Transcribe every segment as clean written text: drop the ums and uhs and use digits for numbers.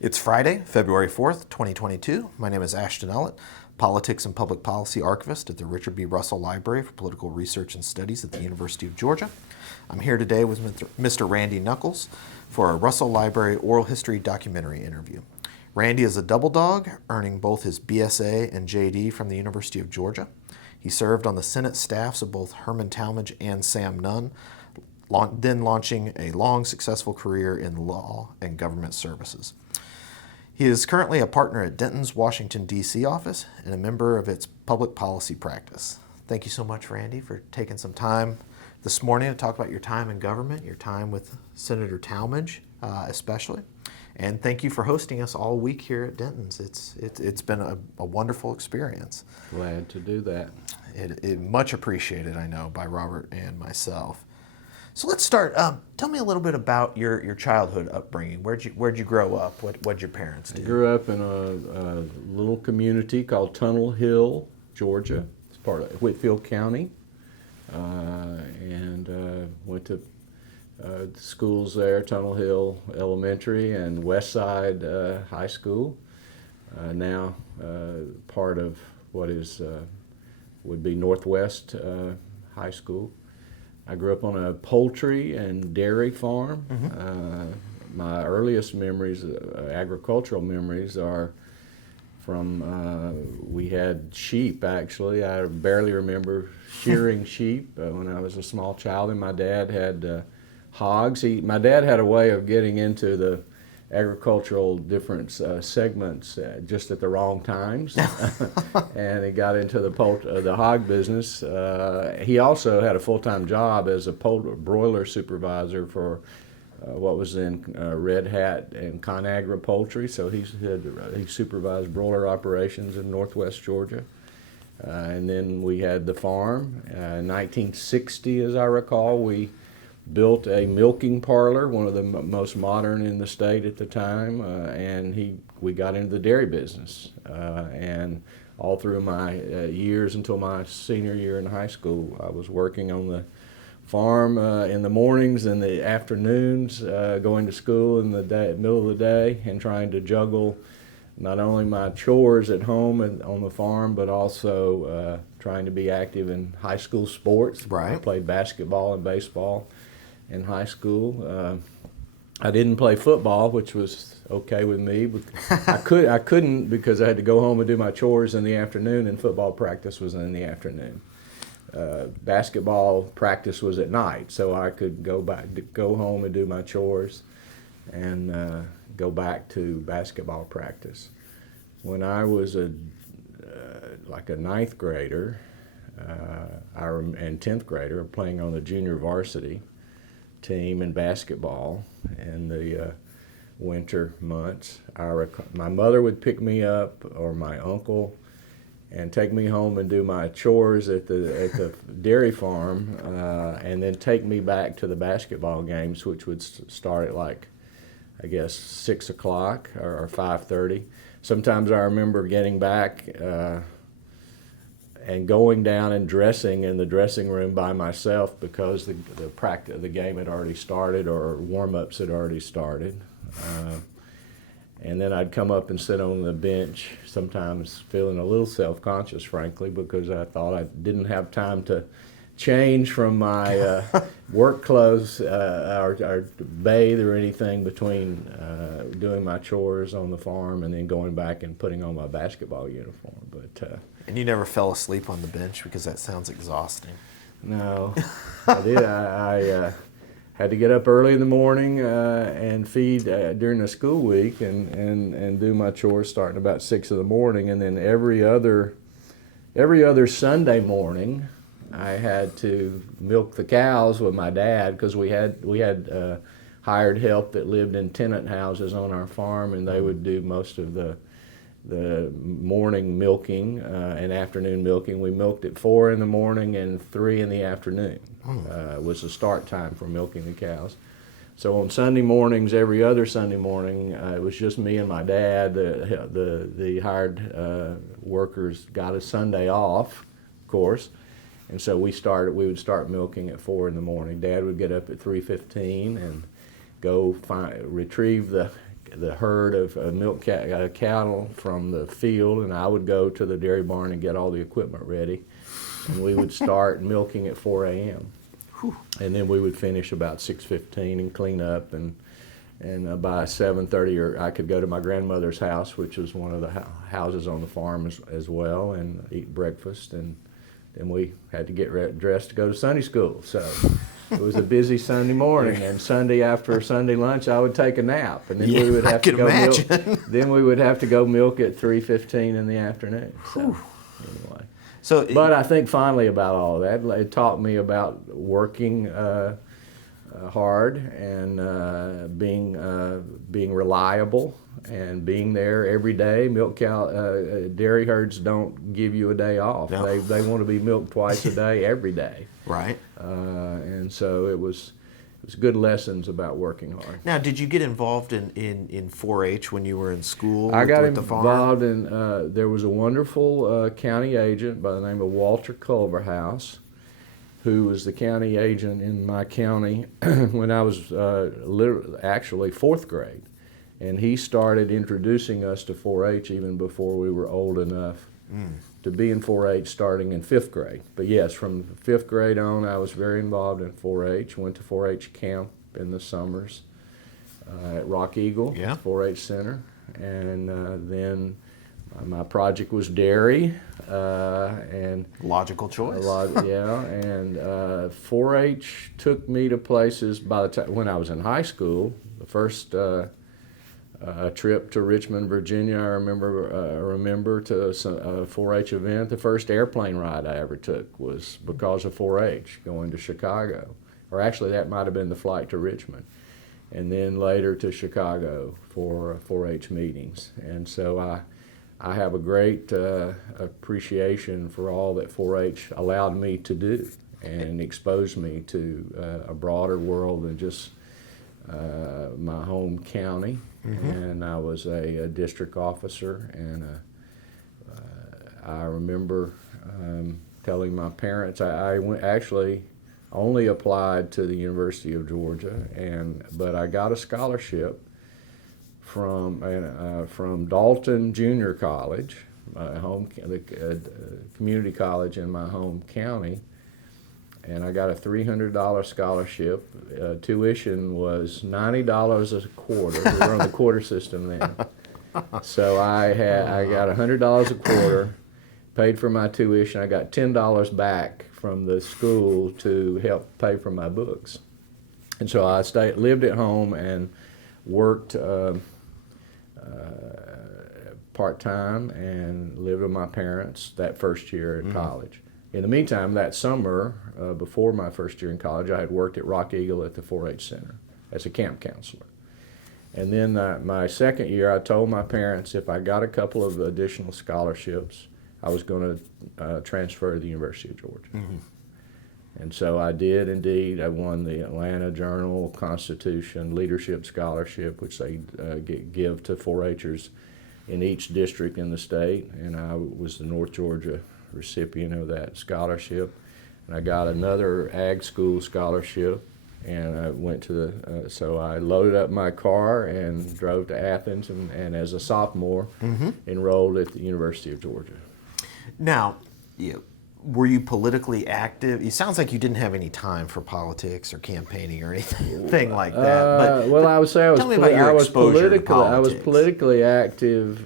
It's Friday, February 4th, 2022. My name is Ashton Ellett, Politics and Public Policy Archivist at the Richard B. Russell Library for Political Research and Studies at the University of Georgia. I'm here today with Mr. Randy Nuckolls for a Russell Library oral history documentary interview. Randy is a double dog, earning both his BSA and JD from the University of Georgia. He served on the Senate staffs of both Herman Talmadge and Sam Nunn, then launching a long, successful career in law and government services. He is currently a partner at Denton's Washington, D.C. office and a member of its public policy practice. Thank you so much, Randy, for taking some time this morning to talk about your time in government, your time with Senator Talmadge especially. And thank you for hosting us all week here at Denton's. It's been a wonderful experience. Glad to do that. It much appreciated, I know, by Robert and myself. So let's start. Tell me a little bit about your childhood upbringing. Where'd you grow up? What'd your parents do? I grew up in a little community called Tunnel Hill, Georgia. It's part of Whitfield County, and went to schools there: Tunnel Hill Elementary and Westside High School. Now part of what would be Northwest High School. I grew up on a poultry and dairy farm. Mm-hmm. My earliest memories, agricultural memories, are from, we had sheep actually. I barely remember shearing sheep when I was a small child, and my dad had hogs. My dad had a way of getting into the agricultural different segments just at the wrong times, and he got into the hog business. He also had a full-time job as a broiler supervisor for what was then Red Hat and ConAgra Poultry. So he supervised broiler operations in Northwest Georgia. And then we had the farm. In 1960, as I recall, we built a milking parlor, one of the most modern in the state at the time, and we got into the dairy business. And all through my years until my senior year in high school, I was working on the farm in the mornings and the afternoons, going to school in the middle of the day, and trying to juggle not only my chores at home and on the farm, but also trying to be active in high school sports. Right. I played basketball and baseball in high school. I didn't play football, which was okay with me. But I couldn't because I had to go home and do my chores in the afternoon, and football practice was in the afternoon. Basketball practice was at night, so I could go home and do my chores and go back to basketball practice. When I was like a ninth grader and 10th grader, playing on the junior varsity team in basketball in the winter months, my mother would pick me up, or my uncle, and take me home and do my chores at the dairy farm, and then take me back to the basketball games, which would start at I guess 6 o'clock or 5:30. Sometimes I remember getting back and going down and dressing in the dressing room by myself because the game had already started, or warm-ups had already started. And then I'd come up and sit on the bench, sometimes feeling a little self-conscious, frankly, because I thought I didn't have time to change from my work clothes or bathe or anything between doing my chores on the farm and then going back and putting on my basketball uniform. But And you never fell asleep on the bench, because that sounds exhausting. no, I did. I had to get up early in the morning and feed during the school week and do my chores starting about 6 in the morning, and then every other Sunday morning I had to milk the cows with my dad, because we had hired help that lived in tenant houses on our farm, and they would do most of the morning milking and afternoon milking. We milked at 4 in the morning and 3 in the afternoon. Was the start time for milking the cows. So on Sunday mornings, every other Sunday morning, it was just me and my dad. The hired workers got a Sunday off, of course, and so we would start milking at 4 in the morning. Dad would get up at 3:15 and go retrieve the the herd of cattle from the field, and I would go to the dairy barn and get all the equipment ready, and we would start milking at 4 a.m. And then we would finish about 6:15 and clean up, and by 7:30, or I could go to my grandmother's house, which was one of the houses on the farm as well, and eat breakfast, and then we had to get dressed to go to Sunday school. So it was a busy Sunday morning, and Sunday after Sunday lunch, I would take a nap, and then we would have to go milk. Then we would have to go milk at 3:15 in the afternoon. So anyway. But I think finally about all that, it taught me about working hard and being reliable and being there every day. Dairy herds don't give you a day off. No. They want to be milked twice a day, every day. Right. And so it was good lessons about working hard. Now, did you get involved in 4-H when you were in school? I got involved in, there was a wonderful county agent by the name of Walter Culverhouse, who was the county agent in my county when I was actually 4th grade. And he started introducing us to 4-H even before we were old enough to be in 4-H, starting in 5th grade. But yes, from 5th grade on, I was very involved in 4-H. Went to 4-H camp in the summers at Rock Eagle, 4-H Center. And then my project was dairy. And logical choice. And 4-H took me to places by the time when I was in high school. The first trip to Richmond, Virginia, I remember to a 4-H event. The first airplane ride I ever took was because of 4-H, going to Chicago. Or actually, that might have been the flight to Richmond. And then later to Chicago for 4-H meetings. And so I have a great appreciation for all that 4-H allowed me to do and exposed me to a broader world than just my home county. And I was a district officer, and I remember telling my parents, I actually only applied to the University of Georgia, but I got a scholarship from Dalton Junior College, the community college in my home county, and I got a $300 scholarship. Tuition was $90 a quarter. We were on the quarter system then. So I got $100 a quarter, paid for my tuition. I got $10 back from the school to help pay for my books. And so I lived at home and worked part-time and lived with my parents that first year in college. In the meantime, that summer, before my first year in college, I had worked at Rock Eagle at the 4-H Center as a camp counselor. And then my second year, I told my parents if I got a couple of additional scholarships, I was going to transfer to the University of Georgia. And so I did indeed. I won the Atlanta Journal-Constitution Leadership Scholarship, which they give to 4-Hers in each district in the state, and I was the North Georgia recipient of that scholarship. And I got another ag school scholarship, and I went to so I loaded up my car and drove to Athens, and as a sophomore, enrolled at the University of Georgia. Now, were you politically active? It sounds like you didn't have any time for politics or campaigning or anything like that. But well, I would say I was politically active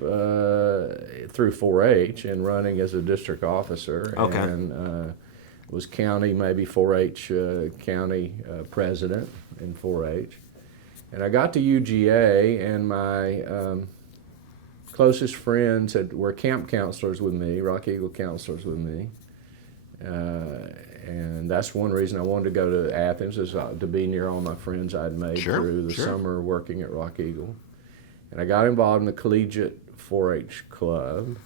through 4-H and running as a district officer, and was maybe 4-H county president in 4-H. And I got to UGA, and my closest friends were camp counselors with me, Rock Eagle counselors with me. And that's one reason I wanted to go to Athens, is to be near all my friends I'd made through the summer working at Rock Eagle. And I got involved in the collegiate 4-H club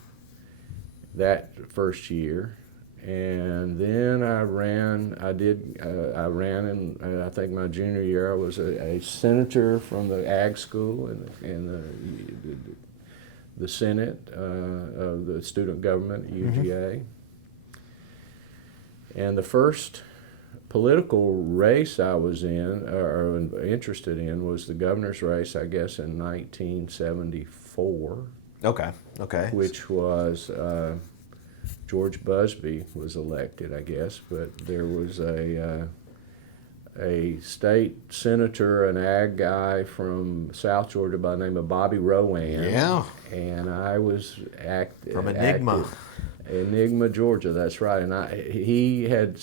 that first year. And then I ran in, I think my junior year, I was a senator from the ag school in the Senate of the student government at UGA. And the first political race I was in, or interested in, was the governor's race, I guess, in 1974, Okay. which was George Busby was elected, I guess, but there was a state senator, an ag guy from South Georgia by the name of Bobby Rowan. Yeah. And I was From Enigma. Enigma, Georgia, that's right. And he had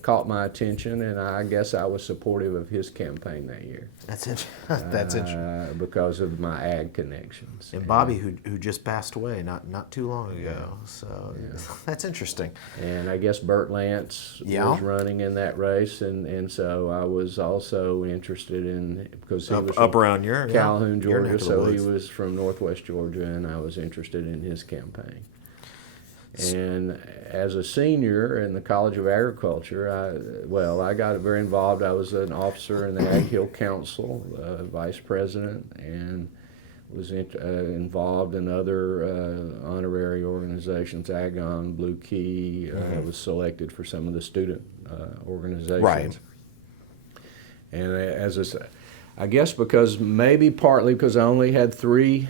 caught my attention, and I guess I was supportive of his campaign that year. That's interesting. Because of my ag connections. And Bobby, who just passed away not too long ago. So that's interesting. And I guess Burt Lance was running in that race, and so I was also interested in, because he was up around your Calhoun, your Georgia, neck of the so he woods. was from Northwest Georgia, and I was interested in his campaign. And as a senior in the College of Agriculture, I got very involved. I was an officer in the Ag Hill Council, vice president, and was involved in other honorary organizations, Agon, Blue Key. Was selected for some of the student organizations. Right. And I guess maybe partly because I only had three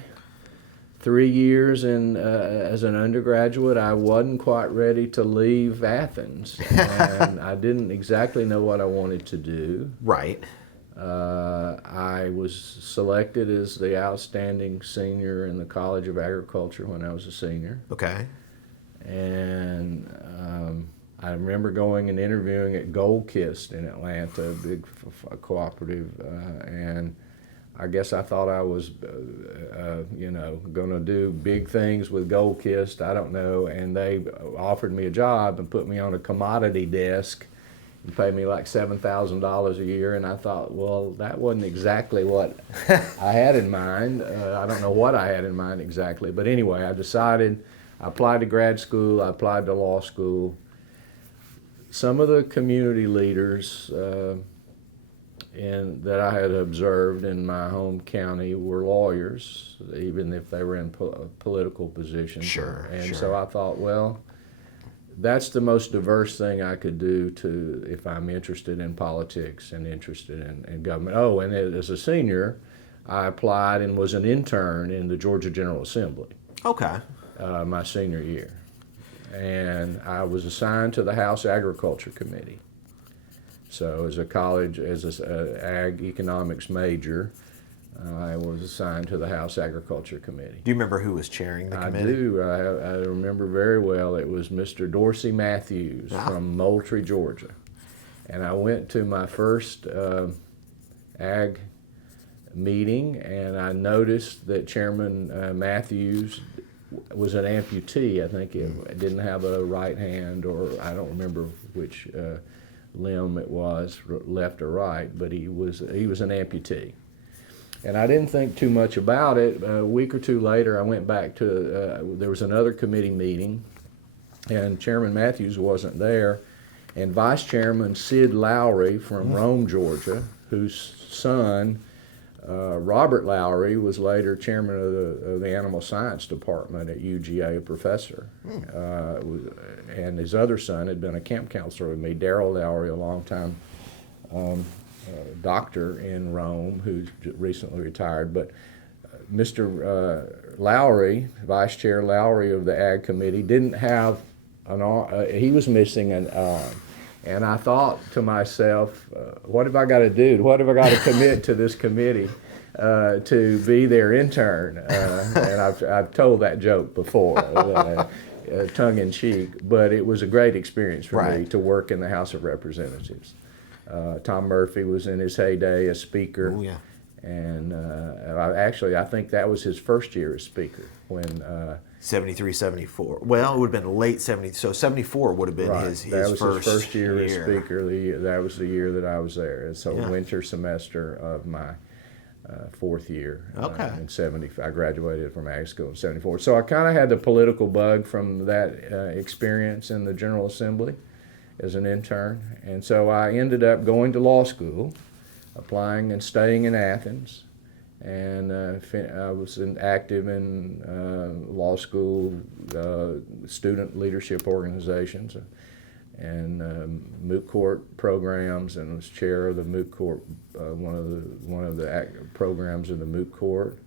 years as an undergraduate, I wasn't quite ready to leave Athens, and I didn't exactly know what I wanted to do. Right. I was selected as the outstanding senior in the College of Agriculture when I was a senior. Okay. And I remember going and interviewing at Gold Kist in Atlanta, a big cooperative, and I guess I thought I was, going to do big things with Gold Kist. I don't know. And they offered me a job and put me on a commodity desk and paid me like $7,000 a year. And I thought, well, that wasn't exactly what I had in mind. I don't know what I had in mind exactly. But anyway, I applied to grad school, I applied to law school. Some of the community leaders that I had observed in my home county were lawyers, even if they were in political positions. Sure. So I thought, well, that's the most diverse thing I could do if I'm interested in politics and interested in government. Oh, and as a senior, I applied and was an intern in the Georgia General Assembly. Okay. My senior year. And I was assigned to the House Agriculture Committee. So as an ag economics major, I was assigned to the House Agriculture Committee. Do you remember who was chairing the committee? I do. I remember very well. It was Mr. Dorsey Matthews from Moultrie, Georgia. And I went to my first ag meeting, and I noticed that Chairman Matthews was an amputee. I think he didn't have a right hand, or I don't remember which limb it was, left or right, but he was an amputee. And I didn't think too much about it. A week or two later, I went back to, there was another committee meeting, and Chairman Matthews wasn't there, and Vice Chairman Sid Lowry from Rome, Georgia, whose son, Robert Lowry, was later chairman of the Animal Science Department at UGA, a professor. And his other son had been a camp counselor with me, Darrell Lowry, a longtime doctor in Rome who's recently retired. But Mr. Lowry, Vice Chair Lowry of the Ag Committee, didn't have an arm. He was missing an arm. And I thought to myself, what have I got to do? What have I got to commit to this committee to be their intern? And I've told that joke before, tongue in cheek, but it was a great experience for me to work in the House of Representatives. Tom Murphy was in his heyday as Speaker. Oh, yeah. And I think that was his first year as Speaker when 73, 74. Well, it would have been late 70. So 74 would have been his first year as Speaker. That was the year that I was there. And so winter semester of my fourth year. In 70, I graduated from ag school in 74. So I kind of had the political bug from that experience in the General Assembly as an intern. And so I ended up going to law school, applying and staying in Athens. And I was active in law school, student leadership organizations. moot court programs, and was chair of the moot court, one of the programs in the moot court.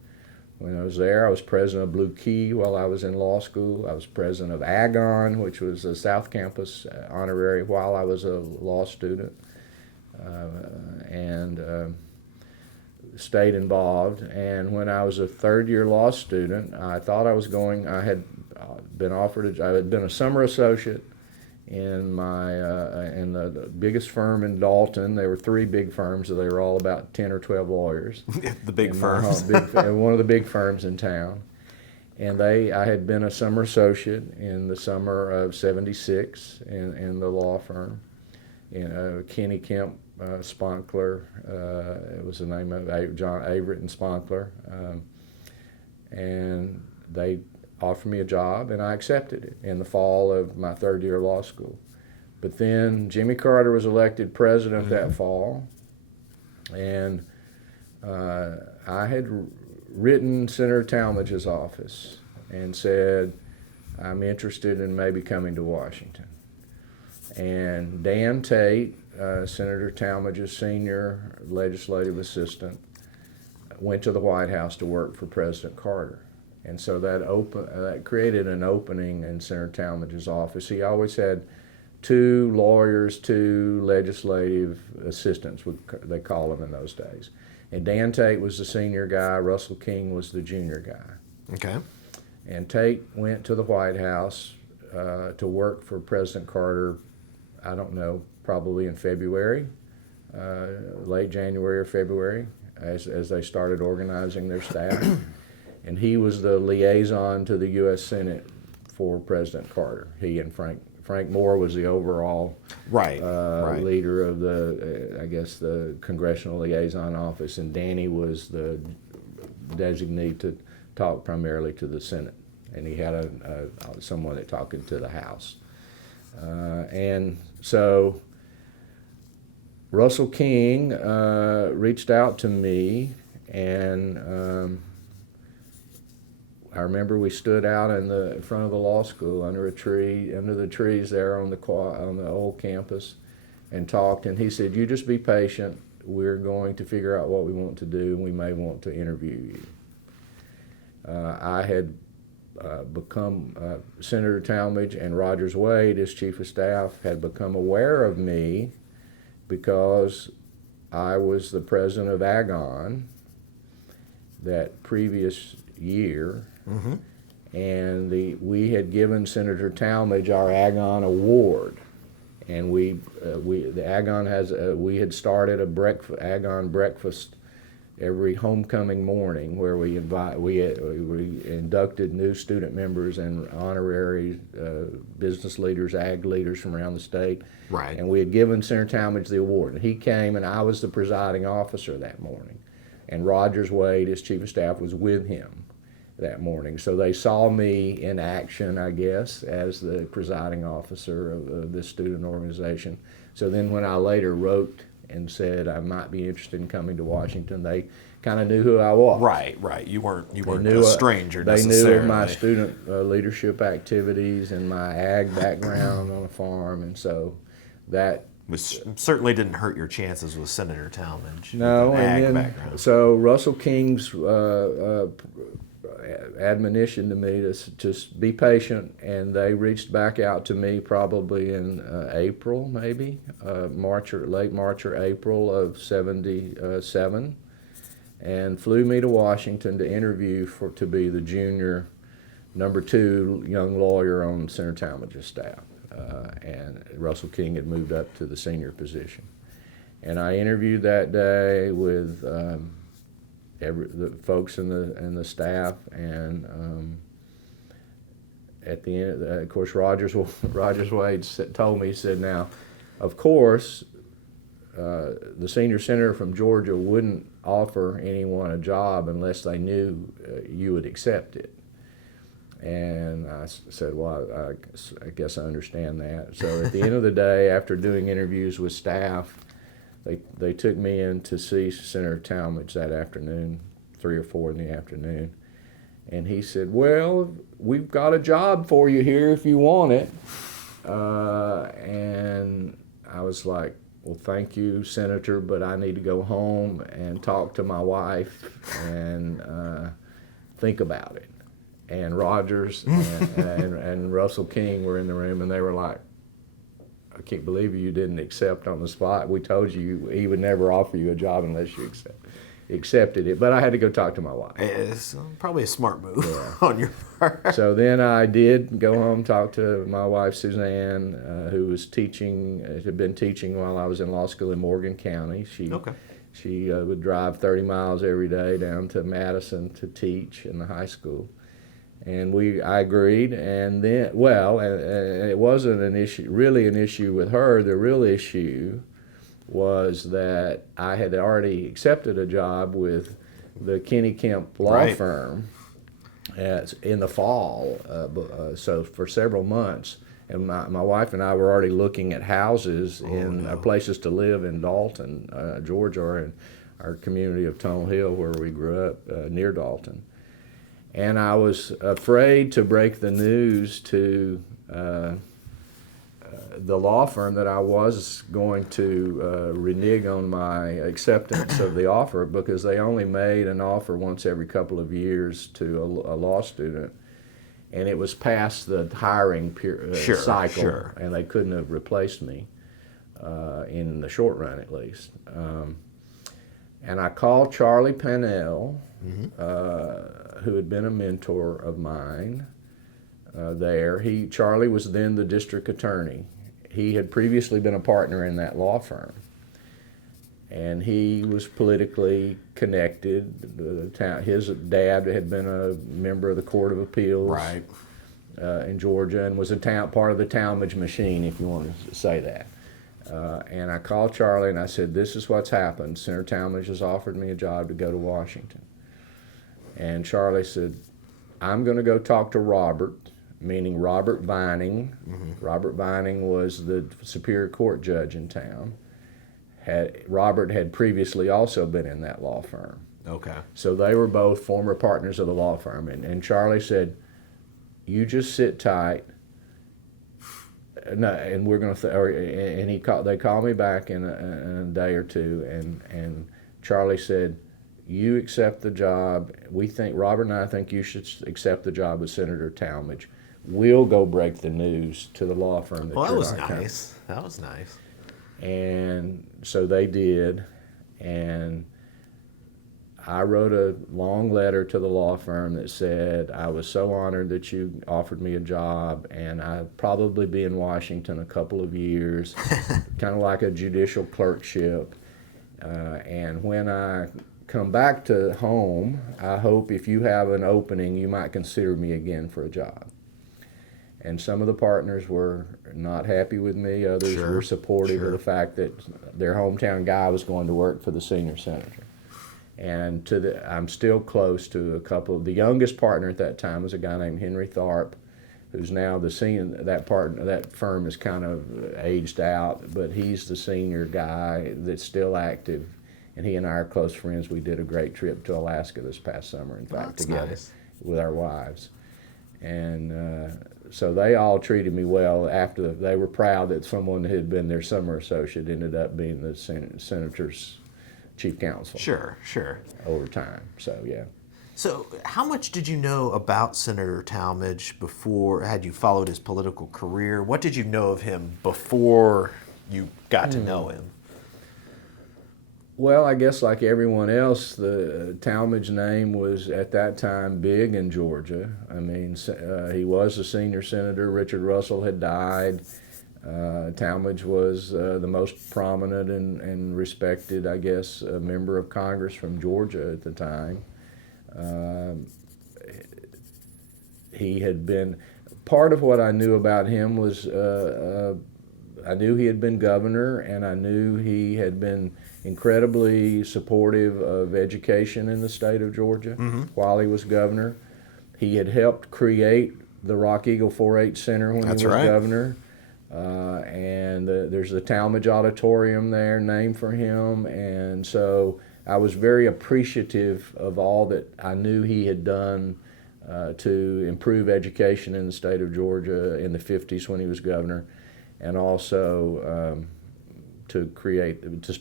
When I was there, I was president of Blue Key while I was in law school. I was president of Agon, which was a South Campus honorary while I was a law student, and stayed involved. And when I was a third-year law student, I thought I was going. I had been offered. I had been a summer associate in the biggest firm in Dalton. There were 3 big firms, so they were all about 10 or 12 lawyers. The big firms. One of the big firms in town. And I had been a summer associate in the summer of '76 in the law firm. Kenny Kemp Sponkler, it was the name of John Averett and Sponkler. And they offered me a job, and I accepted it in the fall of my third year of law school. But then Jimmy Carter was elected president that fall, and I had written Senator Talmadge's office and said, I'm interested in maybe coming to Washington. And Dan Tate, Senator Talmadge's senior legislative assistant, went to the White House to work for President Carter. And so that created an opening in Senator Talmadge's office. He always had 2 lawyers, 2 legislative assistants, they call them in those days. And Dan Tate was the senior guy, Russell King was the junior guy. Okay. And Tate went to the White House to work for President Carter, I don't know, probably in February, late January or February, as they started organizing their staff. And he was the liaison to the U.S. Senate for President Carter. He and Frank Moore was the overall leader of the Congressional Liaison Office, and Danny was the designee to talk primarily to the Senate. And he had someone that talked to the House. And so Russell King reached out to me, and I remember we stood out in front of the law school under the trees there on the old campus, and talked. And he said, "You just be patient. We're going to figure out what we want to do, and we may want to interview you." I had become Senator Talmadge and Rogers Wade, as chief of staff, had become aware of me because I was the president of Agon that previous year. And we had given Senator Talmadge our Agon Award, and we had started a Agon breakfast every homecoming morning where we inducted new student members and honorary business leaders, ag leaders from around the state. Right. And we had given Senator Talmadge the award, and he came, and I was the presiding officer that morning, and Rogers Wade, as chief of staff, was with him that morning. So they saw me in action, I guess, as the presiding officer of this student organization. So then when I later wrote and said I might be interested in coming to Washington, they kind of knew who I was. Right. You weren't a stranger necessarily. They knew of my student leadership activities and my ag background on a farm, and so that which certainly didn't hurt your chances with Senator Talmadge. No, with an ag and then background. So Russell King's admonition to me to just be patient, and they reached back out to me probably in April, maybe late March or April of '77, and flew me to Washington to interview to be the junior number 2 young lawyer on Senator Talmadge's staff, and Russell King had moved up to the senior position, and I interviewed that day with the folks in the staff, and at the end, of course, Rogers Wade told me, he said, "Now, of course, the senior senator from Georgia wouldn't offer anyone a job unless they knew you would accept it." And I said, "Well, I guess I understand that." So at the end of the day, after doing interviews with staff, they took me in to see Senator Talmadge that afternoon, 3 or 4 in the afternoon, and he said, "Well, we've got a job for you here if you want it." and I was like, well, thank you, Senator, but I need to go home and talk to my wife and think about it. And Rogers and Russell King were in the room, and they were like, I can't believe you didn't accept on the spot. We told you he would never offer you a job unless you accepted it. But I had to go talk to my wife. It's probably a smart move Yeah. on your part. So then I did go home, talk to my wife, Suzanne, who was teaching, had been teaching while I was in law school in Morgan County. She would drive 30 miles every day down to Madison to teach in the high school. And I agreed, and then, and it wasn't really an issue with her. The real issue was that I had already accepted a job with the Kenny Kemp law firm in the fall, so for several months. And my wife and I were already looking at houses places to live in Dalton, Georgia, or in our community of Tonal Hill, where we grew up, near Dalton. And I was afraid to break the news to the law firm that I was going to renege on my acceptance of the offer, because they only made an offer once every couple of years to a law student. And it was past the hiring cycle, and they couldn't have replaced me in the short run, at least. And I called Charlie Pannell, who had been a mentor of mine there. Charlie was then the district attorney. He had previously been a partner in that law firm, and he was politically connected. His dad had been a member of the Court of Appeals in Georgia, and was part of the Talmadge machine, if you want to say that. And I called Charlie and I said, this is what's happened. Senator Talmadge has offered me a job to go to Washington. And Charlie said, I'm going to go talk to Robert, meaning Robert Vining. Robert Vining was the Superior Court judge in town. Robert had previously also been in that law firm. Okay. So they were both former partners of the law firm. And Charlie said, you just sit tight. No, and we're going to. They called me back in a day or two, and Charlie said, "You accept the job. Robert and I think you should accept the job with Senator Talmadge. We'll go break the news to the law firm." Well, that was nice. That was nice. And so they did, and I wrote a long letter to the law firm that said, I was so honored that you offered me a job, and I'll probably be in Washington a couple of years, kind of like a judicial clerkship. And when I come back to home, I hope if you have an opening, you might consider me again for a job. And some of the partners were not happy with me. Others were supportive of the fact that their hometown guy was going to work for the senior senator. And I'm still close to a couple. The youngest partner at that time was a guy named Henry Tharp, who's now the senior. That firm is kind of aged out, but he's the senior guy that's still active. And he and I are close friends. We did a great trip to Alaska this past summer, in fact, together with our wives. And so they all treated me well. After they were proud that someone who had been their summer associate ended up being the senator's chief counsel. Sure. Over time, so yeah. So how much did you know about Senator Talmadge before, had you followed his political career? What did you know of him before you got to know him? Well, I guess like everyone else, the Talmadge name was at that time big in Georgia. I mean, he was a senior senator. Richard Russell had died. Talmadge was the most prominent and respected, I guess, member of Congress from Georgia at the time. He had been, part of what I knew about him was I knew he had been governor, and I knew he had been incredibly supportive of education in the state of Georgia while he was governor. He had helped create the Rock Eagle 4-H Center when he was governor. And there's the Talmadge Auditorium there named for him, and so I was very appreciative of all that I knew he had done to improve education in the state of Georgia in the 50s when he was governor, and also to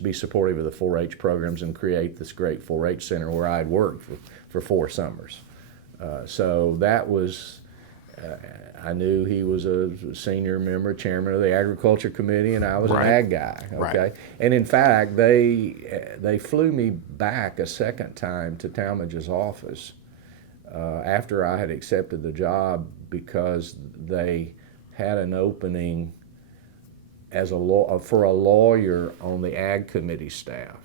be supportive of the 4-H programs and create this great 4-H center where I had worked for 4 summers. So that was, I knew he was a senior member, chairman of the Agriculture Committee, and I was an ag guy. Okay, Right. and in fact, they flew me back a second time to Talmadge's office after I had accepted the job because they had an opening as for a lawyer on the Ag Committee staff.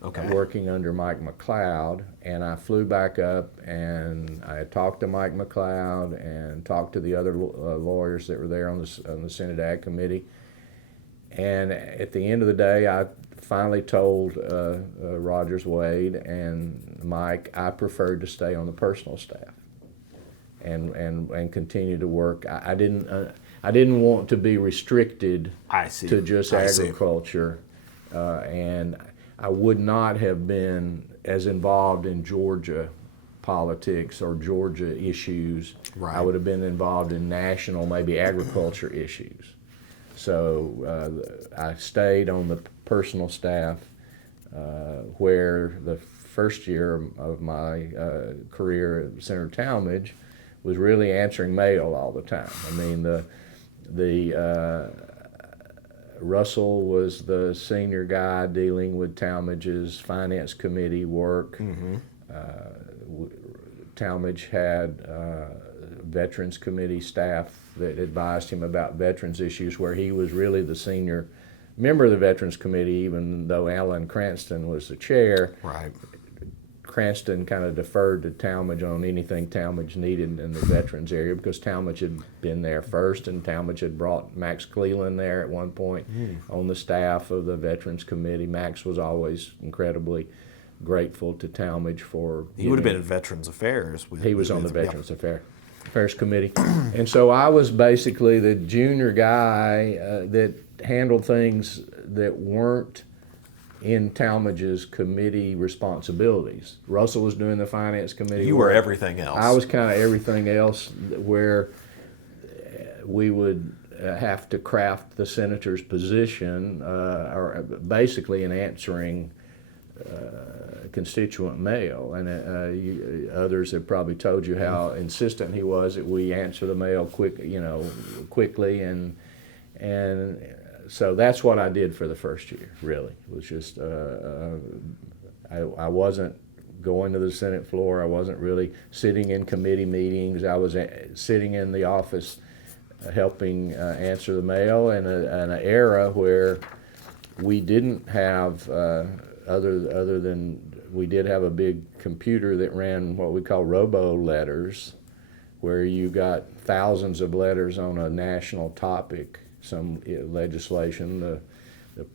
Okay. Working under Mike McLeod, and I flew back up and I talked to Mike McLeod and talked to the other lawyers that were there on the Senate Ag Committee. And at the end of the day, I finally told Rogers Wade and Mike I preferred to stay on the personal staff and continue to work. I didn't want to be restricted to just agriculture, and I would not have been as involved in Georgia politics or Georgia issues. Right. I would have been involved in national, maybe agriculture issues. So I stayed on the personal staff where the first year of my career at Senator Talmadge was really answering mail all the time. I mean, Russell was the senior guy dealing with Talmadge's finance committee work. Mm-hmm. Talmadge had Veterans Committee staff that advised him about veterans issues, where he was really the senior member of the Veterans Committee, even though Alan Cranston was the chair. Right. Cranston kind of deferred to Talmadge on anything Talmadge needed in the veterans area because Talmadge had been there first, and Talmadge had brought Max Cleland there at one point on the staff of the Veterans Committee. Max was always incredibly grateful to Talmadge for... He would have been in Veterans Affairs. He was on the Veterans Affairs Committee. And so I was basically the junior guy that handled things that weren't in Talmadge's committee responsibilities. Russell was doing the finance committee. You were everything else. I was kind of everything else, where we would have to craft the senator's position, or basically in answering constituent mail. And others have probably told you how insistent he was that we answer the mail quickly, and so that's what I did for the first year, really. It was just, I wasn't going to the Senate floor. I wasn't really sitting in committee meetings. I was sitting in the office helping answer the mail in an era where we didn't have, other than we did have a big computer that ran what we call robo letters, where you got thousands of letters on a national topic, some legislation, the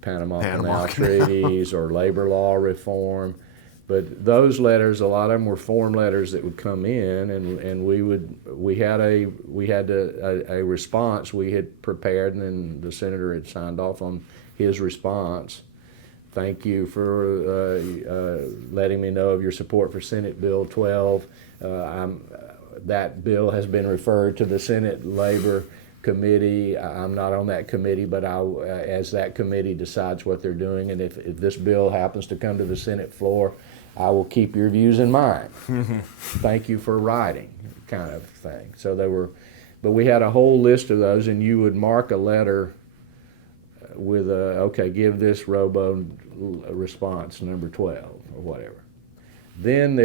Panama Canal treaties or labor law reform. But those letters, a lot of them were form letters that would come in, and we had a response we had prepared, and then the senator had signed off on his response. Thank you for letting me know of your support for Senate Bill 12. That bill has been referred to the Senate Labor Committee. I'm not on that committee, but as that committee decides what they're doing, and if this bill happens to come to the Senate floor, I will keep your views in mind. Thank you for writing, kind of thing. So but we had a whole list of those, and you would mark a letter with okay, give this robo response number 12 or whatever. Then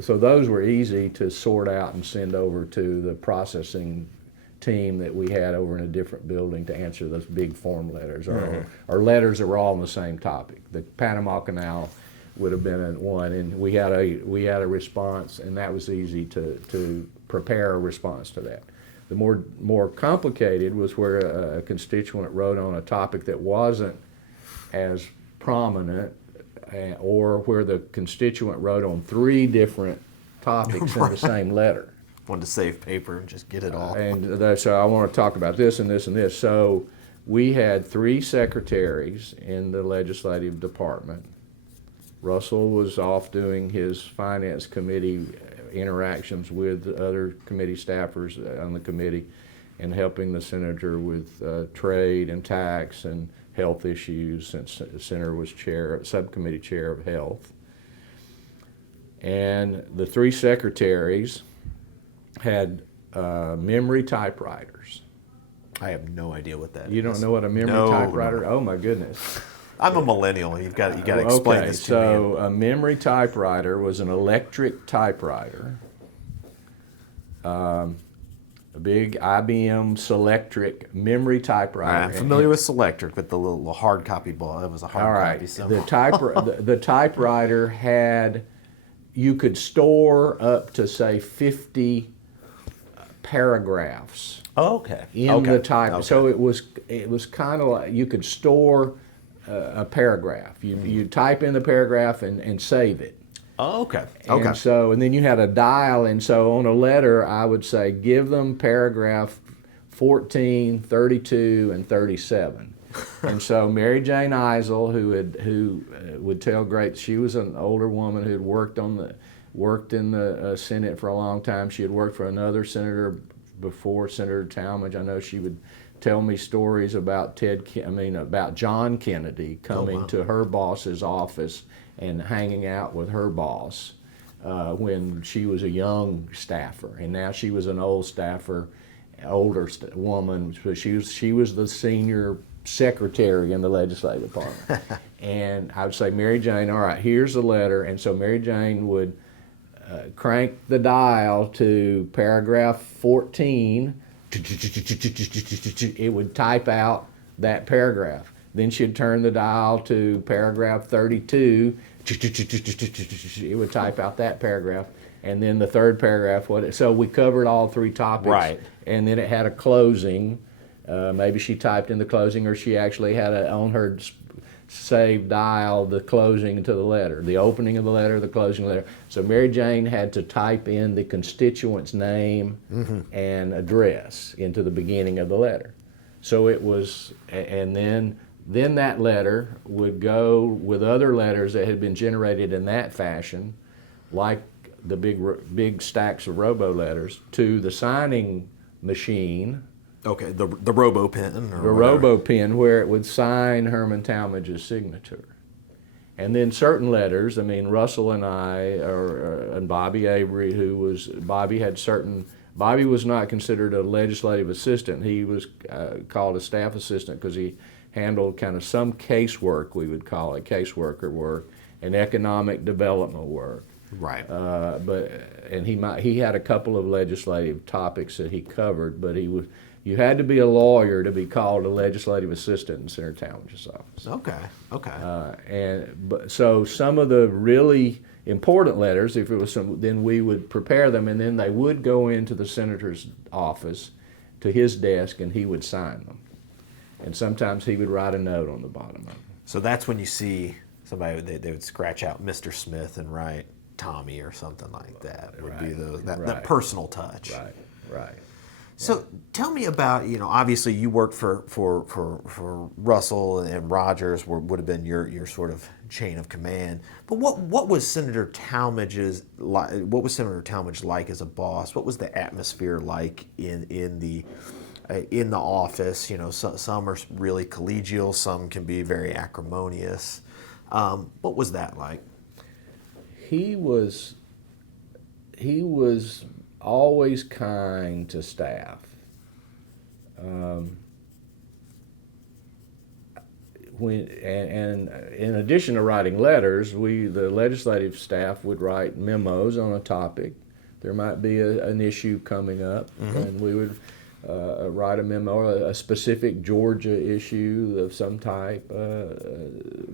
so those were easy to sort out and send over to the processing team that we had over in a different building to answer those big form letters, or letters that were all on the same topic. The Panama Canal would have been one, and we had a response, and that was easy to prepare a response to that. The more complicated was where a constituent wrote on a topic that wasn't as prominent, or where the constituent wrote on 3 different topics in the same letter. Wanted to save paper and just get it all. And so I want to talk about this and this and this. So we had 3 secretaries in the legislative department. Russell was off doing his finance committee interactions with other committee staffers on the committee, and helping the senator with trade and tax and health issues, since the senator was subcommittee chair of health. And the three secretaries had memory typewriters. I have no idea what that is. You don't know what a memory typewriter? No. Oh my goodness. I'm a millennial. You've got to explain this to me. So a memory typewriter was an electric typewriter, a big IBM Selectric memory typewriter. I'm familiar with Selectric, but the little hard copy ball, it was a hard copy. So. The typewriter had, you could store up to say 50 paragraphs. Oh, okay. In the type, okay. So it was kind of like you could store a paragraph. You type in the paragraph and save it. Oh, okay. And then you had a dial, and so on a letter I would say give them paragraph 14, 32, and 37. And so Mary Jane Eisel, who would tell great, she was an older woman who had worked in the Senate for a long time. She had worked for another senator before, Senator Talmadge. I know she would tell me stories about about John Kennedy coming to her boss's office and hanging out with her boss when she was a young staffer, and now she was an old staffer, woman. So she was the senior secretary in the legislative department. And I would say, Mary Jane, all right, here's the letter. And so Mary Jane would crank the dial to paragraph 14. It would type out that paragraph. Then she'd turn the dial to paragraph 32. It would type out that paragraph. And then the third paragraph, so we covered all three topics. Right. And then it had a closing. Maybe she typed in the closing, or she actually had on her saved dial the closing to the letter, the opening of the letter, the closing of the letter. So Mary Jane had to type in the constituent's name and address into the beginning of the letter. So it was, and then that letter would go with other letters that had been generated in that fashion, like the big stacks of robo-letters, to the signing machine. Okay, the robo-pen. The robo-pen, where it would sign Herman Talmadge's signature. And then certain letters, Russell and I, and Bobby Avery, Bobby was not considered a legislative assistant. He was called a staff assistant because he handled kind of some casework, we would call it, caseworker work, and economic development work. Right. And he had a couple of legislative topics that he covered, but you had to be a lawyer to be called a legislative assistant in Senator Talmadge's office. Okay. So some of the really important letters, if it was then we would prepare them, and then they would go into the senator's office, to his desk, and he would sign them. And sometimes he would write a note on the bottom of them. So that's when you see somebody, they would scratch out Mr. Smith and write Tommy or something like that. It would be that personal touch. Right. So tell me about, obviously you worked for Russell, and Rogers would have been your sort of chain of command. But what was Senator Talmadge like as a boss? What was the atmosphere like in the office? Some are really collegial, some can be very acrimonious. What was that like? He was always kind to staff. And in addition to writing letters, the legislative staff would write memos on a topic. There might be an issue coming up, and we would write a memo, a specific Georgia issue of some type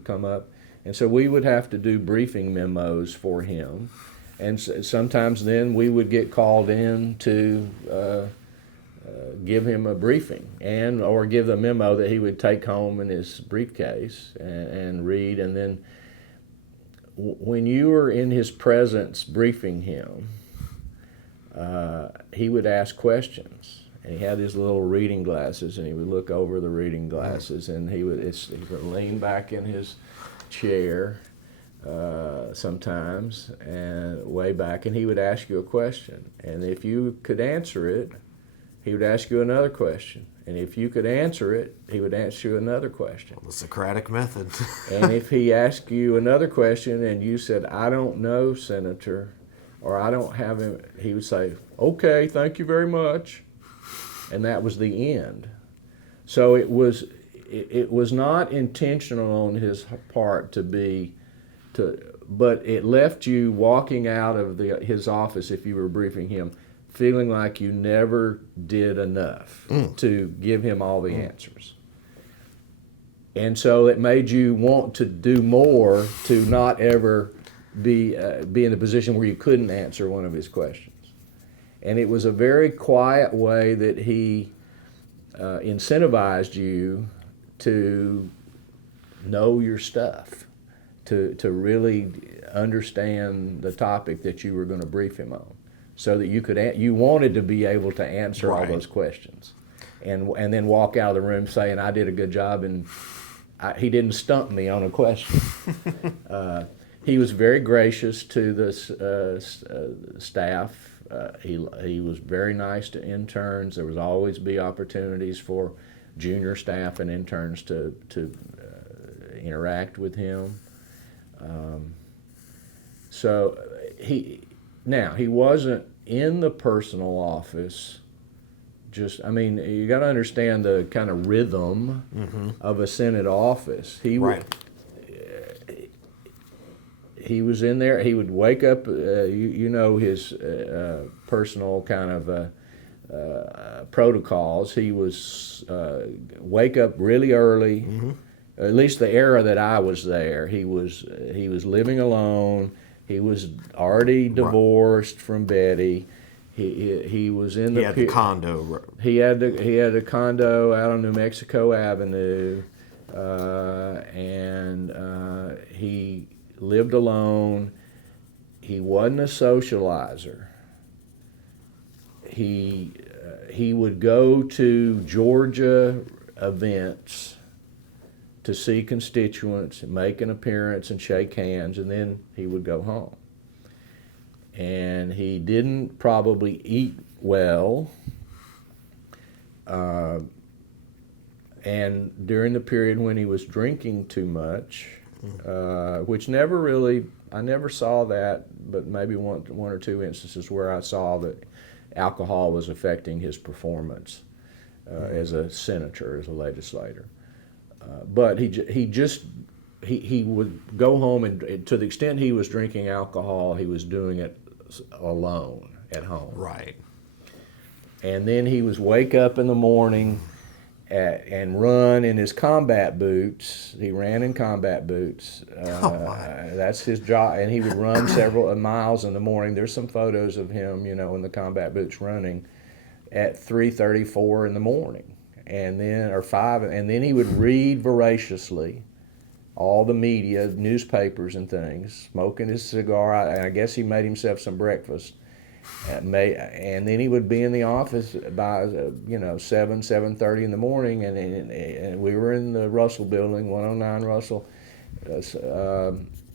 come up. And so we would have to do briefing memos for him. And sometimes then we would get called in to give him a briefing or give the memo that he would take home in his briefcase and read. And then when you were in his presence briefing him, he would ask questions. And he had his little reading glasses, and he would look over the reading glasses, and he would lean back in his chair, sometimes, and way back, and he would ask you a question, and if you could answer it, he would ask you another question, and if you could answer it, he would ask you another question. The Socratic method. And if he asked you another question and you said, "I don't know, Senator," or "I don't have him," he would say, "Okay, thank you very much," and that was the end. So it was not intentional on his part but it left you walking out of his office, if you were briefing him, feeling like you never did enough to give him all the answers. And so it made you want to do more to not ever be in a position where you couldn't answer one of his questions. And it was a very quiet way that he incentivized you to know your stuff, to really understand the topic that you were going to brief him on, so that you wanted to be able to answer all those questions, and then walk out of the room saying, "I did a good job," and he didn't stump me on a question. He was very gracious to the staff. He was very nice to interns. There would always be opportunities for junior staff and interns to interact with him. So he wasn't in the personal office. You got to understand the kind of rhythm of a Senate office. He was in there. He would wake up. His personal kind of protocols. He was wake up really early. At least the era that I was there, he was living alone. He was already divorced from Betty. He was in the. He had the condo. He had a condo out on New Mexico Avenue, and he lived alone. He wasn't a socializer. He would go to Georgia events to see constituents, make an appearance and shake hands, and then he would go home. And he didn't probably eat well. And during the period when he was drinking too much, which I never saw that, but maybe one or two instances where I saw that alcohol was affecting his performance as a senator, as a legislator. But he would go home, and to the extent he was drinking alcohol, he was doing it alone at home. Right. And then he was wake up in the morning and run in his combat boots. He ran in combat boots. That's his job. And he would run several miles in the morning. There's some photos of him, in the combat boots running at 3:34 in the morning. And then, or 5, and then he would read voraciously all the media, newspapers and things, smoking his cigar. I guess he made himself some breakfast. And then he would be in the office by 7:30 in the morning, and we were in the Russell building, 109 Russell.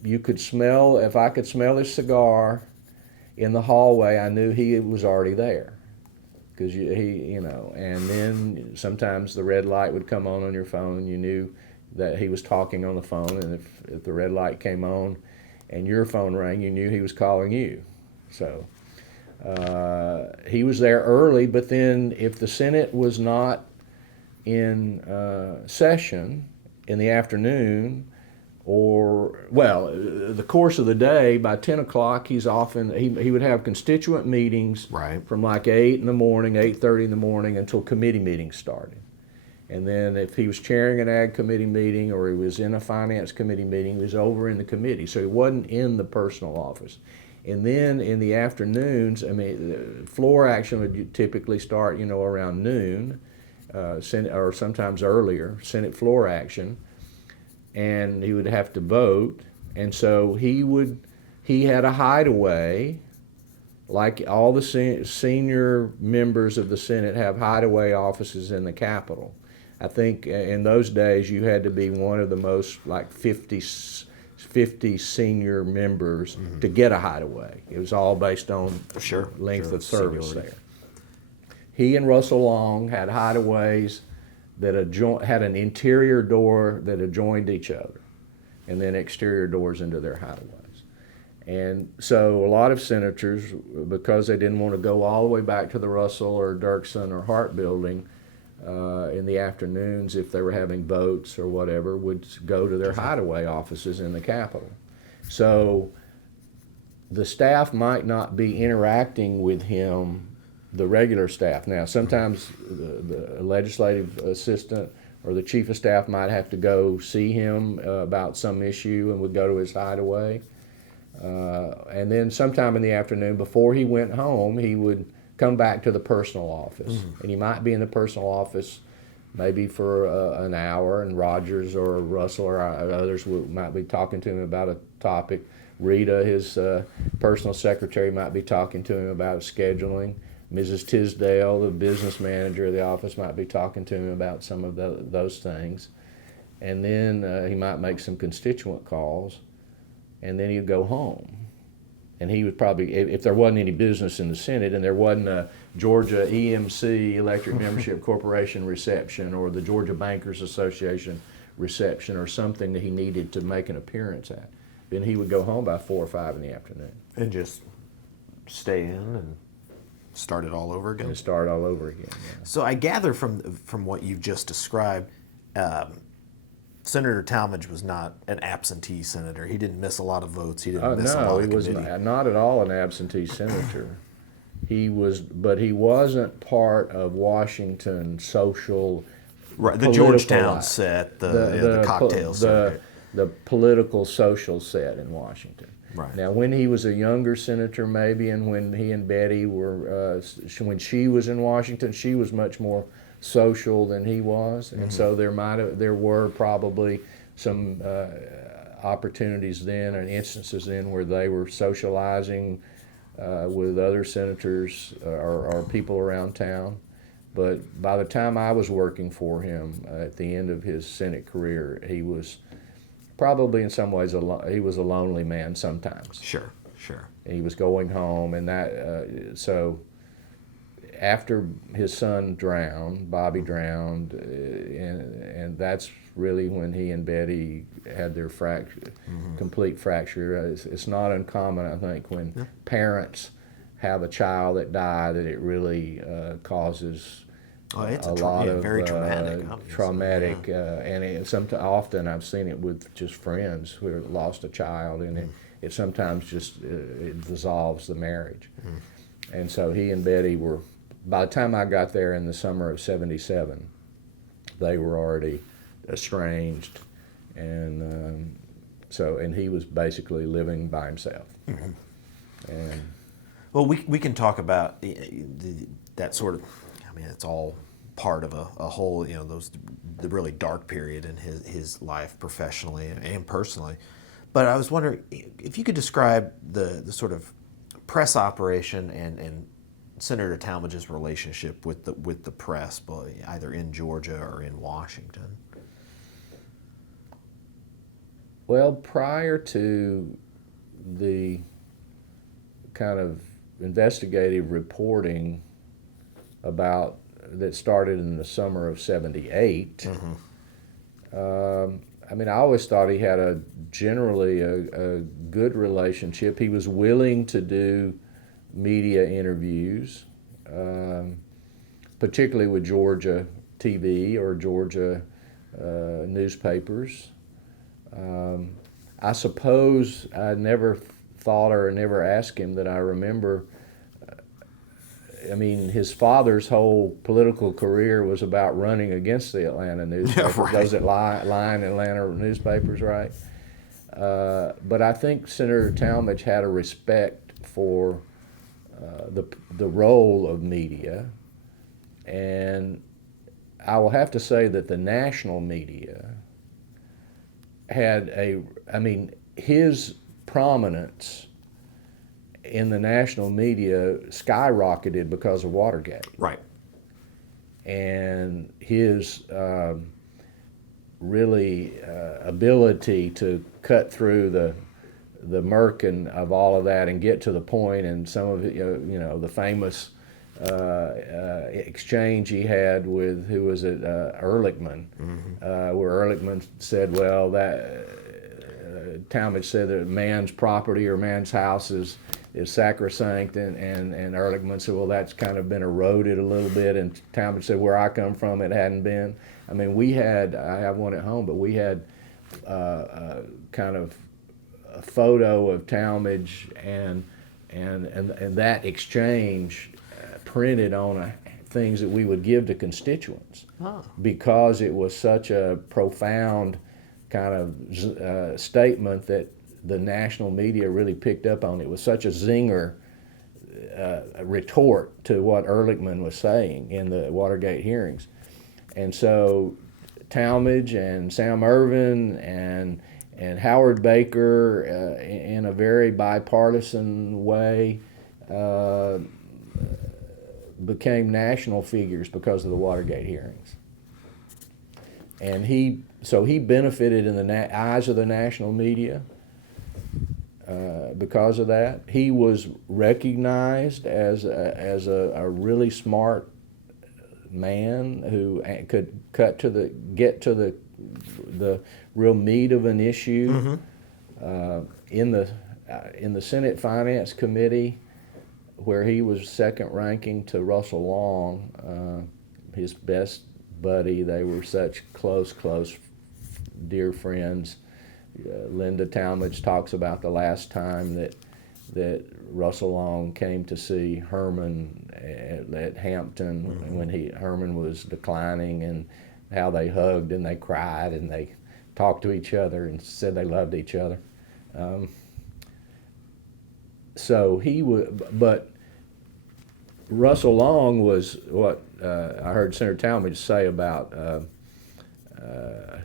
You could smell, if I could smell his cigar in the hallway, I knew he was already there. Because and then sometimes the red light would come on your phone, and you knew that he was talking on the phone, and if the red light came on and your phone rang, you knew he was calling you. So he was there early, but then if the Senate was not in session in the afternoon, the course of the day, by 10 o'clock, he's often, he would have constituent meetings from like 8 in the morning, 8:30 in the morning until committee meetings started. And then if he was chairing an ag committee meeting or he was in a finance committee meeting, he was over in the committee. So he wasn't in the personal office. And then in the afternoons, the floor action would typically start, around noon, Senate, or sometimes earlier, Senate floor action. And he would have to vote, and so he had a hideaway, like all the senior members of the Senate have hideaway offices in the Capitol. I think in those days you had to be one of the most like 50 50 senior members to get a hideaway. It was all based on length of service seniority. there. He and Russell Long had hideaways that had an interior door that adjoined each other, and then exterior doors into their hideaways. And so a lot of senators, because they didn't want to go all the way back to the Russell or Dirksen or Hart building in the afternoons if they were having votes or whatever, would go to their hideaway offices in the Capitol. So the staff might not be interacting with him, the regular staff. Now, sometimes the legislative assistant or the chief of staff might have to go see him about some issue and would go to his hideaway. And then sometime in the afternoon, before he went home, he would come back to the personal office. And he might be in the personal office maybe for an hour, and Rogers or Russell or others might be talking to him about a topic. Rita, his personal secretary, might be talking to him about scheduling. Mrs. Tisdale, the business manager of the office, might be talking to him about some of those things. And then he might make some constituent calls, and then he'd go home. And he would probably, if there wasn't any business in the Senate and there wasn't a Georgia EMC, Electric Membership Corporation reception, or the Georgia Bankers Association reception, or something that he needed to make an appearance at, then he would go home by 4 or 5 in the afternoon. And just stay in and start it all over again? And start all over again, yeah. So I gather from what you've just described, Senator Talmadge was not an absentee senator. He didn't miss a lot of votes. He didn't miss a lot No, of he was not at all an absentee senator. But he wasn't part of Washington's social, right, the political Georgetown life. set, the cocktail set. The political social set in Washington. Right. Now, when he was a younger senator, maybe, and when he and Betty were, when she was in Washington, she was much more social than he was, and so there were probably some opportunities then and instances then where they were socializing with other senators or people around town. But by the time I was working for him at the end of his Senate career, he was probably in some ways he was a lonely man sometimes. Sure. And he was going home, and that so after his son drowned, Bobby drowned, and that's really when he and Betty had their complete fracture. It's not uncommon, I think, when parents have a child that died, that it really causes It's a lot of very traumatic. And often I've seen it with just friends who have lost a child, and it sometimes just it dissolves the marriage. And so he and Betty were, by the time I got there in the summer of '77, they were already estranged, and and he was basically living by himself. And well, we can talk about that sort of. I mean, it's all part of a whole. The really dark period in his life, professionally and personally. But I was wondering if you could describe the sort of press operation and Senator Talmadge's relationship with the press, either in Georgia or in Washington. Well, prior to the kind of investigative reporting that started in the summer of '78, I mean, I always thought he had generally a good relationship. He was willing to do media interviews, particularly with Georgia TV or Georgia newspapers. I suppose I never thought or never asked him that I remember. I mean, his father's whole political career was about running against the Atlanta newspapers, right. Those that line Atlanta newspapers, right? But I think Senator Talmadge had a respect for the role of media, and I will have to say that the national media had his prominence in the national media skyrocketed because of Watergate. Right. And his really ability to cut through the murk of all of that and get to the point. And some of it, the famous exchange he had with, who was it, Ehrlichman, where Ehrlichman said, well, that Talmadge said that man's property or man's house is sacrosanct, and Ehrlichman said, well, that's kind of been eroded a little bit, and Talmadge said, where I come from, it hadn't been. I mean, I have one at home, but we had kind of a photo of Talmadge and that exchange printed on things that we would give to constituents, because it was such a profound kind of statement that the national media really picked up on. It was such a zinger retort to what Ehrlichman was saying in the Watergate hearings. And so Talmadge and Sam Ervin and Howard Baker, in a very bipartisan way, became national figures because of the Watergate hearings. And he benefited in the eyes of the national media because of that. He was recognized as a really smart man who could get to the real meat of an issue. In the Senate Finance Committee, where he was second ranking to Russell Long, his best buddy. They were such close dear friends. Linda Talmadge talks about the last time that Russell Long came to see Herman at Hampton when Herman was declining, and how they hugged and they cried and they talked to each other and said they loved each other. So he would, but Russell Long was what I heard Senator Talmadge say about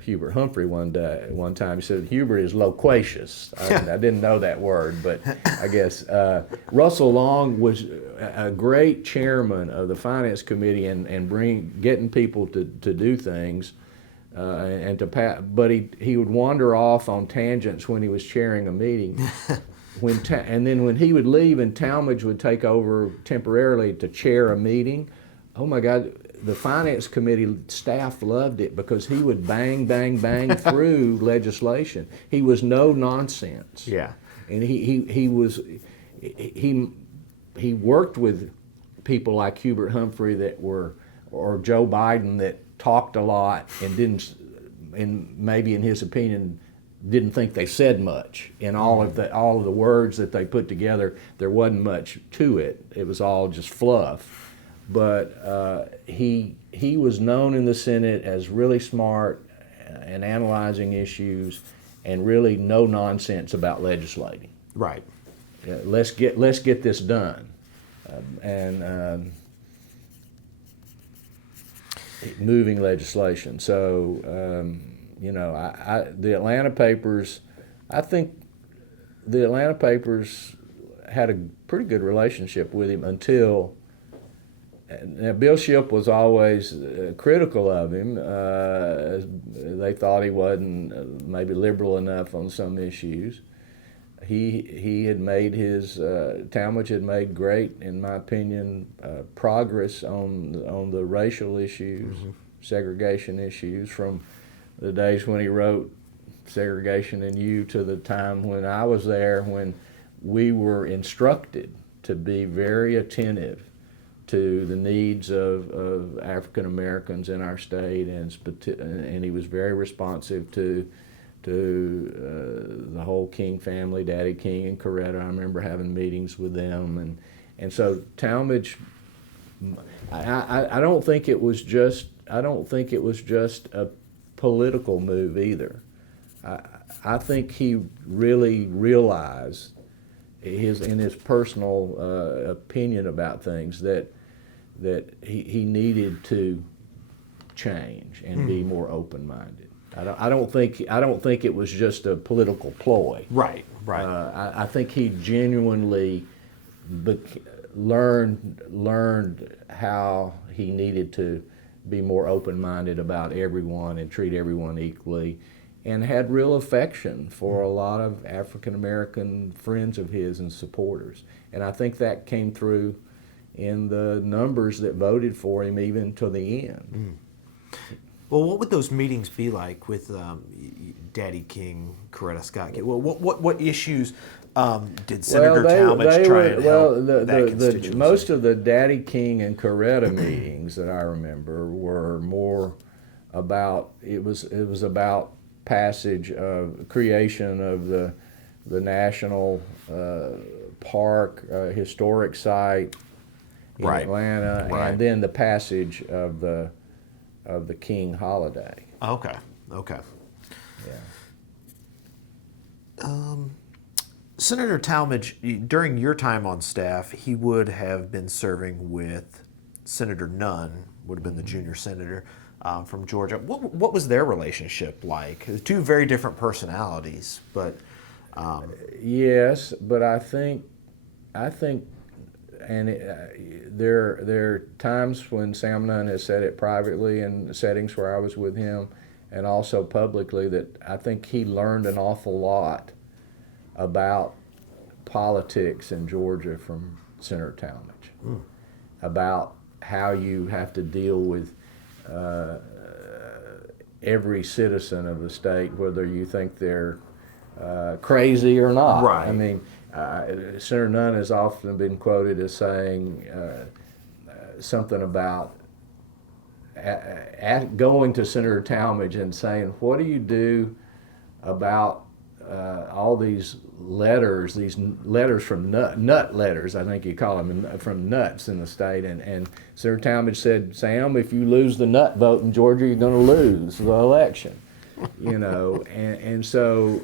Hubert Humphrey one time. He said Hubert is loquacious. I didn't know that word, but I guess Russell Long was a great chairman of the Finance Committee and getting people to do things. But he would wander off on tangents when he was chairing a meeting. And then when he would leave and Talmadge would take over temporarily to chair a meeting, oh my God, the Finance Committee staff loved it because he would bang through legislation. He was no nonsense. Yeah. And he worked with people like Hubert Humphrey or Joe Biden that talked a lot and maybe in his opinion didn't think they said much. In all of the words that they put together, there wasn't much to it. It was all just fluff. But he was known in the Senate as really smart and analyzing issues and really no nonsense about legislating. Right. Let's get this done. Moving legislation. So, the Atlanta papers, I think the Atlanta papers had a pretty good relationship with him until, now Bill Shipp was always critical of him. They thought he wasn't maybe liberal enough on some issues. He had made Talmadge had made great, in my opinion, progress on the racial issues, segregation issues, from the days when he wrote Segregation in You to the time when I was there, when we were instructed to be very attentive to the needs of African Americans in our state, and he was very responsive to the whole King family, Daddy King and Coretta. I remember having meetings with them, and so Talmadge. I don't think it was just a political move either. I think he really realized in his personal opinion about things that he needed to change and be more open-minded. I don't think it was just a political ploy. Right. I think he genuinely learned how he needed to be more open-minded about everyone and treat everyone equally, and had real affection for a lot of African-American friends of his and supporters. And I think that came through in the numbers that voted for him even to the end. Well, what would those meetings be like with Daddy King, Coretta Scott? Well, what issues did Senator Talmadge try and help that constituency? Most of the Daddy King and Coretta meetings that I remember were more about, it was about passage of creation of the national park, historic site in Atlanta, and then the passage of the King holiday. Okay. Yeah. Senator Talmadge, during your time on staff, he would have been serving with Senator Nunn, would have been the junior senator from Georgia. What was their relationship like? Two very different personalities, but yes, but I think, and there are times when Sam Nunn has said it privately in settings where I was with him, and also publicly, that I think he learned an awful lot about politics in Georgia from Senator Talmadge, about how you have to deal with every citizen of the state, whether you think they're crazy or not. Right. I mean, Senator Nunn has often been quoted as saying something about going to Senator Talmadge and saying, "What do you do about all these letters from nut letters, I think you call them, from nuts in the state?" And Senator Talmadge said, "Sam, if you lose the nut vote in Georgia, you're going to lose the election." You know, and so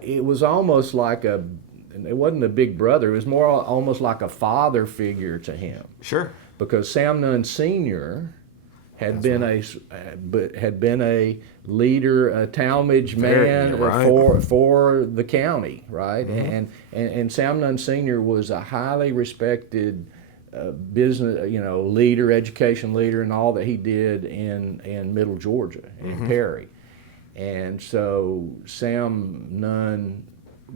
it was almost like it wasn't a big brother, it was more almost like a father figure to him. Sure. Because Sam Nunn Sr. had been a leader, a Talmadge man for the county, right? And Sam Nunn Sr. was a highly respected business, leader, education leader, and all that he did in Middle Georgia, in Perry. And so Sam Nunn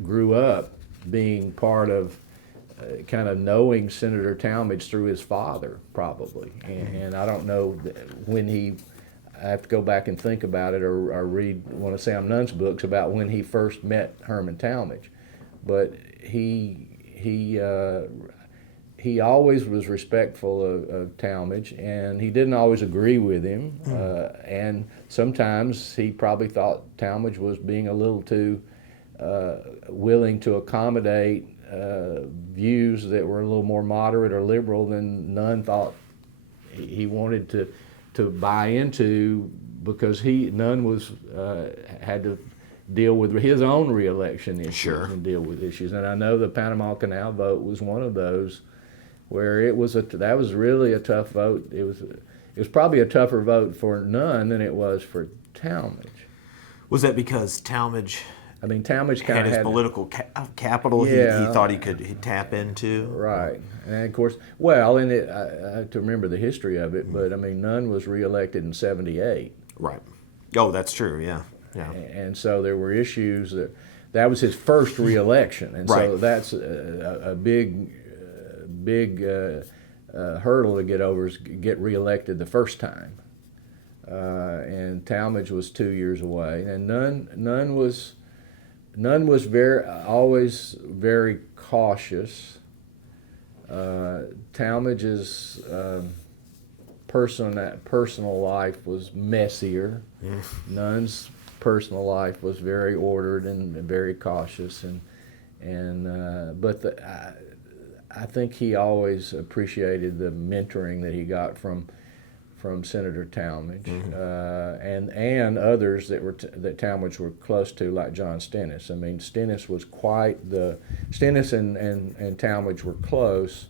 grew up being part of kind of knowing Senator Talmadge through his father, probably. And I don't know when I have to go back and think about it, or read one of Sam Nunn's books about when he first met Herman Talmadge. But he always was respectful of Talmadge, and he didn't always agree with him. And sometimes he probably thought Talmadge was being a little too willing to accommodate views that were a little more moderate or liberal than Nunn thought he wanted to buy into, because Nunn had to deal with his own reelection issues and deal with issues. And I know the Panama Canal vote was one of those where that was really a tough vote. It was probably a tougher vote for Nunn than it was for Talmadge. Was that because Talmadge Talmadge kind had of his political capital he thought he could tap into? Right. And of course, well, and I have to remember the history of it, but Nunn was reelected in '78. Right. Oh, that's true, yeah. And so there were issues that was his first reelection, and so that's a big hurdle to get over, is get reelected the first time. And Talmadge was 2 years away, and Nunn was always very cautious. Talmadge's personal life was messier. Nunn's personal life was very ordered and very cautious, but I think he always appreciated the mentoring that he got from Senator Talmadge, and others that Talmadge were close to, like John Stennis. I mean, Stennis and Talmadge were close.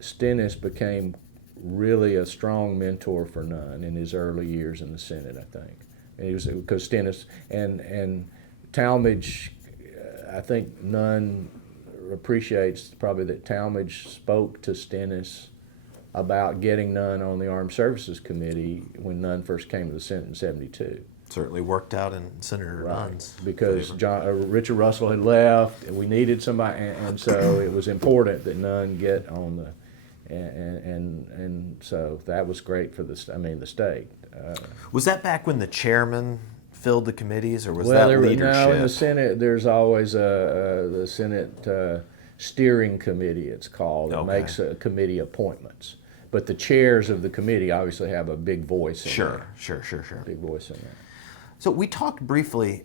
Stennis became really a strong mentor for Nunn in his early years in the Senate, I think. And because Stennis and Talmadge, I think Nunn appreciates probably that Talmadge spoke to Stennis about getting Nunn on the Armed Services Committee when Nunn first came to the Senate in '72. Certainly worked out in Senator Nunn's Because favor. Richard Russell had left, and we needed somebody, and so it was important that Nunn get on the, and so that was great for the state. Was that back when the chairman filled the committees, or was Well, that leadership? now in the Senate, there's always the Senate steering committee, it's called, that Okay. makes committee appointments. But the chairs of the committee obviously have a big voice in Sure, that. sure. Big voice in that. So we talked briefly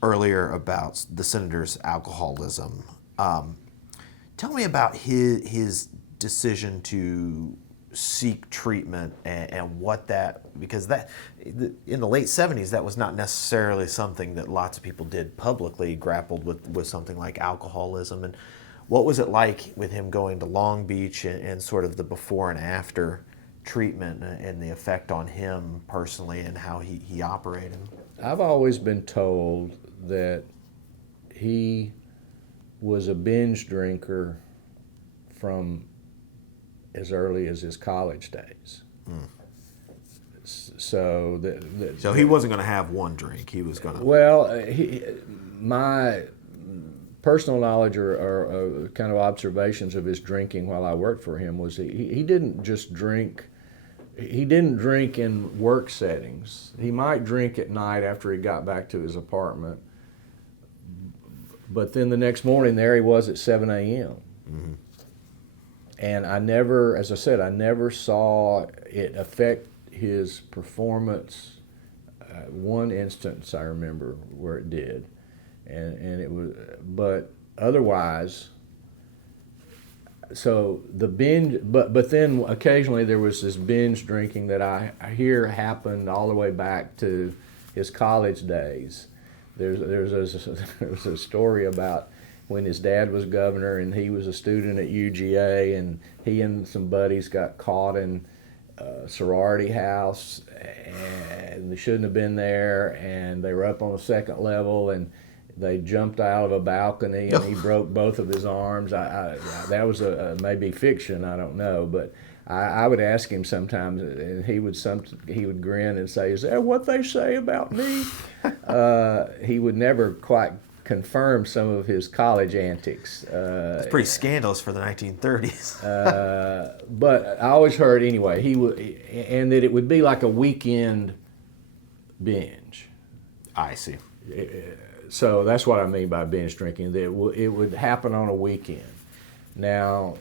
earlier about the senator's alcoholism. Tell me about his decision to seek treatment and what that, because that in the late 70s, that was not necessarily something that lots of people did publicly, grappled with something like alcoholism. And what was it like with him going to Long Beach and sort of the before and after treatment and the effect on him personally and how he operated? I've always been told that he was a binge drinker from as early as his college days. So So he wasn't going to have one drink. He was going to. Well, my personal knowledge or kind of observations of his drinking while I worked for him was he didn't just drink. He didn't drink in work settings. He might drink at night after he got back to his apartment, but then the next morning there he was at 7 a.m. Mm-hmm. And I never, as I said, I never saw it affect his performance. One instance I remember where it did, and it was, but otherwise. So the binge, but then occasionally there was this binge drinking that I hear happened all the way back to his college days. There's a story about when his dad was governor and he was a student at UGA, and he and some buddies got caught in a sorority house, and they shouldn't have been there, and they were up on the second level, and they jumped out of a balcony, and he broke both of his arms. That was maybe fiction, I don't know, but I would ask him sometimes, and he would grin and say, "Is that what they say about me?" He would never quite confirm some of his college antics. It's pretty scandalous for the 1930s. But I always heard anyway and that it would be like a weekend binge. I see. So that's what I mean by binge drinking. That it would happen on a weekend. Now,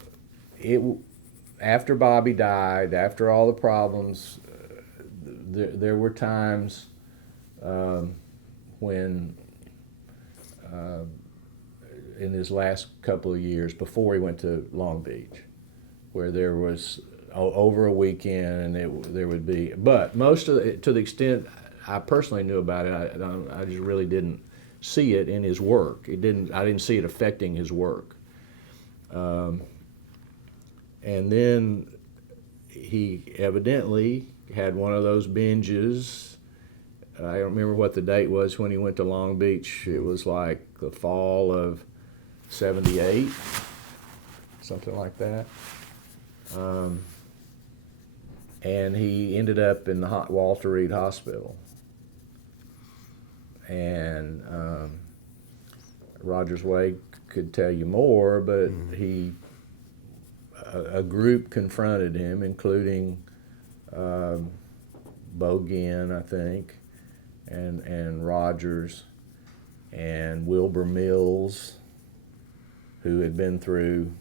after Bobby died, after all the problems, there were times when, in his last couple of years before he went to Long Beach, where there was over a weekend, and there would be. But most of it, to the extent I personally knew about it, I just really didn't see it in his work. I didn't see it affecting his work. And then he evidently had one of those binges. I don't remember what the date was when he went to Long Beach. It was like the fall of '78, something like that. And he ended up in the Walter Reed Hospital. And Rogers Wade could tell you more, but a group confronted him, including Bogan, I think, and Rogers, and Wilbur Mills, who had been through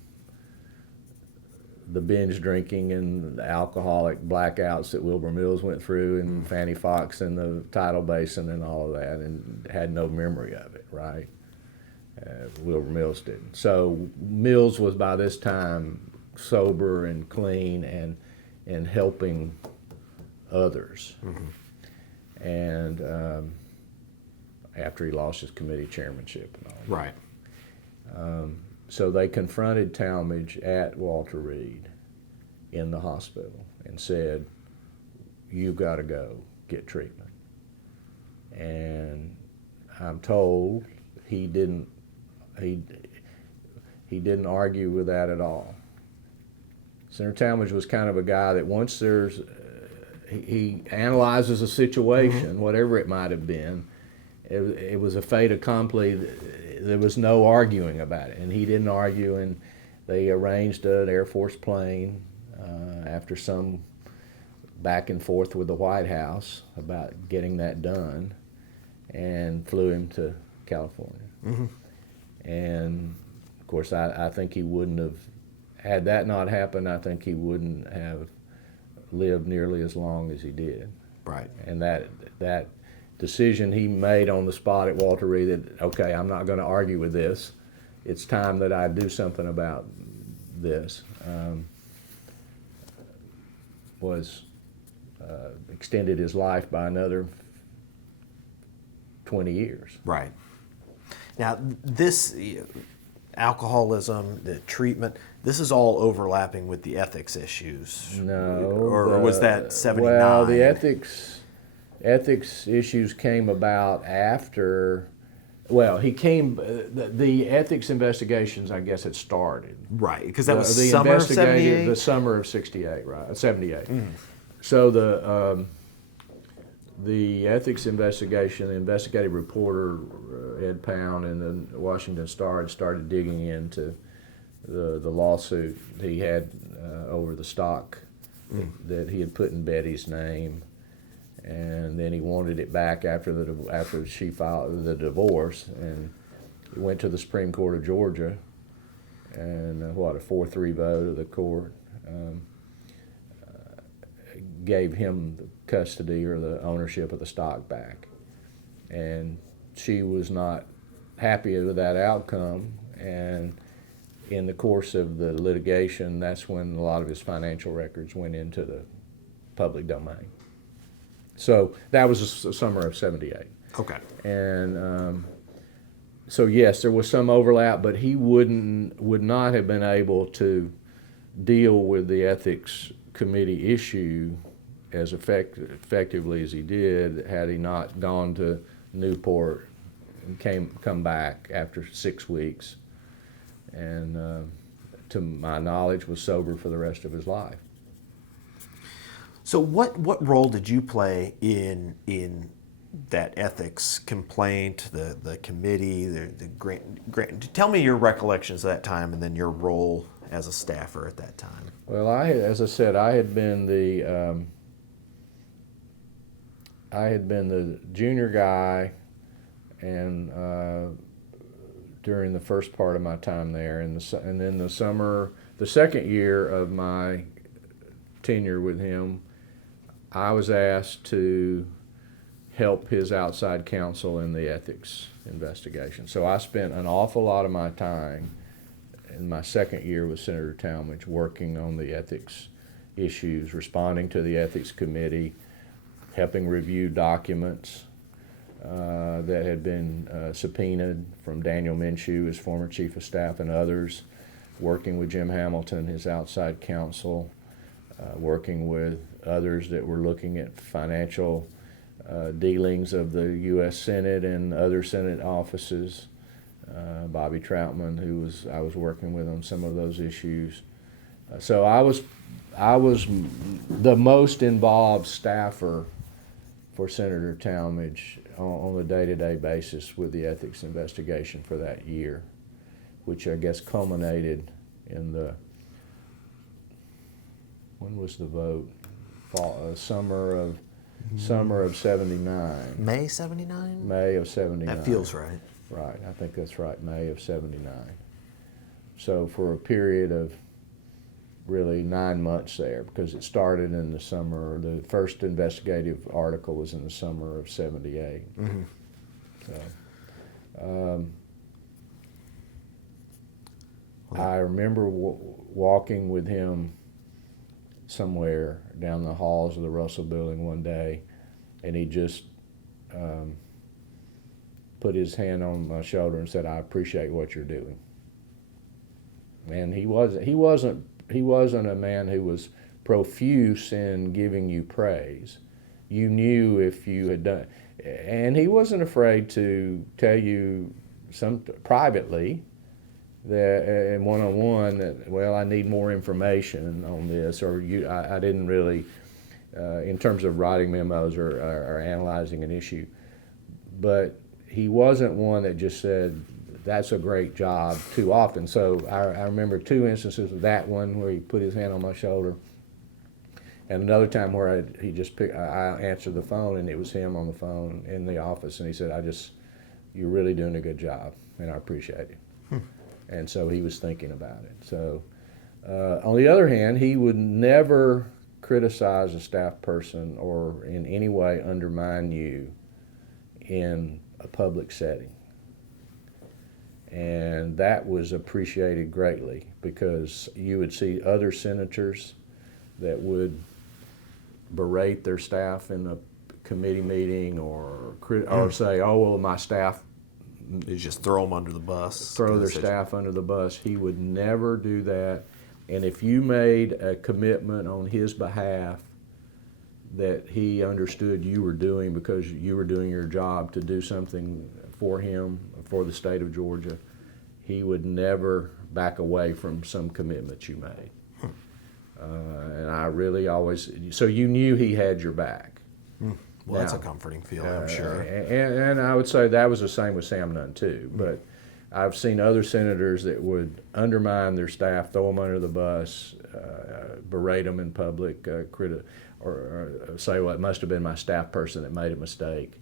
the binge drinking and the alcoholic blackouts that Wilbur Mills went through, and Fanny Fox in the tidal basin and all of that, and had no memory of it, right? Wilbur Mills didn't. So Mills was by this time sober and clean and helping others. Mm-hmm. And after he lost his committee chairmanship and all that. Right. So they confronted Talmadge at Walter Reed in the hospital and said, "You've got to go get treatment." And I'm told he didn't argue with that at all. Senator Talmadge was kind of a guy that once he analyzes a situation, whatever it might have been, it was a fait accompli. There was no arguing about it, and he didn't argue, and they arranged an Air Force plane after some back and forth with the White House about getting that done, and flew him to California. And of course, I think he wouldn't have, had that not happened, I think he wouldn't have lived nearly as long as he did. Right. And that decision he made on the spot at Walter Reed, that, okay, I'm not going to argue with this. It's time that I do something about this, extended his life by another 20 years. Right. Now, this alcoholism, the treatment, this is all overlapping with the ethics issues. No. Or was that 79? Well, the ethics issues came about after, well, the ethics investigations, I guess, had started. Right, because that was the summer of 78? The summer of 68, right, 78. So the ethics investigation, the investigative reporter, Ed Pound, in the Washington Star had started digging into the lawsuit he had over the stock that he had put in Betty's name, and then he wanted it back after she filed the divorce, and he went to the Supreme Court of Georgia, and a 4-3 vote of the court gave him the custody or the ownership of the stock back, and she was not happy with that outcome, and in the course of the litigation, that's when a lot of his financial records went into the public domain. So that was the summer of 78. Okay. And so yes, there was some overlap, but he would not have been able to deal with the ethics committee issue as effectively as he did had he not gone to Newport and come back after 6 weeks, and to my knowledge was sober for the rest of his life. So what role did you play in that ethics complaint, the committee, the grant? Tell me your recollections of that time, and then your role as a staffer at that time. Well, as I said, I had been the junior guy, and during the first part of my time there, and then the second year of my tenure with him, I was asked to help his outside counsel in the ethics investigation. So I spent an awful lot of my time in my second year with Senator Talmadge working on the ethics issues, responding to the ethics committee, helping review documents that had been subpoenaed from Daniel Minshew, his former chief of staff, and others, working with Jim Hamilton, his outside counsel, working with others that were looking at financial dealings of the U.S. Senate and other Senate offices. Bobby Troutman, I was working with on some of those issues. So I was the most involved staffer for Senator Talmadge on a day-to-day basis with the ethics investigation for that year, which I guess culminated in when was the vote? Summer of 79. May 79? May of 79. That feels right. Right, I think that's right, May of 79. So for a period of really 9 months there, because it started in the summer, the first investigative article was in the summer of 78. So, I remember walking with him somewhere down the halls of the Russell Building one day, and he just put his hand on my shoulder and said, "I appreciate what you're doing." And he wasn't a man who was profuse in giving you praise. You knew if you had done, and he wasn't afraid to tell you privately that in one-on-one that, well, I need more information on this, or I didn't really, in terms of writing memos or analyzing an issue. But he wasn't one that just said, that's a great job too often. So I remember two instances of that one where he put his hand on my shoulder, and another time where I answered the phone and it was him on the phone in the office, and he said, you're really doing a good job and I appreciate it. And so he was thinking about it. So on the other hand, he would never criticize a staff person or in any way undermine you in a public setting. And that was appreciated greatly, because you would see other senators that would berate their staff in a committee meeting or say, oh, well, my staff, You just throw them under the bus. throw their staff under the bus. He would never do that. And if you made a commitment on his behalf that he understood you were doing because you were doing your job to do something for him, for the state of Georgia, he would never back away from some commitment you made. And I really always, so you knew he had your back. Well, that's a comforting feeling, I'm sure. And I would say that was the same with Sam Nunn too. But I've seen other senators that would undermine their staff, throw them under the bus, berate them in public, or say, well, it must have been my staff person that made a mistake.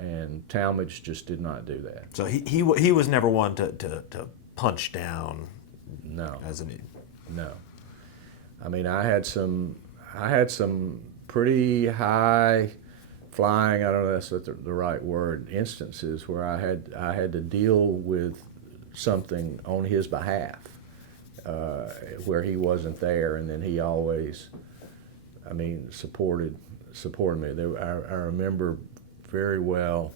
And Talmadge just did not do that. So he was never one to punch down. No. No. I mean, I had some pretty high flying, I don't know if that's the right word, instances where I had to deal with something on his behalf, where he wasn't there, and then he always, supported me. I remember very well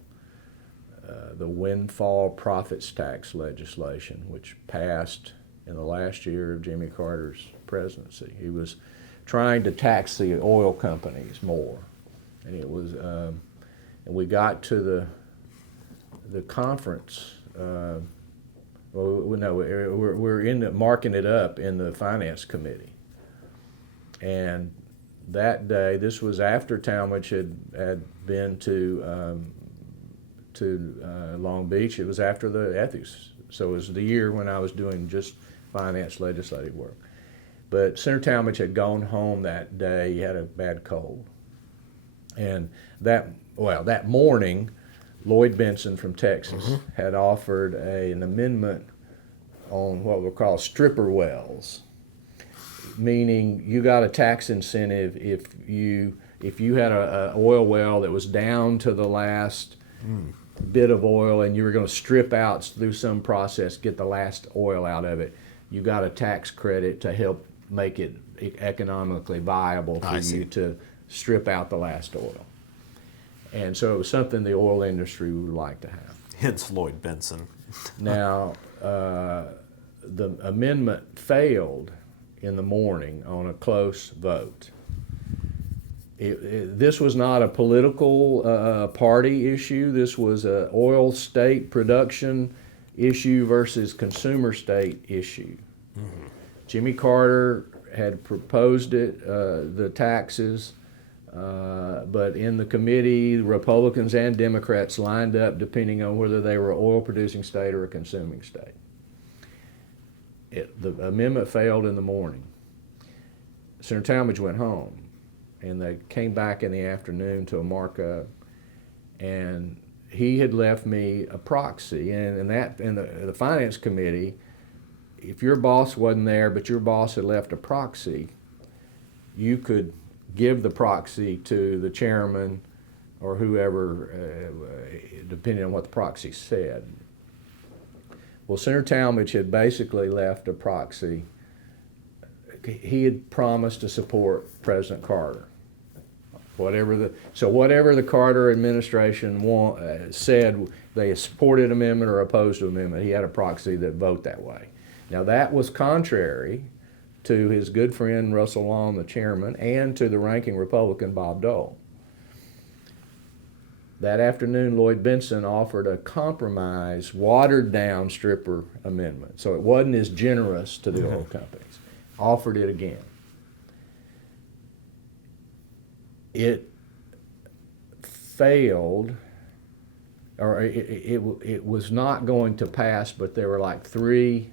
the Windfall profits tax legislation, which passed in the last year of Jimmy Carter's presidency. He was trying to tax the oil companies more, and it was, and we got to the conference. We're marking it up in the finance committee, and that day, this was after Talmadge had been to Long Beach. It was after the ethics, so it was the year when I was doing just finance legislative work. But Senator Talmadge had gone home that day. He had a bad cold. And that morning, Lloyd Benson from Texas had offered an amendment on what we'll call stripper wells, meaning you got a tax incentive if you had an oil well that was down to the last bit of oil and you were going to strip out through some process, get the last oil out of it. You got a tax credit to help make it economically viable for you to strip out the last oil. And so it was something the oil industry would like to have. Hence Lloyd Benson. Now, the amendment failed in the morning on a close vote. This was not a political party issue. This was an oil state production issue versus consumer state issue. Jimmy Carter had proposed it, the taxes, but in the committee, Republicans and Democrats lined up depending on whether they were an oil-producing state or a consuming state. The amendment failed in the morning. Senator Talmadge went home, and they came back in the afternoon to a markup, and he had left me a proxy. And in the finance committee, if your boss wasn't there, but your boss had left a proxy, you could give the proxy to the chairman or whoever, depending on what the proxy said. Well, Senator Talmadge had basically left a proxy. He had promised to support President Carter. Whatever the Carter administration said, they supported amendment or opposed to amendment, he had a proxy that voted that way. Now that was contrary to his good friend Russell Long, the chairman, and to the ranking Republican Bob Dole. That afternoon, Lloyd Bentsen offered a compromise, watered-down stripper amendment. So it wasn't as generous to the oil companies. Offered it again. It failed, or it was not going to pass, but there were like 3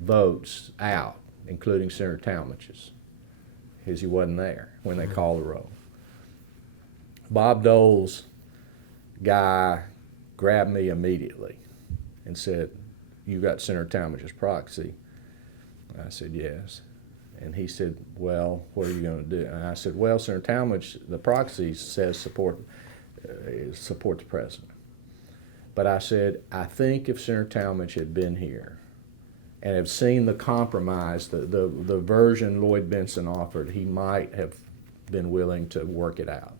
votes out, including Senator Talmadge's, because he wasn't there when they called the roll. Bob Dole's guy grabbed me immediately and said, "You got Senator Talmadge's proxy?" I said, "Yes." And he said, "Well, what are you going to do?" And I said, "Well, Senator Talmadge, the proxy says support the president." But I said, "I think if Senator Talmadge had been here and have seen the compromise, the version Lloyd Bentsen offered, he might have been willing to work it out."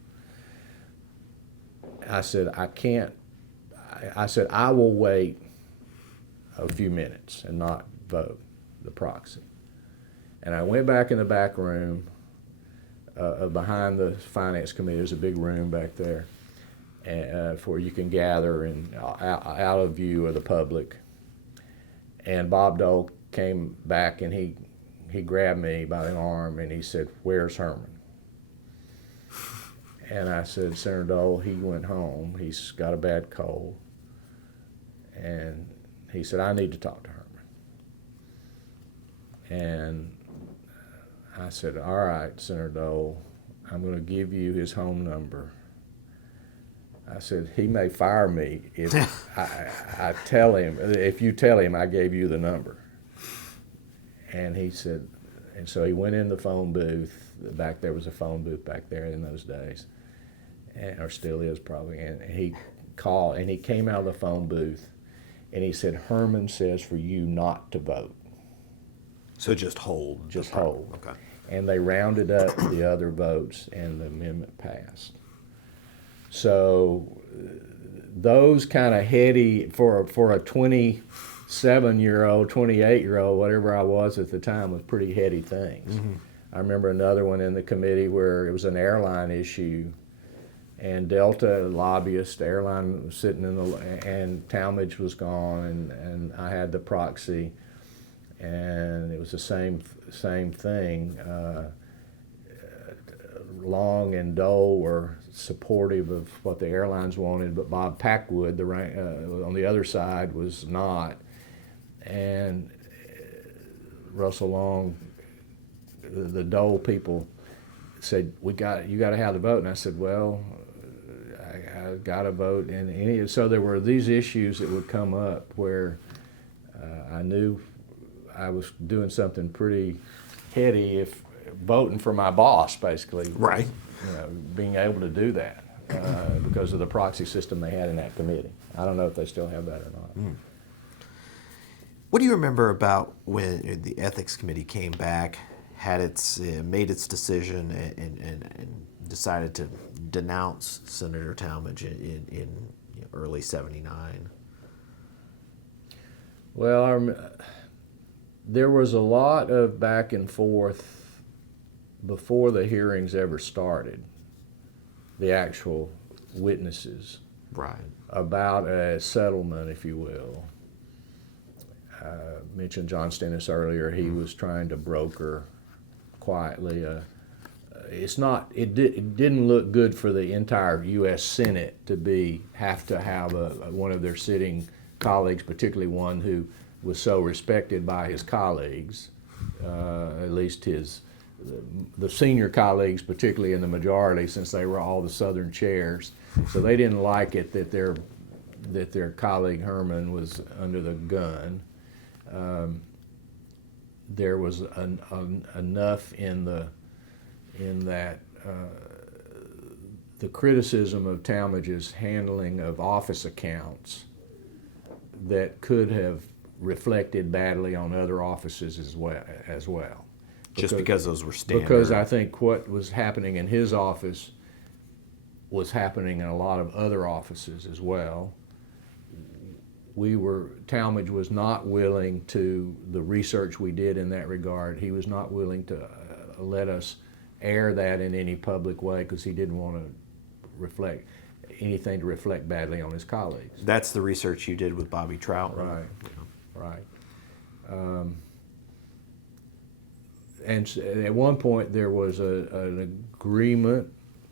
I said, I will wait a few minutes and not vote the proxy. And I went back in the back room behind the finance committee. There's a big room back there where you can gather and out of view of the public. And Bob Dole came back and he grabbed me by the arm and he said, "Where's Herman?" And I said, "Senator Dole, he went home. He's got a bad cold." And he said, "I need to talk to Herman." And I said, "All right, Senator Dole, I'm going to give you his home number." I said, "He may fire me if I tell him, if you tell him I gave you the number." And he said, and so he went in the phone booth. Back there was a phone booth back there in those days, or still is probably. And he called, and he came out of the phone booth, and he said, "Herman says for you not to vote." So just hold. Just hold. Okay. And they rounded up the other votes, and the amendment passed. So those kind of heady, for a 27-year-old, 28-year-old, whatever I was at the time, was pretty heady things. Mm-hmm. I remember another one in the committee where it was an airline issue, and Delta lobbyist, airline was sitting in the, and Talmadge was gone, and I had the proxy, and it was the same thing. Long and Dole were supportive of what the airlines wanted, but Bob Packwood, on the other side, was not. And Russell Long, the Dole people said, you got to have the vote. And I said, well, I got to vote. And so there were these issues that would come up where I knew I was doing something pretty heady, if voting for my boss, basically. Right. Being able to do that because of the proxy system they had in that committee. I don't know if they still have that or not. Mm. What do you remember about when the ethics committee came back, had made its decision, and decided to denounce Senator Talmadge in early '79? Well, there was a lot of back and forth before the hearings ever started, the actual witnesses, right, about a settlement, if you will. Mentioned John Stennis earlier. He was trying to broker quietly. It didn't look good for the entire U.S. Senate to have to have one of their sitting colleagues, particularly one who was so respected by his colleagues, at least the senior colleagues, particularly in the majority, since they were all the Southern chairs. So they didn't like it that their colleague Herman was under the gun. There was enough in that the criticism of Talmadge's handling of office accounts that could have reflected badly on other offices as well. Just because those were standard. Because I think what was happening in his office was happening in a lot of other offices as well. Talmadge was not willing to, the research we did in that regard, he was not willing to let us air that in any public way because he didn't want to reflect. anything to reflect badly on his colleagues. That's the research you did with Bobby Trout. Right, right. And at one point there was an agreement,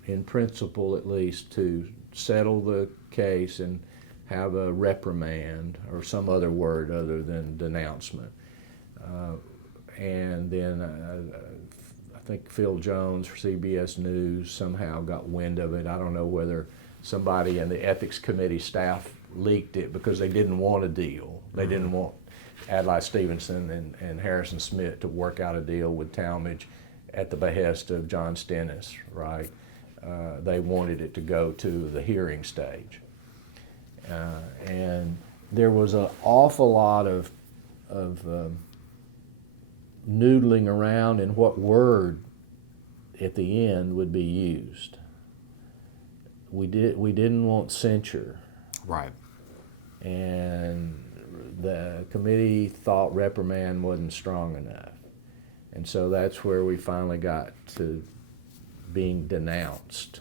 in principle at least, to settle the case and have a reprimand or some other word other than denouncement. And then I think Phil Jones for CBS News somehow got wind of it. I don't know whether somebody in the ethics committee staff leaked it because they didn't want a deal. They didn't want Adlai Stevenson and Harrison Smith to work out a deal with Talmadge at the behest of John Stennis, right? They wanted it to go to the hearing stage. And there was an awful lot of noodling around in what word at the end would be used. We didn't want censure. Right. And the committee thought reprimand wasn't strong enough. And so that's where we finally got to being denounced.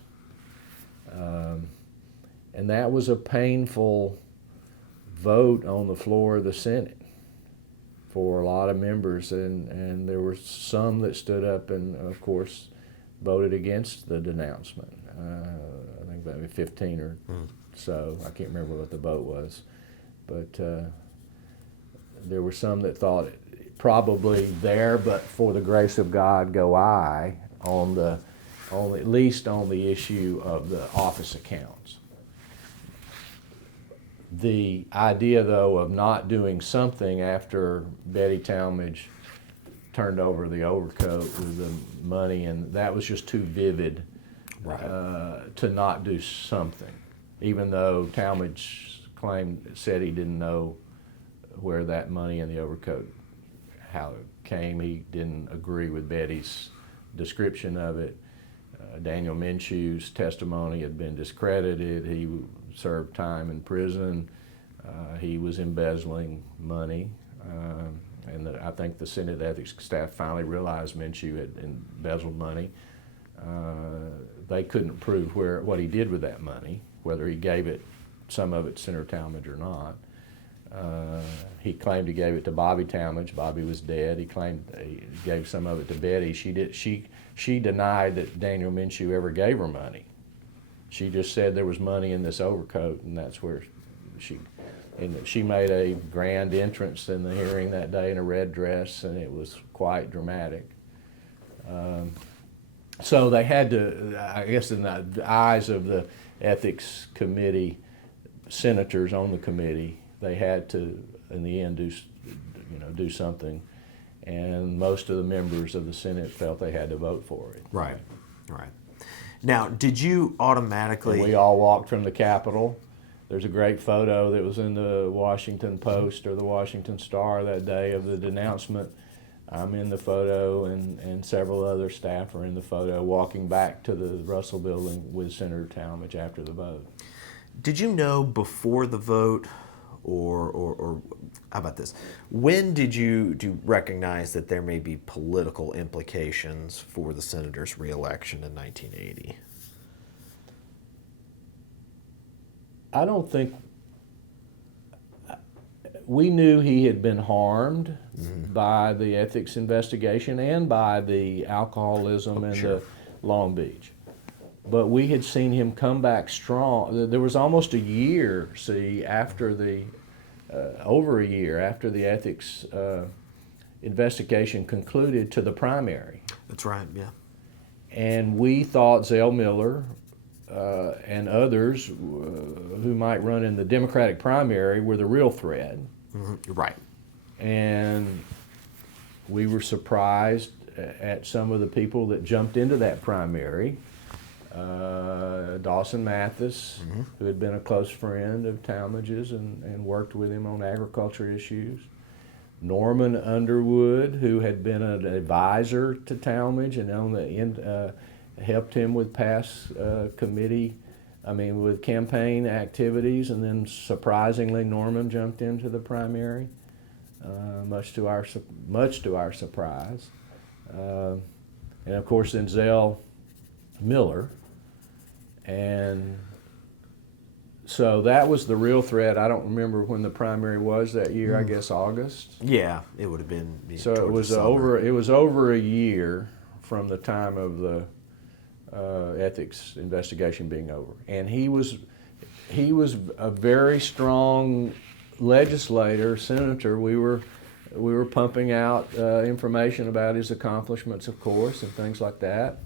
And that was a painful vote on the floor of the Senate for a lot of members, and there were some that stood up and, of course, voted against the denouncement. I think maybe 15 or so. I can't remember what the vote was. But there were some that thought probably there, but for the grace of God go I, at least on the issue of the office accounts. The idea, though, of not doing something after Betty Talmadge turned over the overcoat with the money, and that was just too vivid to not do something, even though Talmadge said he didn't know where that money in the overcoat, how it came. He didn't agree with Betty's description of it. Daniel Minshew's testimony had been discredited. He served time in prison. He was embezzling money. And I think the Senate ethics staff finally realized Minshew had embezzled money. They couldn't prove what he did with that money, whether he gave some of it to Senator Talmadge or not. He claimed he gave it to Bobby Talmadge. Bobby was dead. He claimed he gave some of it to Betty. She denied that Daniel Minshew ever gave her money. She just said there was money in this overcoat, and that's where she made a grand entrance in the hearing that day in a red dress, and it was quite dramatic. So they had to, I guess in the eyes of the ethics committee, senators on the committee, they had to, in the end, do something. And most of the members of the Senate felt they had to vote for it. Right. Now, did you automatically... And we all walked from the Capitol. There's a great photo that was in the Washington Post or the Washington Star that day of the denouncement. I'm in the photo, and several other staff are in the photo walking back to the Russell Building with Senator Talmadge after the vote. Did you know before the vote, or how about this? When did you recognize that there may be political implications for the senator's reelection in 1980? I don't think we knew he had been harmed by the ethics investigation and by the alcoholism in the Long Beach. But we had seen him come back strong. There was almost a year, after over a year after the ethics investigation concluded to the primary. That's right, yeah. And we thought Zell Miller and others who might run in the Democratic primary were the real threat. Right. And we were surprised at some of the people that jumped into that primary. Dawson Mathis, who had been a close friend of Talmadge's and worked with him on agriculture issues. Norman Underwood, who had been an advisor to Talmadge and on the end, helped him with with campaign activities, and then surprisingly Norman jumped into the primary, much to our surprise. And of course then Zell Miller, and So that was the real threat. I don't remember when the primary was that year. I guess August. Yeah, it would have been. So it was summer. It was over a year from the time of the ethics investigation being over, and he was a very strong legislator, senator. We were pumping out information about his accomplishments, of course, and things like that.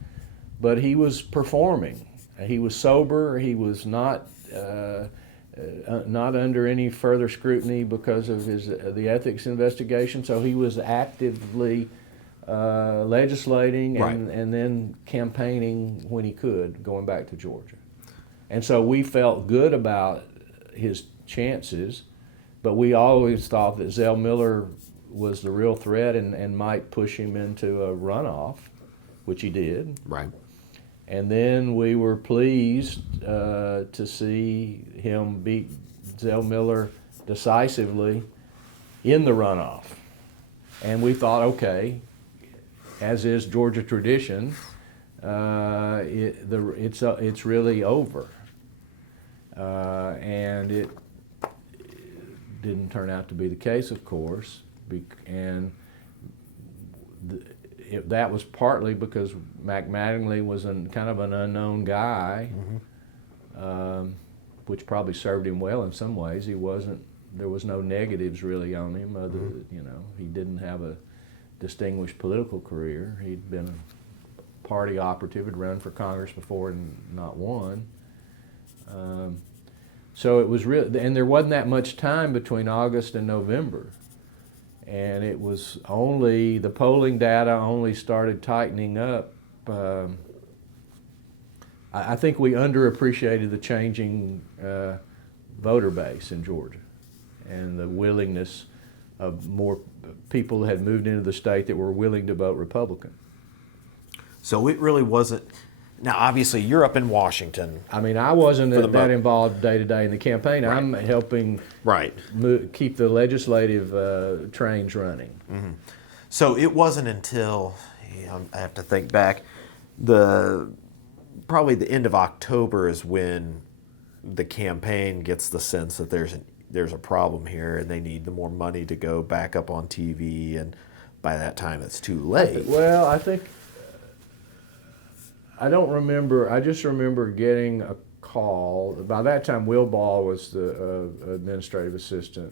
But he was performing. He was sober. He was not under any further scrutiny because of the ethics investigation. So he was actively legislating Right. and then campaigning when he could, going back to Georgia. And so we felt good about his chances, but we always thought that Zell Miller was the real threat and might push him into a runoff, which he did. Right. And then we were pleased to see him beat Zell Miller decisively in the runoff. And we thought, okay, as is Georgia tradition, it's really over. And it didn't turn out to be the case, of course, and that was partly because Mac Mattingly was kind of an unknown guy, which probably served him well in some ways. There was no negatives really on him, he didn't have a distinguished political career. He'd been a party operative, had run for Congress before and not won. So it was real, and there wasn't that much time between August and November. And it was only, the polling data only started tightening up. I think we underappreciated the changing voter base in Georgia and the willingness of more people that had moved into the state that were willing to vote Republican. So it really wasn't. Now, obviously, you're up in Washington. I mean, I wasn't that involved day to day in the campaign. Right. I'm helping keep the legislative trains running. Mm-hmm. So it wasn't until, I have to think back, probably the end of October is when the campaign gets the sense that there's a problem here and they need the more money to go back up on TV, and by that time it's too late. Well, I think, I don't remember, I just remember getting a call. By that time, Will Ball was the administrative assistant,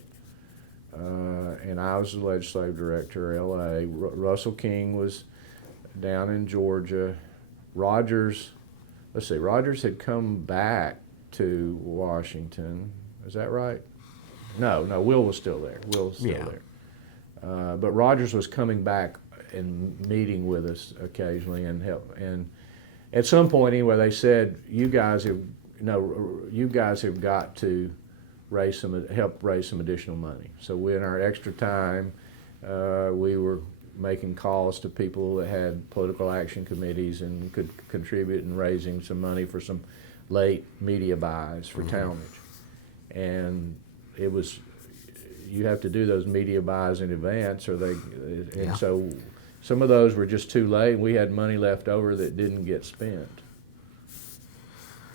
and I was the legislative director, L.A. Russell King was down in Georgia. Rogers had come back to Washington. Is that right? No, Will was still there. There. But Rogers was coming back and meeting with us occasionally and help. And at some point, anyway, they said, you guys have got to help raise some additional money. So in our extra time, we were making calls to people that had political action committees and could contribute in raising some money for some late media buys for Talmadge. And it was, you have to do those media buys in advance, so some of those were just too late. We had money left over that didn't get spent,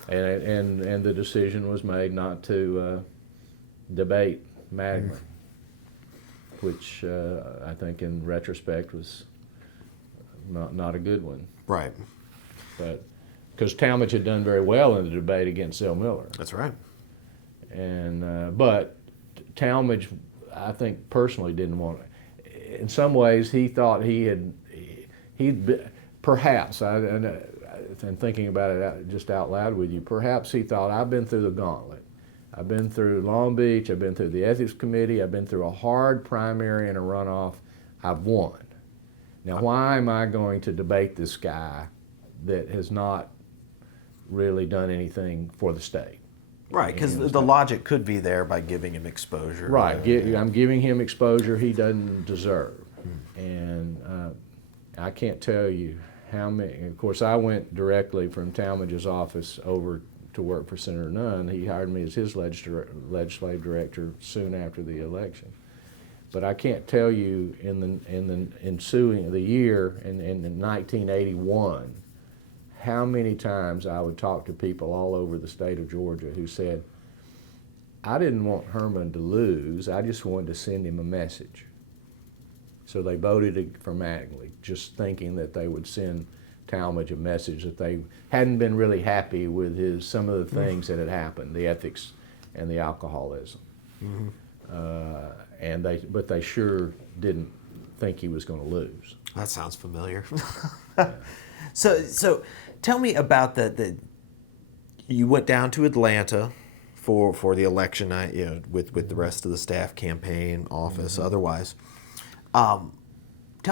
and the decision was made not to debate Mattingly, which I think in retrospect was not a good one. Right. But because Talmadge had done very well in the debate against Zell Miller. That's right. And but Talmadge, I think personally didn't want it. In some ways, he thought he'd perhaps, and thinking about it just out loud with you, perhaps he thought, I've been through the gauntlet. I've been through Long Beach, I've been through the ethics committee, I've been through a hard primary and a runoff, I've won. Now why am I going to debate this guy that has not really done anything for the state? Right, because the logic could be there by giving him exposure. Right, I'm giving him exposure he doesn't deserve. And I can't tell you how many, of course I went directly from Talmadge's office over to work for Senator Nunn. He hired me as his legislative director soon after the election. But I can't tell you in the ensuing the year in 1981 how many times I would talk to people all over the state of Georgia who said, I didn't want Herman to lose. I just wanted to send him a message. So they voted for Mattingly, just thinking that they would send Talmadge a message that they hadn't been really happy with some of the things that had happened, the ethics and the alcoholism. But they sure didn't think he was going to lose. That sounds familiar. So tell me about you went down to Atlanta for the election night, with the rest of the staff, campaign, office, otherwise. Tell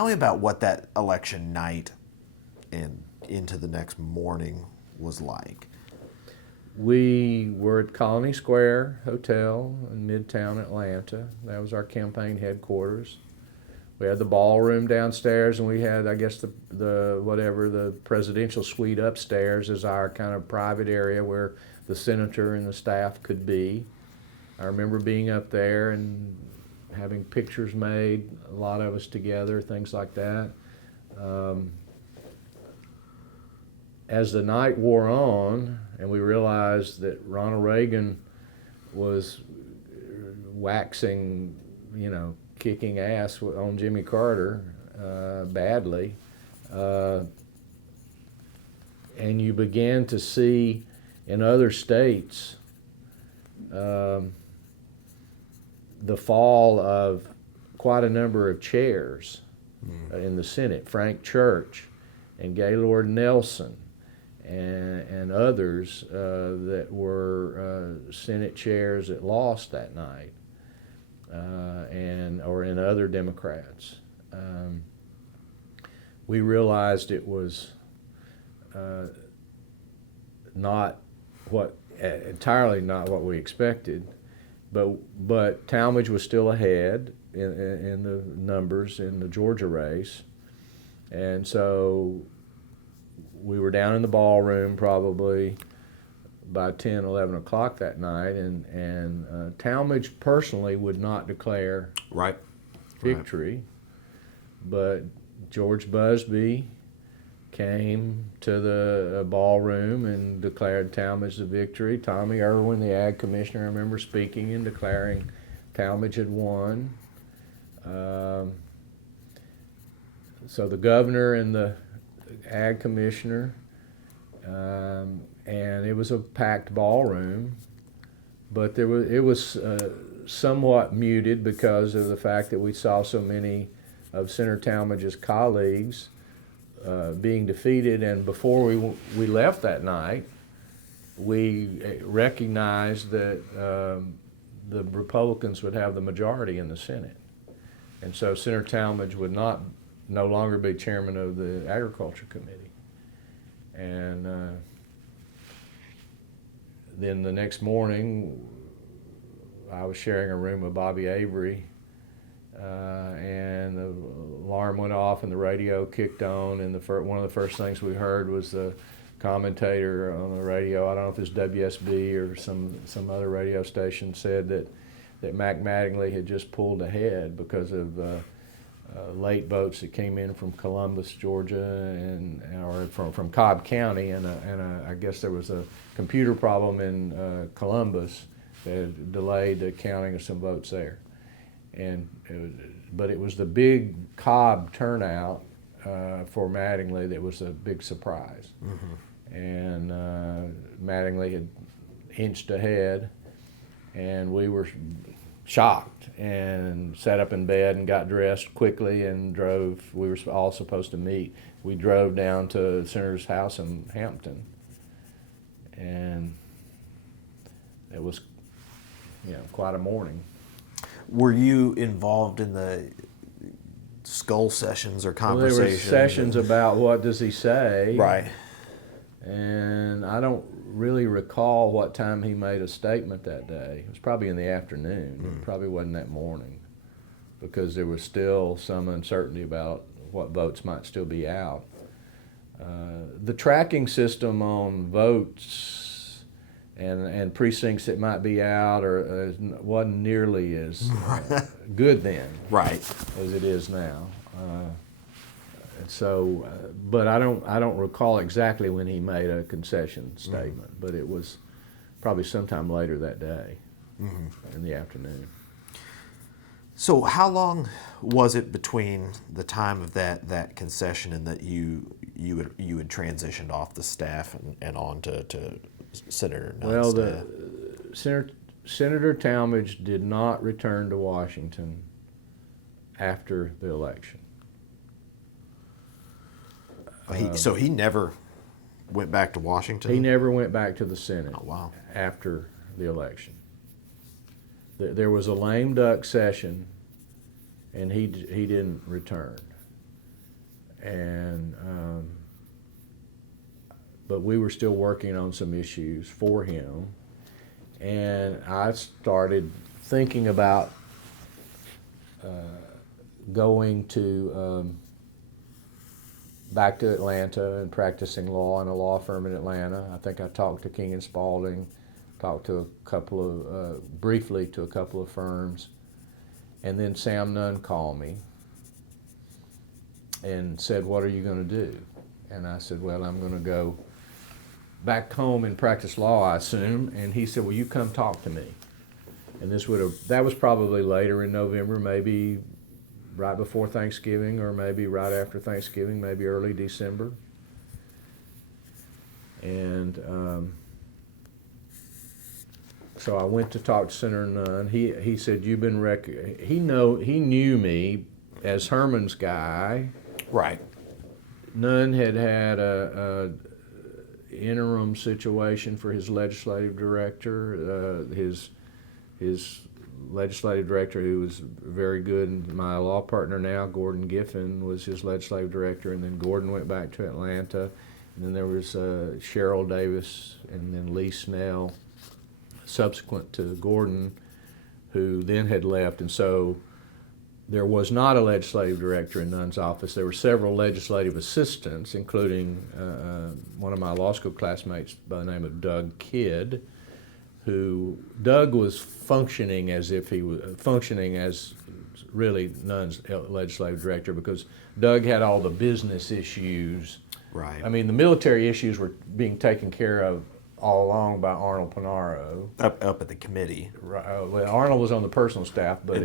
me about what that election night and into the next morning was like. We were at Colony Square Hotel in Midtown Atlanta. That was our campaign headquarters. We had the ballroom downstairs, and we had, I guess, the presidential suite upstairs as our kind of private area where the senator and the staff could be. I remember being up there and having pictures made, a lot of us together, things like that. As the night wore on, and we realized that Ronald Reagan was waxing, kicking ass on Jimmy Carter badly, and you began to see in other states the fall of quite a number of chairs in the Senate. Frank Church and Gaylord Nelson and others that were Senate chairs that lost that night, or in other Democrats. We realized it was entirely not what we expected, but Talmadge was still ahead in the numbers in the Georgia race, and so we were down in the ballroom probably by 10, 11 o'clock that night, and Talmadge personally would not declare victory, but George Busby came to the ballroom and declared Talmadge the victory. Tommy Irwin, the ag commissioner, I remember speaking and declaring Talmadge had won. So the governor and the ag commissioner, and it was a packed ballroom, but it was somewhat muted because of the fact that we saw so many of Senator Talmadge's colleagues being defeated. And before we left that night, we recognized that the Republicans would have the majority in the Senate, and so Senator Talmadge would no longer be chairman of the Agriculture Committee. And then the next morning, I was sharing a room with Bobby Avery, and the alarm went off and the radio kicked on, and one of the first things we heard was the commentator on the radio, I don't know if it's WSB or some other radio station, said that Mac Mattingly had just pulled ahead because of late votes that came in from Columbus, Georgia, or from Cobb County, and I guess there was a computer problem in Columbus that delayed the counting of some votes there. But it was the big Cobb turnout for Mattingly that was a big surprise. And Mattingly had inched ahead, and we were shocked and sat up in bed and got dressed quickly and drove. We were all supposed to meet. We drove down to the senator's house in Hampton, and it was, quite a morning. Were you involved in the skull sessions or conversations? Well, there were sessions about what does he say. Right. And I don't really recall what time he made a statement that day. It was probably in the afternoon. It probably wasn't that morning, because there was still some uncertainty about what votes might still be out. The tracking system on votes and precincts that might be out wasn't nearly as good then, as it is now. So, but I don't recall exactly when he made a concession statement, but it was probably sometime later that day. in the afternoon. So how long was it between the time of that concession and that you had transitioned off the staff and on to Senator Nunn's staff? Senator Talmadge did not return to Washington after the election. So he never went back to Washington? He never went back to the Senate. Oh, wow. After the election. There was a lame duck session, and he didn't return. And but we were still working on some issues for him, and I started thinking about going to back to Atlanta and practicing law in a law firm in Atlanta. I think I talked to King and Spalding, talked to a couple of, briefly to a couple of firms, and then Sam Nunn called me and said, "What are you going to do?" And I said, "Well, I'm going to go back home and practice law, I assume." And he said, "Well, you come talk to me." And that was probably later in November, maybe right before Thanksgiving, or maybe right after Thanksgiving, maybe early December. And so I went to talk to Senator Nunn. He said, "You've been he knew me as Herman's guy." Right. Nunn had a interim situation for his legislative director. His legislative director, who was very good, and my law partner now, Gordon Giffen, was his legislative director, and then Gordon went back to Atlanta, and then there was Cheryl Davis, and then Lee Snell, subsequent to Gordon, who then had left, and so there was not a legislative director in Nunn's office. There were several legislative assistants, including one of my law school classmates by the name of Doug Kidd, Doug was functioning as really Nunn's legislative director, because Doug had all the business issues. Right. I mean, the military issues were being taken care of all along by Arnold Panaro. Up at the committee. Right. Well, Arnold was on the personal staff, but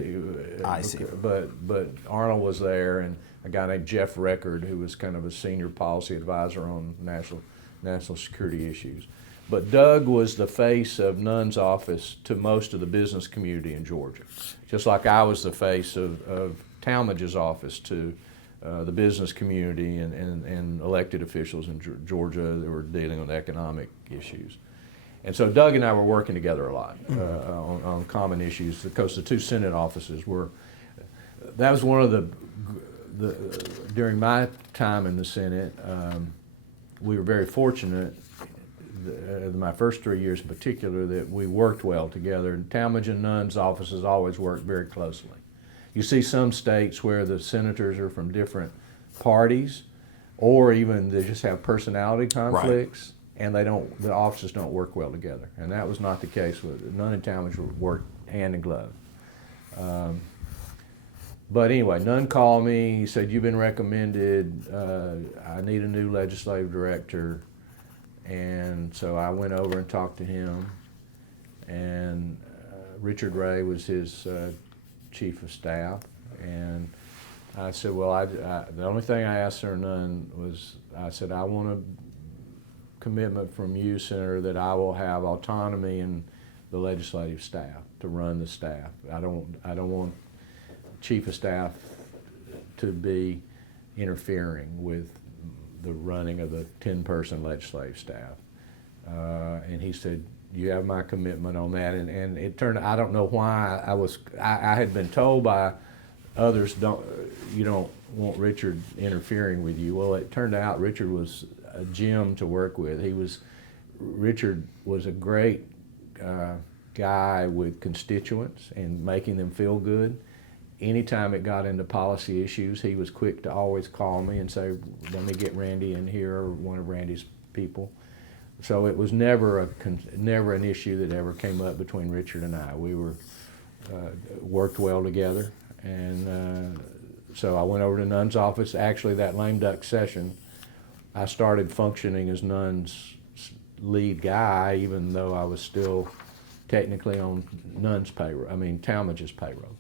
I see. But Arnold was there, and a guy named Jeff Record, who was kind of a senior policy advisor on national security issues. But Doug was the face of Nunn's office to most of the business community in Georgia, just like I was the face of Talmadge's office to the business community and elected officials in Georgia that were dealing with economic issues. And so Doug and I were working together a lot on common issues, because the two Senate offices that was one of the during my time in the Senate, we were very fortunate, my first 3 years in particular, that we worked well together. And Talmadge and Nunn's offices always worked very closely. You see some states where the senators are from different parties, or even they just have personality conflicts, right, and the offices don't work well together. And that was not the case with Nunn and Talmadge. Worked hand in glove. But anyway, Nunn called me. He said, "You've been recommended. I need a new legislative director." And so I went over and talked to him, and Richard Ray was his chief of staff. And I said, well, the only thing I asked Senator Nunn was, I said, "I want a commitment from you, Senator, that I will have autonomy in the legislative staff, to run the staff. I don't want chief of staff to be interfering with the running of the 10-person legislative staff." And he said, "You have my commitment on that." And it turned, I don't know why I had been told by others, you don't want Richard interfering with you. Well, it turned out Richard was a gem to work with. Richard was a great guy with constituents and making them feel good. Anytime it got into policy issues, he was quick to always call me and say, "Let me get Randy in here," or one of Randy's people. So it was never an issue that ever came up between Richard and I. We worked well together, and so I went over to Nunn's office. Actually, that lame duck session, I started functioning as Nunn's lead guy, even though I was still technically on Nunn's payroll. I mean Talmadge's payroll.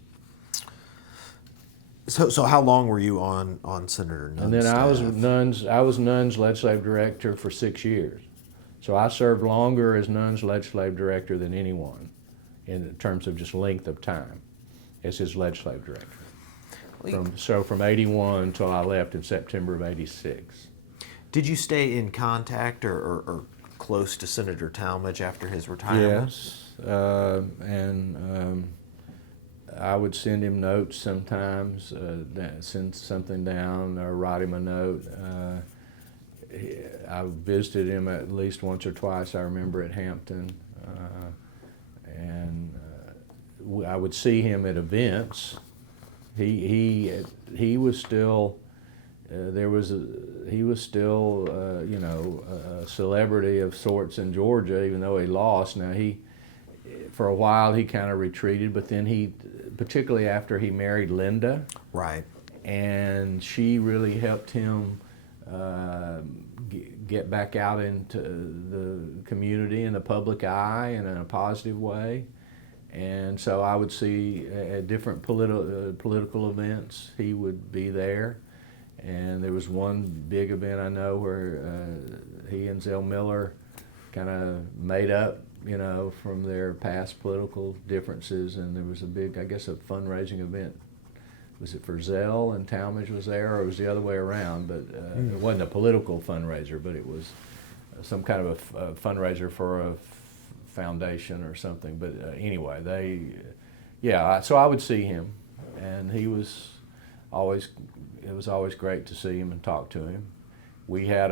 So how long were you on Senator Nunn's And then I staff? was Nunn's legislative director for 6 years. So I served longer as Nunn's legislative director than anyone in terms of just length of time as his legislative director. From 81 till I left in September of 86. Did you stay in contact or close to Senator Talmadge after his retirement? Yes, and I would send him notes sometimes, send something down or write him a note. I visited him at least once or twice, I remember, at Hampton. And I would see him at events. He was still he was still a celebrity of sorts in Georgia, even though he lost. Now for a while he kind of retreated, but then particularly after he married Linda, Right. and she really helped him get back out into the community and the public eye in a positive way. And so I would see at different political events, he would be there. And there was one big event I know where he and Zell Miller kind of made up, from their past political differences. And there was a big, I guess, a fundraising event. Was it for Zell and Talmadge was there, or it was the other way around? But it wasn't a political fundraiser, but it was some kind of a fundraiser for a foundation or something. But anyway, so I would see him, and it was always great to see him and talk to him. We had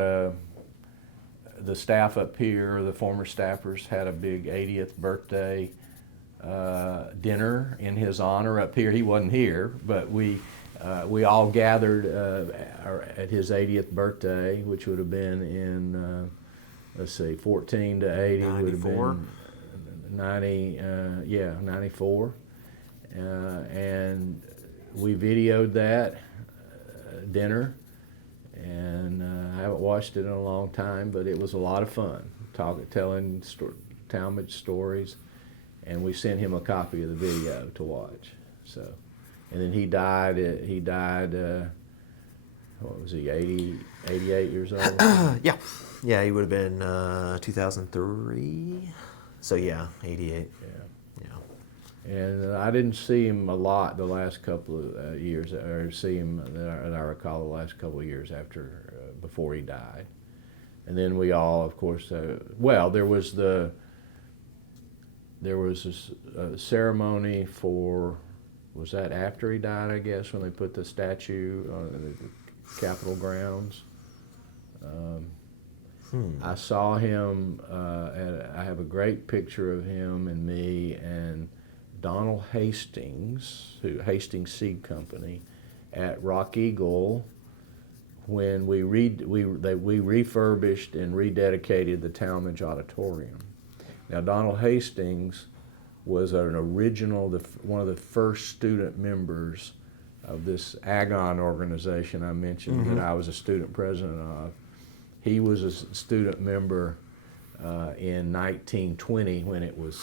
the staff up here, the former staffers, had a big 80th birthday dinner in his honor up here. He wasn't here, but we all gathered at his 80th birthday, which would have been in 14 to 80 would have been 94, and we videoed that dinner, and I haven't watched it in a long time, but it was a lot of fun telling Talmadge stories. And we sent him a copy of the video to watch. So, and then he died. What was he? 88 years old. Yeah, he would have been 2003. So yeah, 88. Yeah. And I didn't see him a lot the last couple of years, or see him that I recall the last couple of years before he died. And then we all, of course, there was a ceremony was that after he died, I guess, when they put the statue on the Capitol grounds. I saw him, I have a great picture of him and me and Donald Hastings, Hastings Seed Company, at Rock Eagle when we refurbished and rededicated the Talmadge Auditorium. Now, Donald Hastings was one of the first student members of this Agon organization I mentioned that I was a student president of. He was a student member in 1920 when it was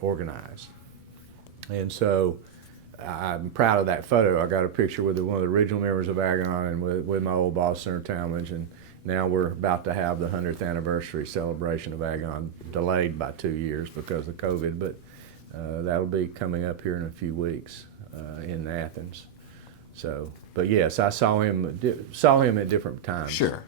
organized. And so I'm proud of that photo. I got a picture with one of the original members of Agon and with my old boss, Senator Talmadge, and now we're about to have the 100th anniversary celebration of Agon, delayed by 2 years because of COVID, but that'll be coming up here in a few weeks in Athens. So, but yes, I saw him at different times. Sure.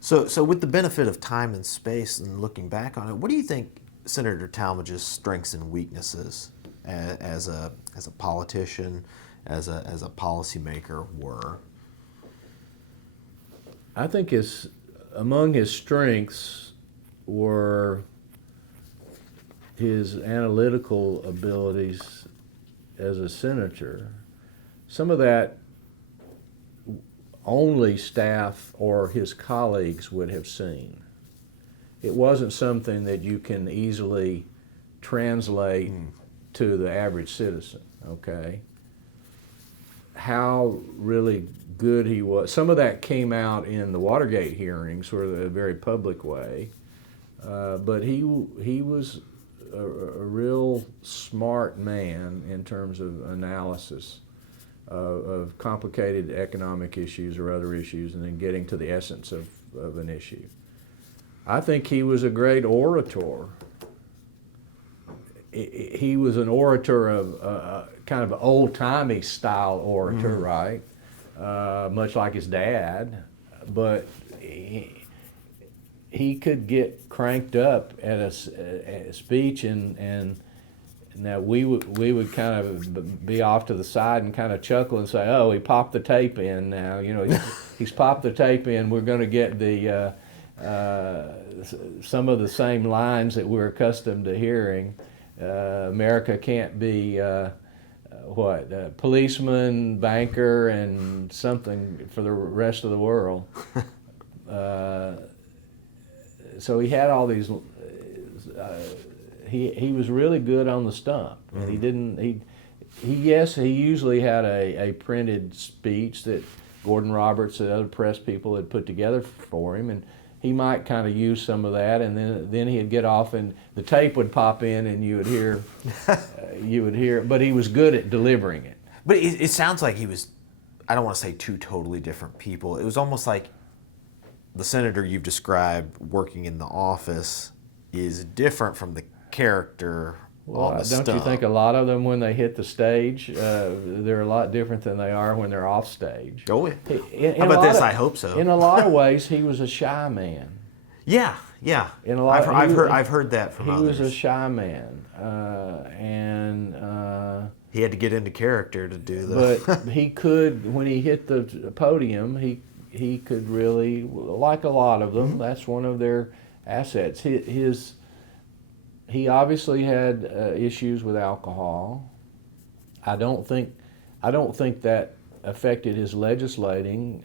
So with the benefit of time and space and looking back on it, what do you think Senator Talmadge's strengths and weaknesses as a politician, as a policymaker were? I think among his strengths were his analytical abilities as a senator. Some of that only staff or his colleagues would have seen. It wasn't something that you can easily translate to the average citizen, okay? How really good he was. Some of that came out in the Watergate hearings, sort of a very public way, but he was a real smart man in terms of analysis of complicated economic issues or other issues, and then getting to the essence of an issue. I think he was a great orator. He was an orator of kind of an old-timey style orator, right? Much like his dad, but he could get cranked up at a speech, and now we would kind of be off to the side and kind of chuckle and say, "Oh, he popped the tape in now. You know, he's popped the tape in. We're going to get the some of the same lines that we're accustomed to hearing. America can't be policeman, banker, and something for the rest of the world." So he had all these. He was really good on the stump, and he didn't. He usually had a printed speech that Gordon Roberts and other press people had put together for him, and he might kind of use some of that, and then he'd get off, and the tape would pop in, and you would hear. But he was good at delivering it. But it sounds like he was. I don't want to say two totally different people. It was almost like the senator you've described working in the office is different from the character on the stump. Don't you think a lot of them, when they hit the stage, they're a lot different than they are when they're off stage? Oh, yeah. How about this? I hope so. In a lot of ways, he was a shy man. Yeah. I've heard that from others. He was a shy man, he had to get into character to do that. But he could, when he hit the podium, he could really, like a lot of them, that's one of their assets. He obviously had issues with alcohol. I don't think that affected his legislating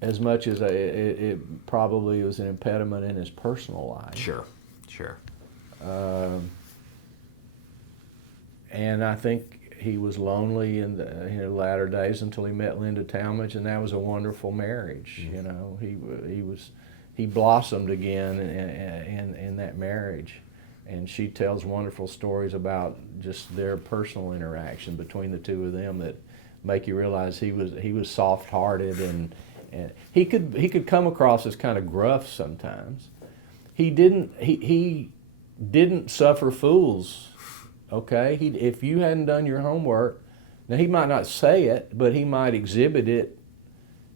as much as it probably was an impediment in his personal life. Sure. And I think he was lonely in the latter days until he met Linda Talmadge, and that was a wonderful marriage. You know, he blossomed again in that marriage, and she tells wonderful stories about just their personal interaction between the two of them that make you realize he was soft-hearted, and he could come across as kind of gruff sometimes. He didn't suffer fools. Okay, if you hadn't done your homework, now he might not say it, but he might exhibit it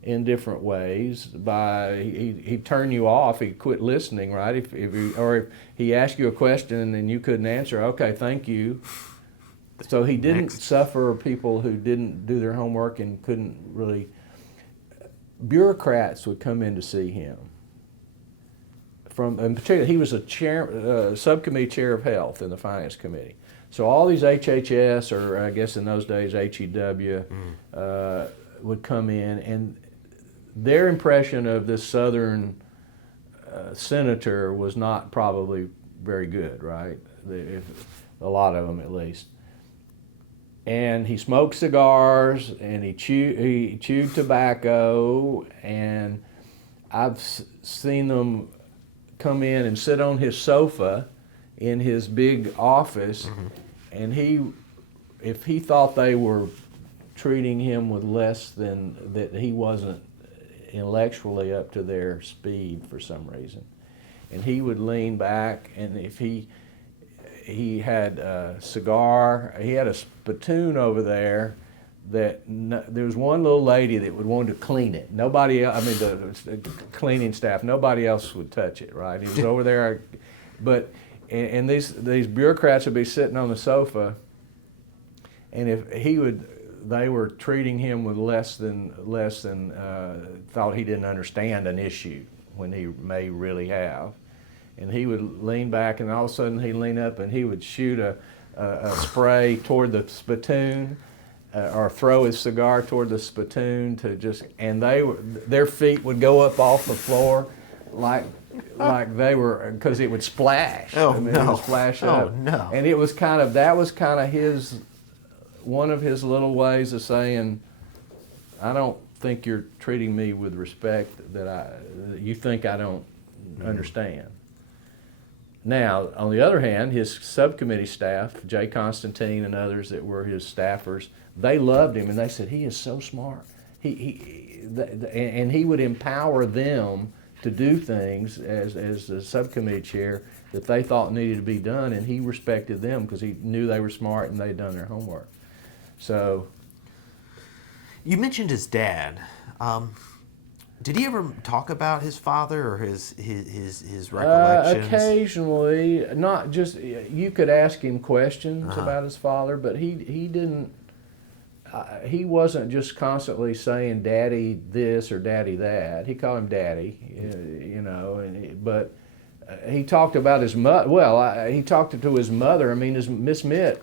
in different ways. He'd turn you off, he'd quit listening, right? If he asked you a question and you couldn't answer, okay, thank you. So he didn't suffer people who didn't do their homework and couldn't really. Bureaucrats would come in to see him. In particular, he was a subcommittee chair of health in the finance committee. So all these HHS, or I guess in those days HEW, would come in, and their impression of this Southern senator was not probably very good, right? A lot of them, at least. And he smoked cigars, and he chewed tobacco, and I've seen them come in and sit on his sofa in his big office, and if he thought they were treating him with less than that, he wasn't intellectually up to their speed for some reason, and he would lean back, and if he had a cigar, he had a spittoon over there that there was one little lady that would want to clean it. Nobody else, I mean the cleaning staff, nobody else would touch it, right? He was over there, but and these bureaucrats would be sitting on the sofa, and if they were treating him with less than thought he didn't understand an issue when he may really have, and he would lean back, and all of a sudden he'd lean up and he would shoot a spray toward the spittoon, or throw his cigar toward the spittoon and their feet would go up off the floor like they were, because it would splash. Oh, It no. would splash up. Oh, no. And that was kind of one of his little ways of saying, I don't think you're treating me with respect that you think I don't understand. Now, on the other hand, his subcommittee staff, Jay Constantine and others that were his staffers, they loved him, and they said, he is so smart. And he would empower them to do things as the subcommittee chair that they thought needed to be done, and he respected them because he knew they were smart and they'd done their homework. So, you mentioned his dad. Did he ever talk about his father or his recollections? Occasionally, not just, you could ask him questions about his father, but he didn't. He wasn't just constantly saying "Daddy this" or "Daddy that." He called him "Daddy," but he talked about his mother. Well, he talked to his mother. I mean, his Miss Mitt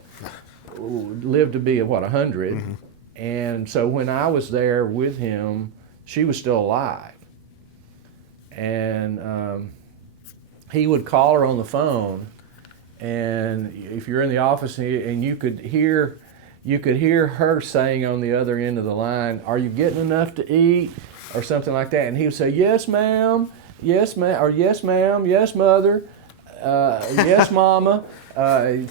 lived to be 100, mm-hmm. And so when I was there with him, she was still alive, and he would call her on the phone, and if you're in the office and you could hear her saying on the other end of the line, "Are you getting enough to eat?" or something like that, and he would say, "Yes, ma'am, yes, ma'am," or "Yes, ma'am, yes, mother, yes, mama."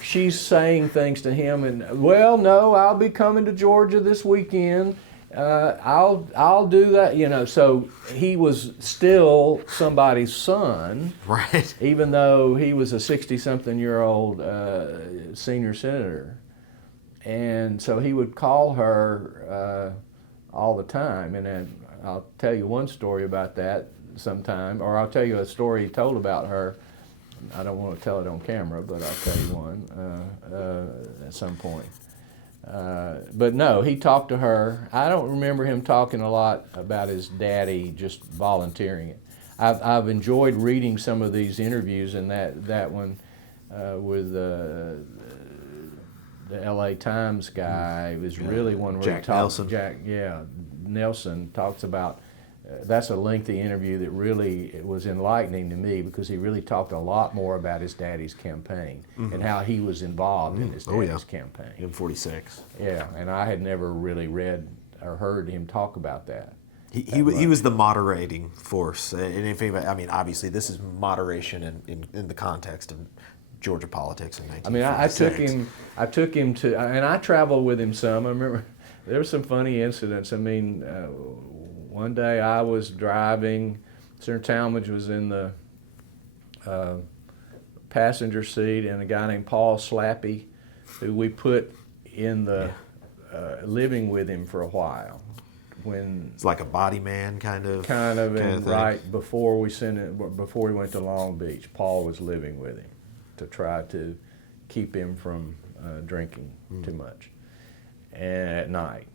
She's saying things to him, and "Well, no, I'll be coming to Georgia this weekend. I'll do that." So he was still somebody's son, right? Even though he was a 60-something-year-old senior senator. And so he would call her all the time, and then I'll tell you one story about that sometime, or I'll tell you a story he told about her. I don't want to tell it on camera, but I'll tell you one at some point. But no, he talked to her. I don't remember him talking a lot about his daddy just volunteering it. I've enjoyed reading some of these interviews, and that one with the LA Times guy was really one where Jack Nelson. Nelson talks about. That's a lengthy interview that really was enlightening to me because he really talked a lot more about his daddy's campaign, mm-hmm. and how he was involved in his daddy's campaign. In 46. Yeah, and I had never really read or heard him talk about that. He was the moderating force, and if anybody, I mean, obviously this is moderation in the context of Georgia politics in 1946. I mean, I took him to, and I traveled with him some. I remember there were some funny incidents. I mean, one day I was driving, Senator Talmadge was in the passenger seat, and a guy named Paul Slappy, who we put in the living with him for a while. When it's like a body man kind of and right before we went to Long Beach, Paul was living with him to try to keep him from drinking too much at night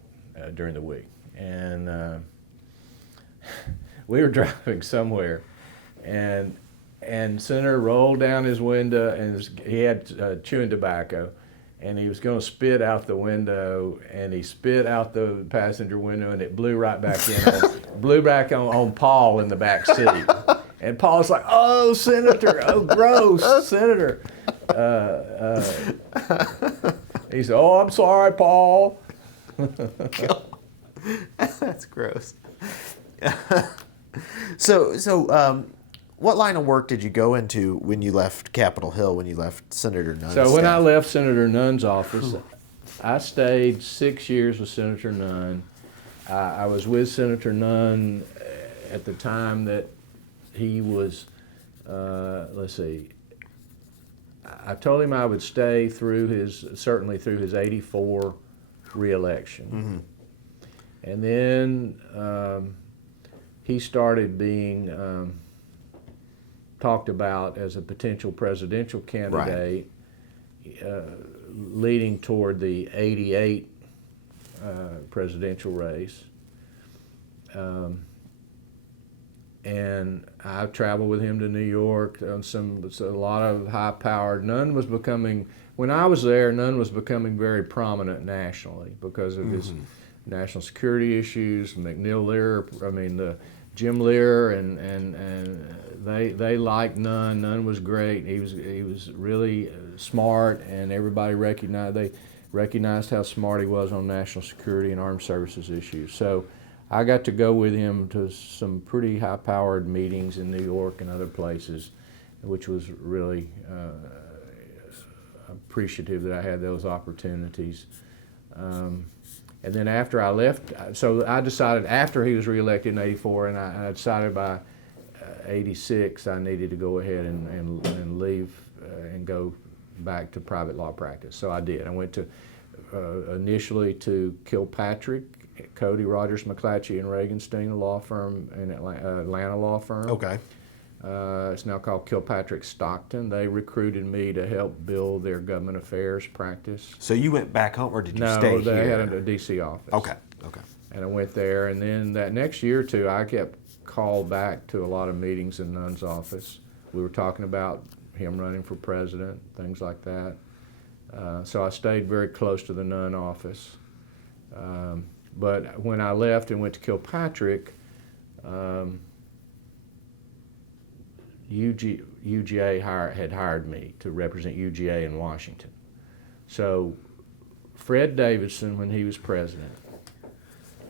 during the week. And we were driving somewhere, and Senator rolled down his window, and he had chewing tobacco, and he was going to spit out the window, and he spit out the passenger window, and it blew right back in, blew back on Paul in the back seat. And Paul's like, "Oh, Senator, oh, gross, Senator." He said, "Oh, I'm sorry, Paul." That's gross. So, what line of work did you go into when you left Capitol Hill, when you left Senator Nunn's So when staff? I left Senator Nunn's office, I stayed 6 years with Senator Nunn. I was with Senator Nunn at the time that he was, I told him I would stay certainly through his 84 reelection. Mm-hmm. And then he started being talked about as a potential presidential candidate, leading toward the 88 presidential race. And I traveled with him to New York on a lot of high-powered. When I was there, Nunn was becoming very prominent nationally because of his national security issues. Jim Lear, and they liked Nunn. Nunn was great. He was really smart, and everybody recognized how smart he was on national security and armed services issues. So I got to go with him to some pretty high-powered meetings in New York and other places which was really appreciative that I had those opportunities. And then after I left, so I decided after he was reelected in '84, and I decided by '86 I needed to go ahead and leave and go back to private law practice. So I did. I went to initially to Kilpatrick, Cody, Rogers, McClatchy, and Regenstein, a law firm in Atlanta law firm. Okay. It's now called Kilpatrick Stockton. They recruited me to help build their government affairs practice. So you went back home, or did you No, stay they here? had a D.C. office. Okay. Okay. And I went there, and then that next year or two, I kept called back to a lot of meetings in Nunn's office. We were talking about him running for president, things like that. So I stayed very close to the Nunn office. But when I left and went to Kilpatrick, UGA had hired me to represent UGA in Washington. So Fred Davidson, when he was president,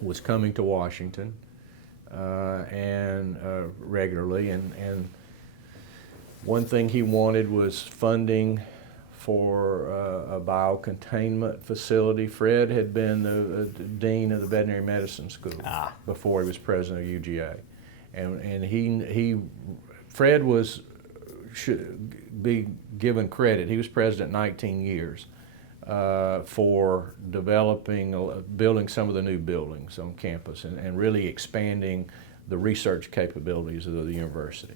was coming to Washington and regularly, and one thing he wanted was funding for a biocontainment facility. Fred had been the dean of the veterinary medicine school before he was president of UGA, and Fred should be given credit. He was president 19 years for building some of the new buildings on campus and really expanding the research capabilities of the university.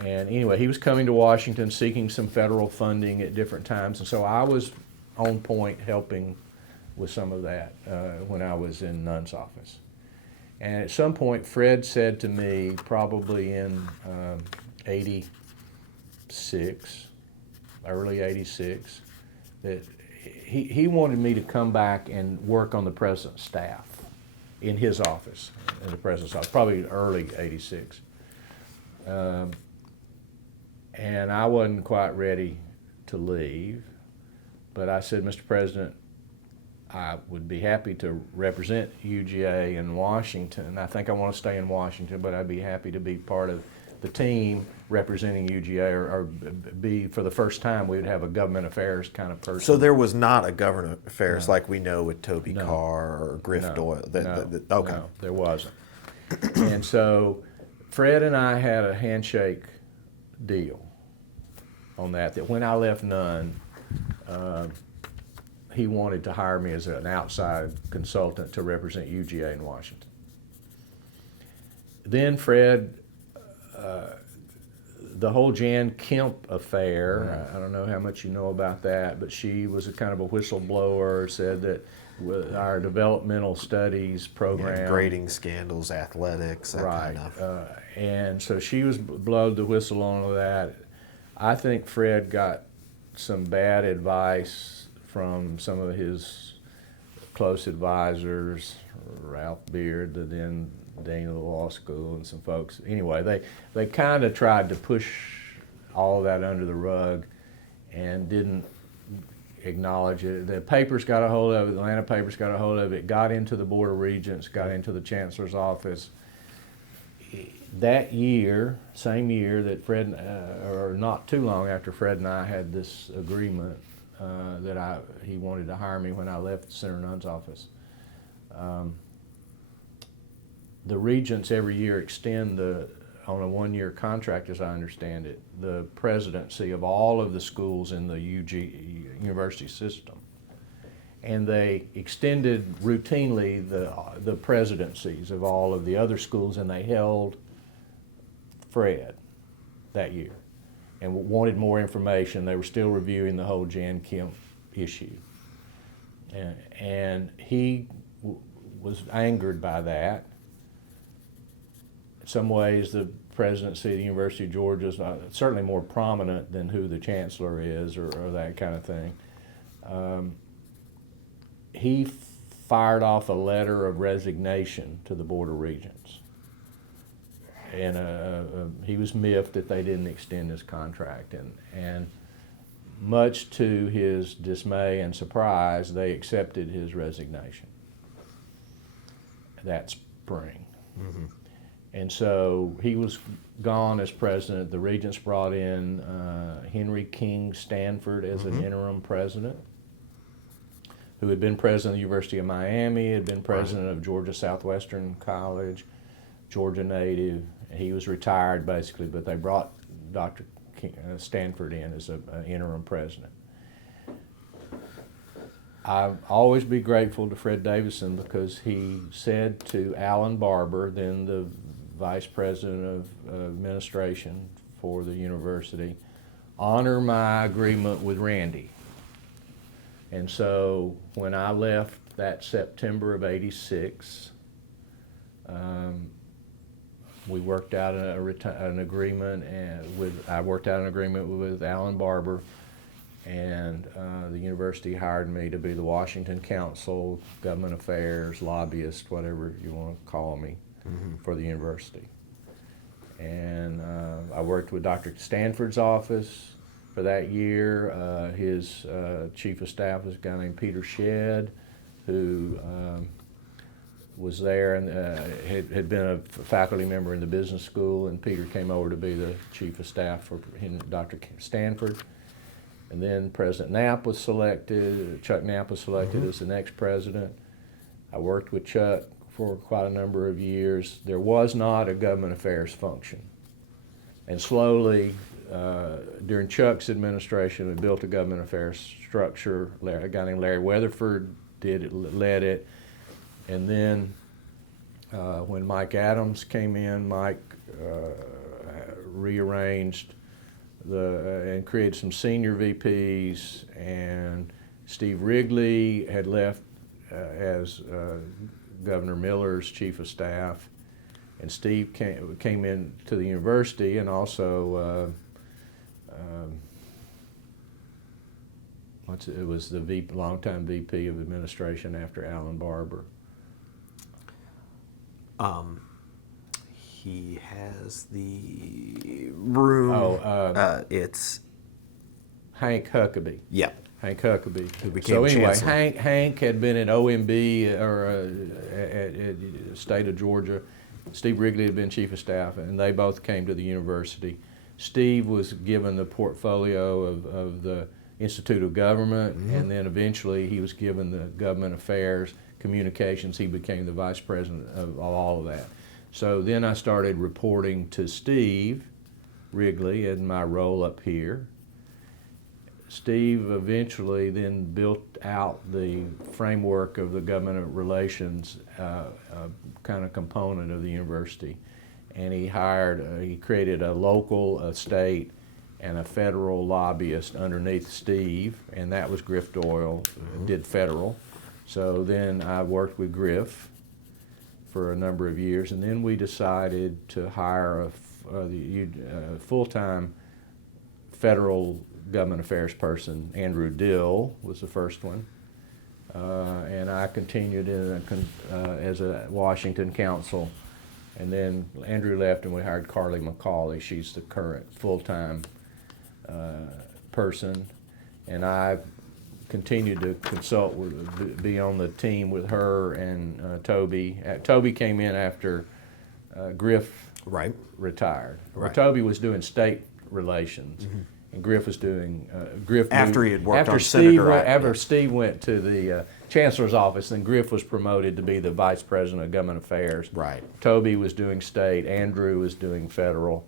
And anyway, he was coming to Washington seeking some federal funding at different times, and so I was on point helping with some of that when I was in Nunn's office. And at some point, Fred said to me, probably in '86, early '86, that he wanted me to come back and work on the president's staff in his office, in the president's office, probably early '86. And I wasn't quite ready to leave, but I said, Mr. President, I would be happy to represent UGA in Washington. I think I want to stay in Washington, but I'd be happy to be part of the team representing UGA, or be, for the first time, we would have a government affairs kind of person. So there was not a government affairs like we know with Toby Carr or Griff Doyle? Okay. No, there wasn't. And so Fred and I had a handshake deal on that when I left Nunn, he wanted to hire me as an outside consultant to represent UGA in Washington. Then Fred, the whole Jan Kemp affair, I don't know how much you know about that, but she was a kind of a whistleblower, said that with our developmental studies program. Grading scandals, athletics, that Right. kind of. And so she was blowed the whistle on all that. I think Fred got some bad advice from some of his close advisors, Ralph Beard, the then dean of the law school, and some folks. Anyway, they kind of tried to push all that under the rug and didn't acknowledge it. The papers got a hold of it, the Atlanta papers got a hold of it, got into the Board of Regents, got into the Chancellor's office. That year, same year that Fred, or not too long after Fred and I had this agreement that he wanted to hire me when I left Senator Nunn's office, the Regents every year extend on a one-year contract, as I understand it, the presidency of all of the schools in the university system. And they extended routinely the presidencies of all of the other schools, and they held Fred that year and wanted more information. They were still reviewing the whole Jan Kemp issue. And he was angered by that. In some ways, the presidency of the University of Georgia is certainly more prominent than who the chancellor is, or that kind of thing. He fired off a letter of resignation to the Board of Regents. And he was miffed that they didn't extend his contract. And much to his dismay and surprise, they accepted his resignation that spring. Mm-hmm. And so he was gone as president. The Regents brought in Henry King Stanford as an interim president, who had been president of the University of Miami, had been president of Georgia Southwestern College, Georgia native. He was retired basically, but they brought Dr. Stanford in as an interim president. I'll always be grateful to Fred Davison because he said to Alan Barber, then the vice president of administration for the university, honor my agreement with Randy. And so when I left that September of '86, we worked out an agreement, and I worked out an agreement with Alan Barber, and the university hired me to be the Washington Council, government affairs, lobbyist, whatever you want to call me, for the university. And I worked with Dr. Stanford's office for that year. His chief of staff was a guy named Peter Shedd, who was there and had been a faculty member in the business school, and Peter came over to be the chief of staff for Dr. Stanford. And then President Knapp was selected, Chuck Knapp was selected as the next president. I worked with Chuck for quite a number of years. There was not a government affairs function. And slowly, during Chuck's administration, we built a government affairs structure. A guy named Larry Weatherford led it. And then when Mike Adams came in, Mike rearranged and created some senior VPs, and Steve Wrigley had left as Governor Miller's chief of staff, and Steve came in to the university, and also it was the longtime VP of administration after Alan Barber. He has the room. It's Hank Huckabee. Yeah. Hank Huckabee. Who became so anyway, chancellor. Hank had been at OMB or at state of Georgia. Steve Wrigley had been chief of staff, and they both came to the university. Steve was given the portfolio of the Institute of Government, and then eventually he was given the government affairs, communications. He became the vice president of all of that. So then I started reporting to Steve Wrigley in my role up here. Steve eventually then built out the framework of the government relations kind of component of the university. And he created a local, a state, and a federal lobbyist underneath Steve, and that was Griff Doyle, did federal. So then I worked with Griff for a number of years, and then we decided to hire a full-time federal government affairs person. Andrew Dill was the first one, and I continued as a Washington counsel, and then Andrew left and we hired Carly McCauley. She's the current full-time person, and I continued to consult be on the team with her and Toby. Toby came in after Griff retired. Right. Well, Toby was doing state relations, and Griff was doing after he had worked on Senator. After Steve went to the chancellor's office, then Griff was promoted to be the vice president of government affairs. Right. Toby was doing state. Andrew was doing federal,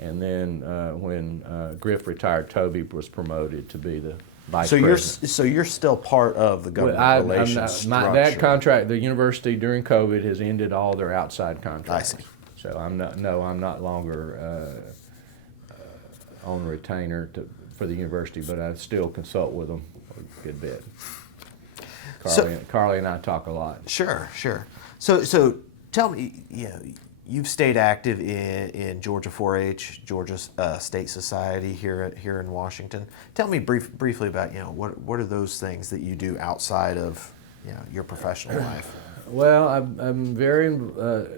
and then when Griff retired, Toby was promoted to be the vice president. So you're still part of the government relations structure. That contract, the university during COVID has ended all their outside contracts. I see. So I'm not longer on retainer for the university, but I still consult with them a good bit. Carly and I talk a lot. Sure. So tell me, you've stayed active in Georgia 4-H, Georgia State Society here in Washington. Tell me briefly about what are those things that you do outside of your professional life. Well, I'm very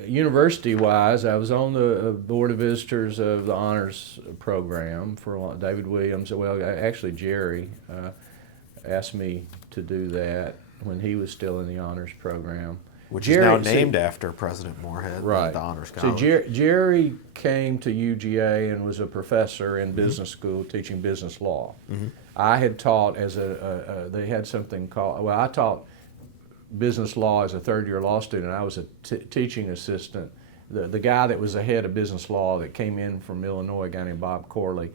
university-wise. I was on the board of visitors of the honors program for a while. David Williams. Well, actually Jerry asked me to do that when he was still in the honors program. Which is now named after President Moorhead, right. the Honors College. So Jerry came to UGA and was a professor in business school teaching business law. I had taught as they had something called, well, I taught business law as a third-year law student. I was a teaching assistant. The guy that was the head of business law that came in from Illinois, a guy named Bob Corley,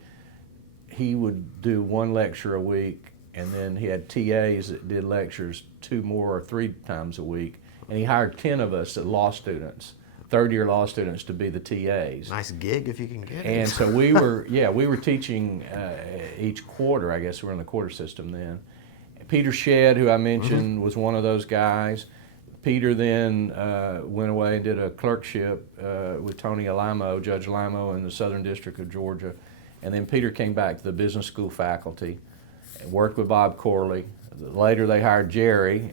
he would do one lecture a week, and then he had TAs that did lectures 2 more or 3 times a week. And he hired 10 of us, law students, third-year law students, to be the TAs. Nice gig if you can get it. And so we were teaching each quarter. I guess we were in the quarter system then. Peter Shedd, who I mentioned, was one of those guys. Peter then went away and did a clerkship with Tony Alamo, Judge Alamo, in the Southern District of Georgia. And then Peter came back to the business school faculty and worked with Bob Corley. Later they hired Jerry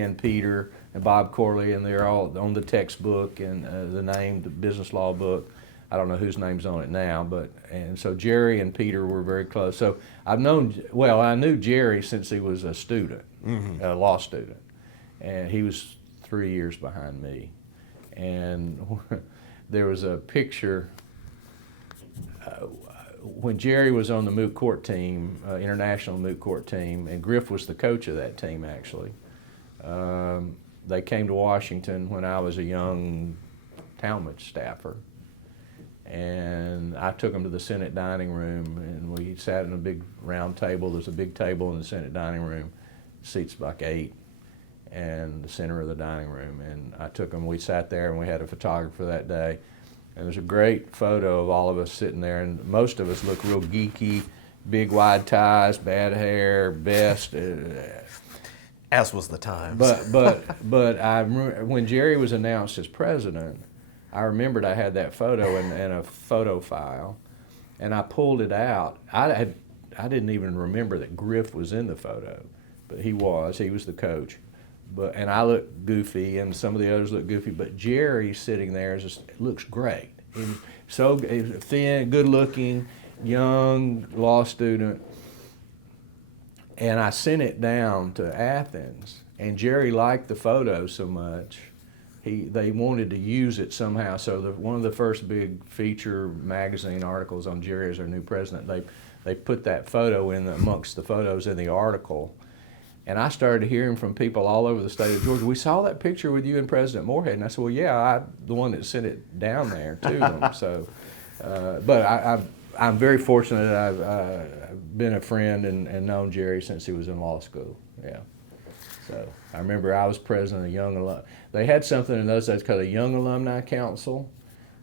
and Peter and Bob Corley, and they're all on the textbook and the named business law book. I don't know whose name's on it now, and so Jerry and Peter were very close. So I knew Jerry since he was a student, a law student, and he was 3 years behind me. And there was a picture when Jerry was on the moot court team, international moot court team, and Griff was the coach of that team actually. They came to Washington when I was a young Talmadge staffer, and I took them to the Senate dining room, and we sat in a big round table. There's a big table in the Senate dining room, seats like 8, and the center of the dining room. And I took them, we sat there, and we had a photographer that day. And there's a great photo of all of us sitting there, and most of us look real geeky, big wide ties, bad hair, vest. As was the times. But I remember when Jerry was announced as president, I remembered I had that photo in a photo file, and I pulled it out. I didn't even remember that Griff was in the photo, but he was the coach. And I look goofy, and some of the others look goofy, but Jerry sitting there looks great. He's so thin, good-looking, young law student. And I sent it down to Athens, and Jerry liked the photo so much, they wanted to use it somehow. So one of the first big feature magazine articles on Jerry as our new president, they put that photo in amongst the photos in the article. And I started hearing from people all over the state of Georgia, we saw that picture with you and President Moorhead. And I said, well, yeah, I'm the one that sent it down there to them. So, but I'm very fortunate that I've been a friend and known Jerry since he was in law school. Yeah. So I remember I was president of Young Alumni. They had something in those days called a Young Alumni Council,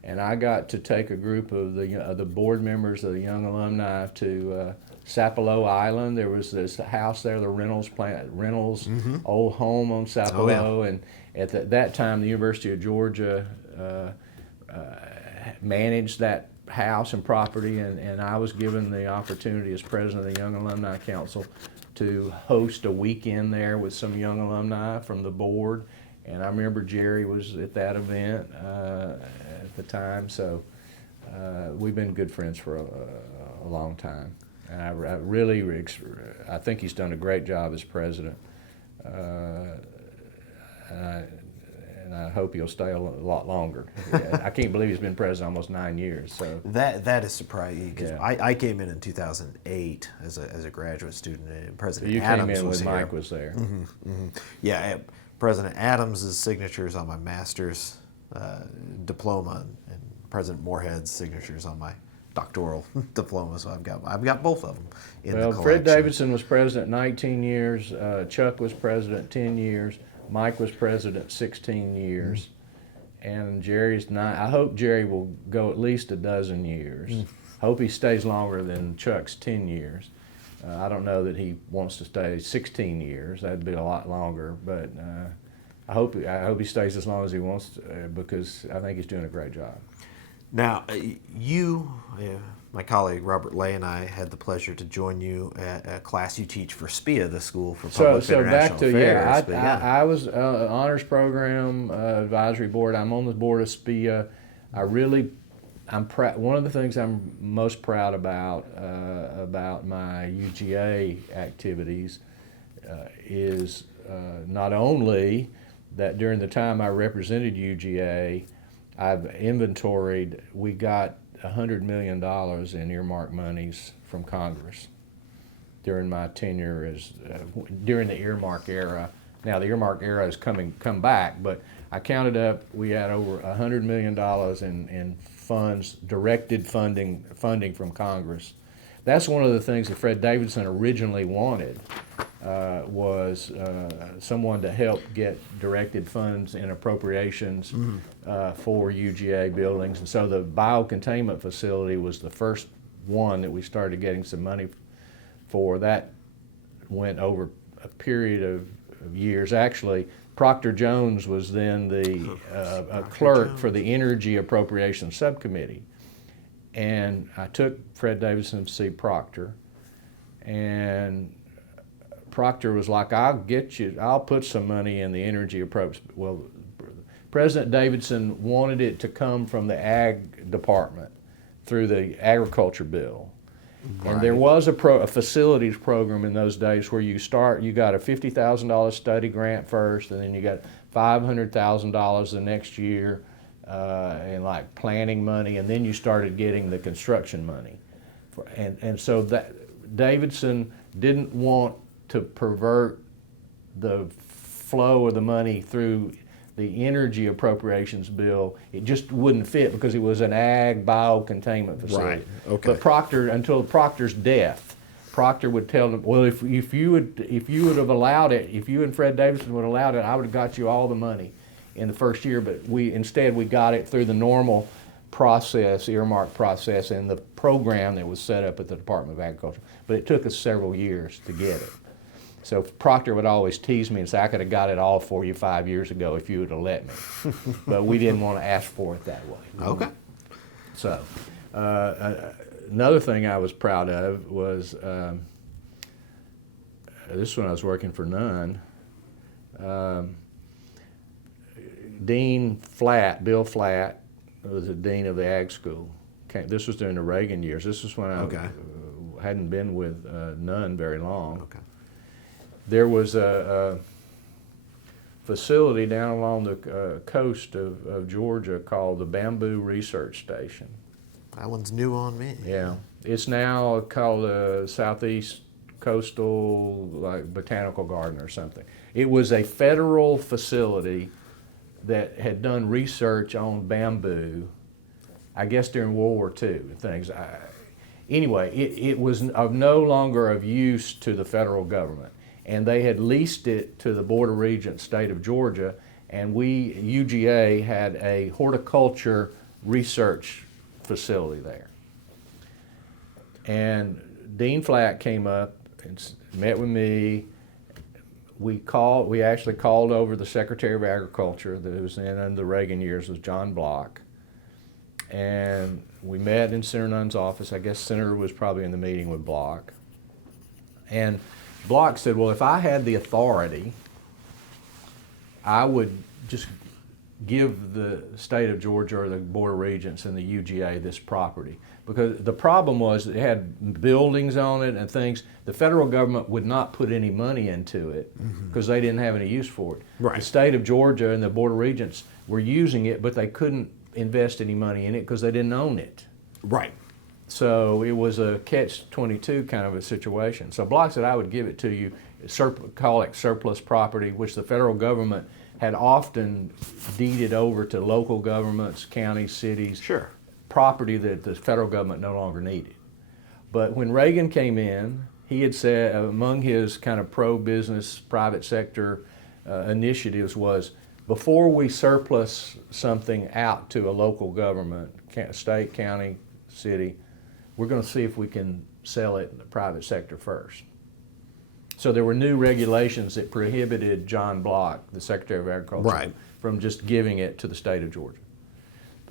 and I got to take a group of the board members of the Young Alumni to Sapelo Island. There was this house there, the Reynolds old home on Sapelo, and at that time the University of Georgia managed that house and property, and I was given the opportunity as president of the Young Alumni Council to host a weekend there with some young alumni from the board. And I remember Jerry was at that event at the time, so we've been good friends for a long time. And I think he's done a great job as president. And I hope he'll stay a lot longer. I can't believe he's been president almost 9 years. So that is surprising, because I came in 2008 as a graduate student, and President Adams came in was when here. Mike was there. Yeah, President Adams' signatures on my master's diploma, and President Moorhead's signatures on my doctoral diploma. So I've got both of them in the collection. Fred Davidson was president 19 years. Chuck was president 10 years. Mike was president 16 years, and Jerry's 9. I hope Jerry will go at least a dozen years. Hope he stays longer than Chuck's 10 years. I don't know that he wants to stay 16 years. That'd be a lot longer, but I hope he stays as long as he wants to, because I think he's doing a great job. Now, my colleague Robert Lay and I had the pleasure to join you at a class you teach for SPIA, the School for Public International Affairs. I was honors program advisory board. I'm on the board of SPIA. One of the things I'm most proud about my UGA activities is not only that during the time I represented UGA, I've inventoried, we got $100 million in earmark monies from Congress during my tenure as, during the earmark era. Now the earmark era has come back, but I counted up, we had over $100 million in funds, directed funding from Congress. That's one of the things that Fred Davidson originally wanted, was someone to help get directed funds and appropriations for UGA buildings. And so the biocontainment facility was the first one that we started getting some money for. That went over a period of years. Actually, Proctor Jones was then the clerk for the Energy Appropriations Subcommittee. And I took Fred Davidson to see Proctor, and Proctor was like, I'll put some money in the energy approach. Well, President Davidson wanted it to come from the Ag Department through the Agriculture Bill. Right. And there was a facilities program in those days where you got a $50,000 study grant first, and then you got $500,000 the next year and like planning money, and then you started getting the construction money. And so that Davidson didn't want to pervert the flow of the money through the energy appropriations bill. It just wouldn't fit because it was an ag biocontainment facility. Right. Okay. But Proctor, until Proctor's death, Proctor would tell them, well, if you would have allowed it, if you and Fred Davidson would have allowed it, I would have got you all the money in the first year. But instead we got it through the normal process, earmark process, and the program that was set up at the Department of Agriculture. But it took us several years to get it. So Proctor would always tease me and say, I could have got it all for you 5 years ago if you would have let me. But we didn't want to ask for it that way. Okay. So another thing I was proud of was, this when I was working for Nunn, Dean Flatt, Bill Flatt, was the dean of the ag school. This was during the Reagan years. This was when I hadn't been with Nunn very long. Okay. There was a facility down along the coast of Georgia called the Bamboo Research Station. That one's new on me. Yeah. It's now called Southeast Coastal Botanical Garden or something. It was a federal facility that had done research on bamboo, I guess during World War II and things. Anyway, it was no longer of use to the federal government. And they had leased it to the Board of Regents, state of Georgia, and UGA had a horticulture research facility there. And Dean Flatt came up and met with me. We actually called over the Secretary of Agriculture that was in the Reagan years, was John Block. And we met in Senator Nunn's office. I guess Senator was probably in the meeting with Block. And Block said, well, if I had the authority, I would just give the state of Georgia or the Board of Regents and the UGA this property. Because the problem was it had buildings on it and things. The federal government would not put any money into it because they didn't have any use for it. Right. The state of Georgia and the Board of Regents were using it, but they couldn't invest any money in it because they didn't own it. Right. So it was a catch-22 kind of a situation. So Block said, I would give it to you, call it surplus property, which the federal government had often deeded over to local governments, counties, cities, sure, property that the federal government no longer needed. But when Reagan came in, he had said among his kind of pro-business, private sector initiatives was, before we surplus something out to a local government, state, county, city, we're going to see if we can sell it in the private sector first. So there were new regulations that prohibited John Block, the Secretary of Agriculture, right, from just giving it to the state of Georgia.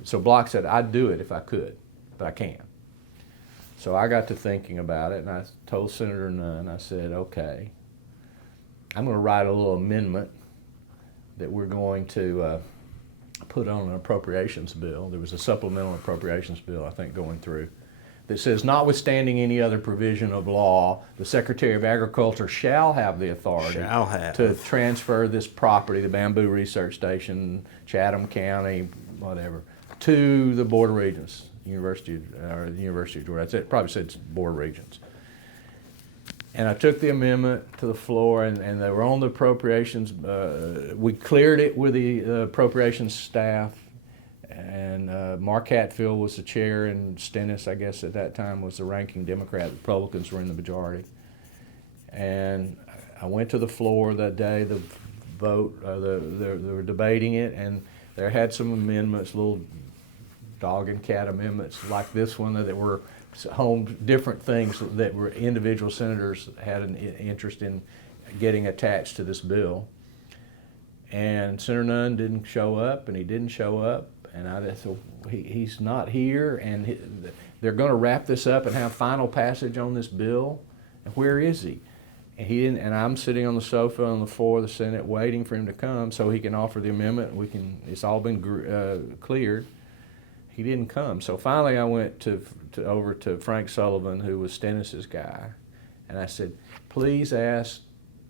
So Block said, I'd do it if I could, but I can't. So I got to thinking about it, and I told Senator Nunn, I said, okay, I'm going to write a little amendment that we're going to put on an appropriations bill. There was a supplemental appropriations bill, I think, going through. that says, notwithstanding any other provision of law, the Secretary of Agriculture shall have the authority to transfer this property, the Bamboo Research Station, Chatham County, whatever, to the Board of Regents, University of Georgia. It probably said Board of Regents. And I took the amendment to the floor, and they were on the appropriations. We cleared it with the appropriations staff, and Mark Hatfield was the chair, and Stennis, I guess at that time, was the ranking Democrat. The Republicans were in the majority. And I went to the floor that day, the vote, they were debating it, and there had some amendments, little dog and cat amendments like this one that were different things that were individual senators had an interest in getting attached to this bill. And Senator Nunn didn't show up, and he didn't show up, and I just said, he's not here, and they're going to wrap this up and have final passage on this bill, and where is he? And he didn't, and I'm sitting on the sofa on the floor of the Senate waiting for him to come so he can offer the amendment. It's all been cleared. He didn't come. So finally I went over to Frank Sullivan, who was Stennis's guy, and I said, please ask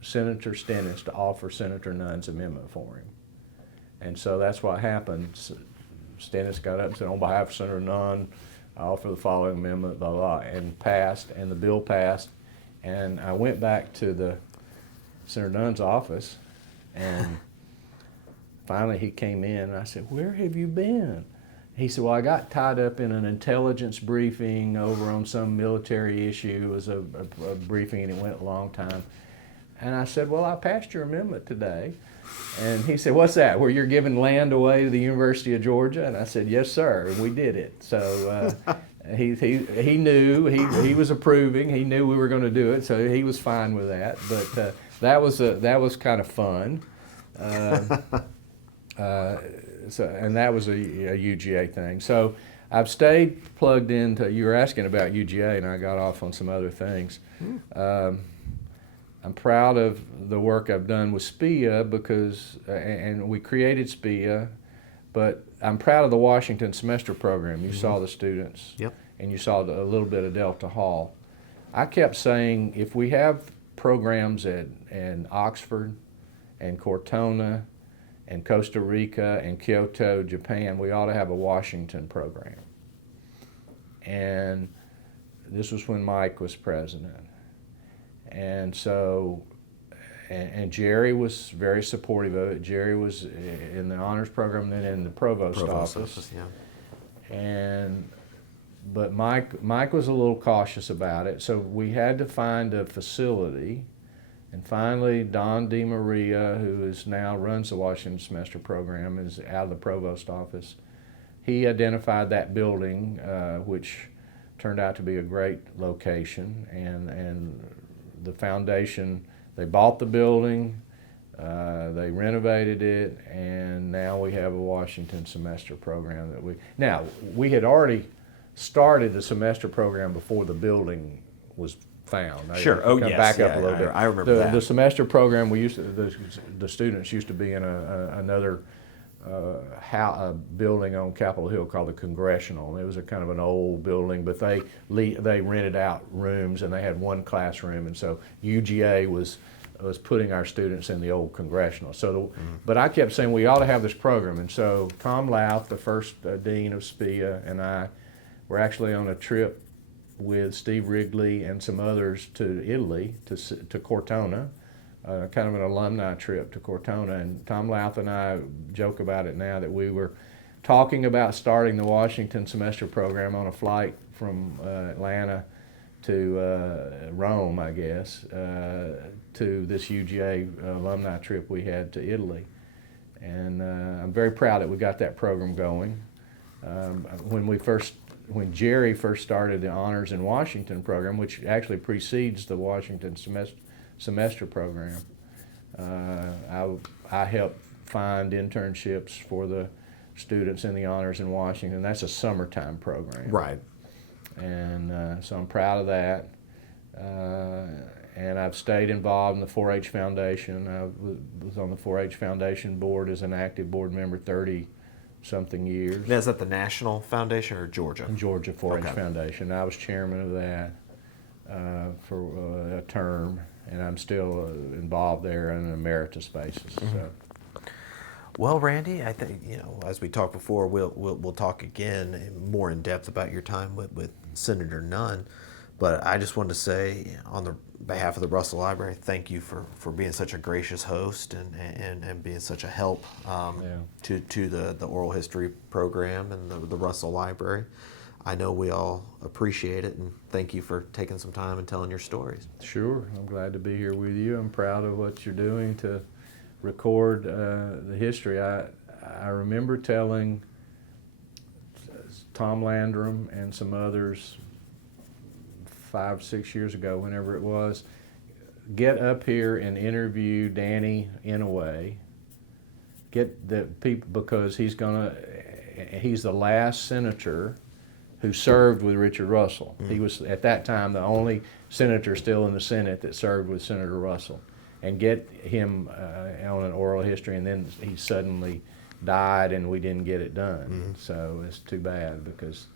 Senator Stennis to offer Senator Nunn's amendment for him. And so that's what happened. Stennis got up and said, on behalf of Senator Nunn, I offer the following amendment, blah, blah, and passed, and the bill passed. And I went back to Senator Nunn's office, and finally he came in, and I said, where have you been? He said, well, I got tied up in an intelligence briefing over on some military issue. It was a briefing, and it went a long time. And I said, well, I passed your amendment today. And he said, what's that, where you're giving land away to the University of Georgia? And I said, yes, sir, and we did it. So he knew, he was approving, he knew we were going to do it, so he was fine with that. But that was kind of fun. And that was a UGA thing. So I've stayed plugged into, you were asking about UGA, and I got off on some other things. I'm proud of the work I've done with SPIA because, and we created SPIA, but I'm proud of the Washington semester program. You saw the students, and you saw a little bit of Delta Hall. I kept saying, if we have programs in Oxford and Cortona and Costa Rica and Kyoto, Japan, we ought to have a Washington program. And this was when Mike was president. And so, and Jerry was very supportive of it. Jerry was in the honors program, then in the provost office. But Mike was a little cautious about it, so we had to find a facility. And finally, Don DeMaria, who now runs the Washington semester program, is out of the provost office. He identified that building, which turned out to be a great location, and the foundation, they bought the building, they renovated it, and now we have a Washington semester program we had already started the semester program before the building was found. Sure. Back up a little bit. I remember that. The semester program, the students used to be in another building on Capitol Hill called the Congressional. It was a kind of an old building, but they rented out rooms, and they had one classroom, and so UGA was putting our students in the old Congressional. But I kept saying we ought to have this program, and so Tom Louth, the first dean of SPIA, and I were actually on a trip with Steve Wrigley and some others to Italy, to Cortona, kind of an alumni trip to Cortona. And Tom Louth and I joke about it now that we were talking about starting the Washington semester program on a flight from Atlanta to Rome, I guess, to this UGA alumni trip we had to Italy. And I'm very proud that we got that program going. When Jerry first started the Honors in Washington program, which actually precedes the Washington semester program, I helped find internships for the students in the Honors in Washington. That's a summertime program. Right. And so I'm proud of that. And I've stayed involved in the 4-H Foundation. I was on the 4-H Foundation board as an active board member 36 something years. Now, is that the National Foundation or Georgia? Georgia 4-H Okay. Foundation. I was chairman of that for a term, and I'm still involved there on an emeritus basis. So. Well, Randy, I think, as we talked before, we'll talk again more in depth about your time with Senator Nunn. But I just wanted to say, on the behalf of the Russell Library, thank you for being such a gracious host and being such a help to the oral history program and the Russell Library. I know we all appreciate it, and thank you for taking some time and telling your stories. Sure, I'm glad to be here with you. I'm proud of what you're doing to record the history. I remember telling Tom Landrum and some others 5 or 6 years ago, whenever it was, get up here and interview Danny Inouye. Get the people, because he's the last senator who served with Richard Russell. He was at that time the only senator still in the Senate that served with Senator Russell. And get him on an oral history, and then he suddenly died and we didn't get it done. So it's too bad, because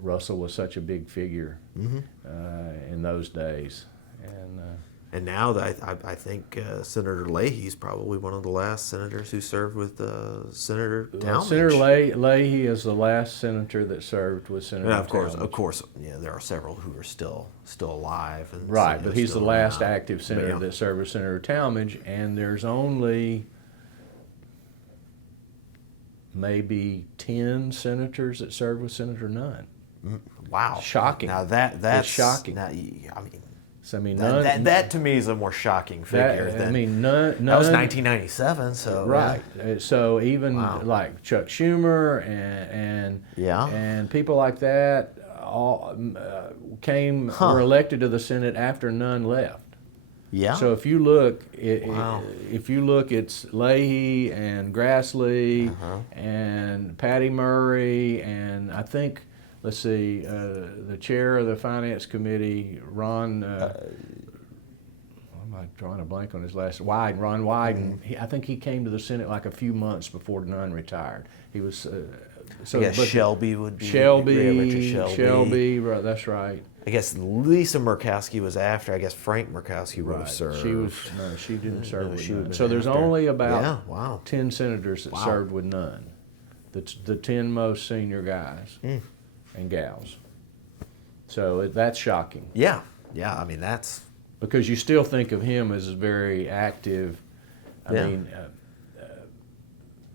Russell was such a big figure in those days. And now I think Senator Leahy's probably one of the last senators who served with Senator Talmadge. Senator Leahy is the last senator that served with Senator Talmadge. Of course, there are several who are still alive. And right, but he's the last around. active senator that served with Senator Talmadge, and there's only maybe 10 senators that served with Senator Nunn. Wow, shocking! Now that's shocking. Now, Nunn, that to me is a more shocking figure. Nunn, that was 1997. So right. So even like Chuck Schumer and people like that all were elected to the Senate after Nunn left. Yeah. So if you look, it's Leahy and Grassley and Patty Murray, and I think, let's see, the chair of the Finance Committee, Ron. I'm drawing a blank on his last. Ron Wyden. I think he came to the Senate like a few months before Nunn retired. He was. Shelby would be. Richard Shelby. Right, that's right. I guess Lisa Murkowski was after. I guess Frank Murkowski would have served. She didn't serve with Nunn. So there's only about 10 senators that served with Nunn. The 10 most senior guys and gals. So that's shocking. Yeah. I mean, that's because you still think of him as very active. I mean,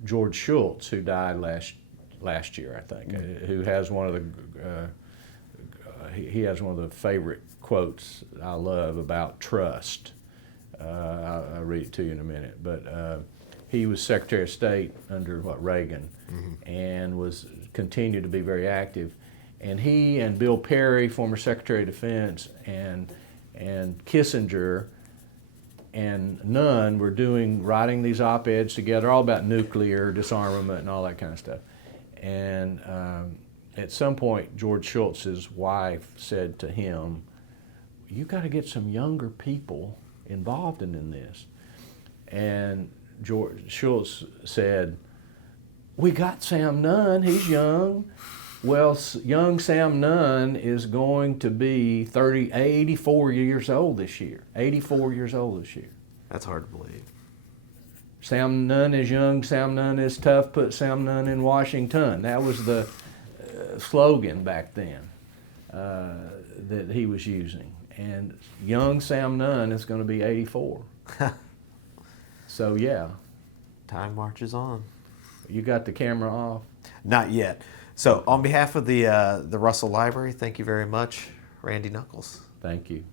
George Shultz, who died last year, I think, who has one of the he has one of the favorite quotes I love about trust. I'll read it to you in a minute, but he was Secretary of State under Reagan, and continued to be very active. And he and Bill Perry, former Secretary of Defense, and Kissinger and Nunn were writing these op-eds together, all about nuclear disarmament and all that kind of stuff. And at some point, George Shultz's wife said to him, "You got to get some younger people involved in this." And George Shultz said, "We got Sam Nunn. He's young." Well, young Sam Nunn is going to be 84 years old this year. 84 years old this year. That's hard to believe. Sam Nunn is young, Sam Nunn is tough, put Sam Nunn in Washington. That was the slogan back then that he was using. And young Sam Nunn is going to be 84. So, yeah. Time marches on. You got the camera off? Not yet. So, on behalf of the Russell Library, thank you very much, Randy Nuckolls. Thank you.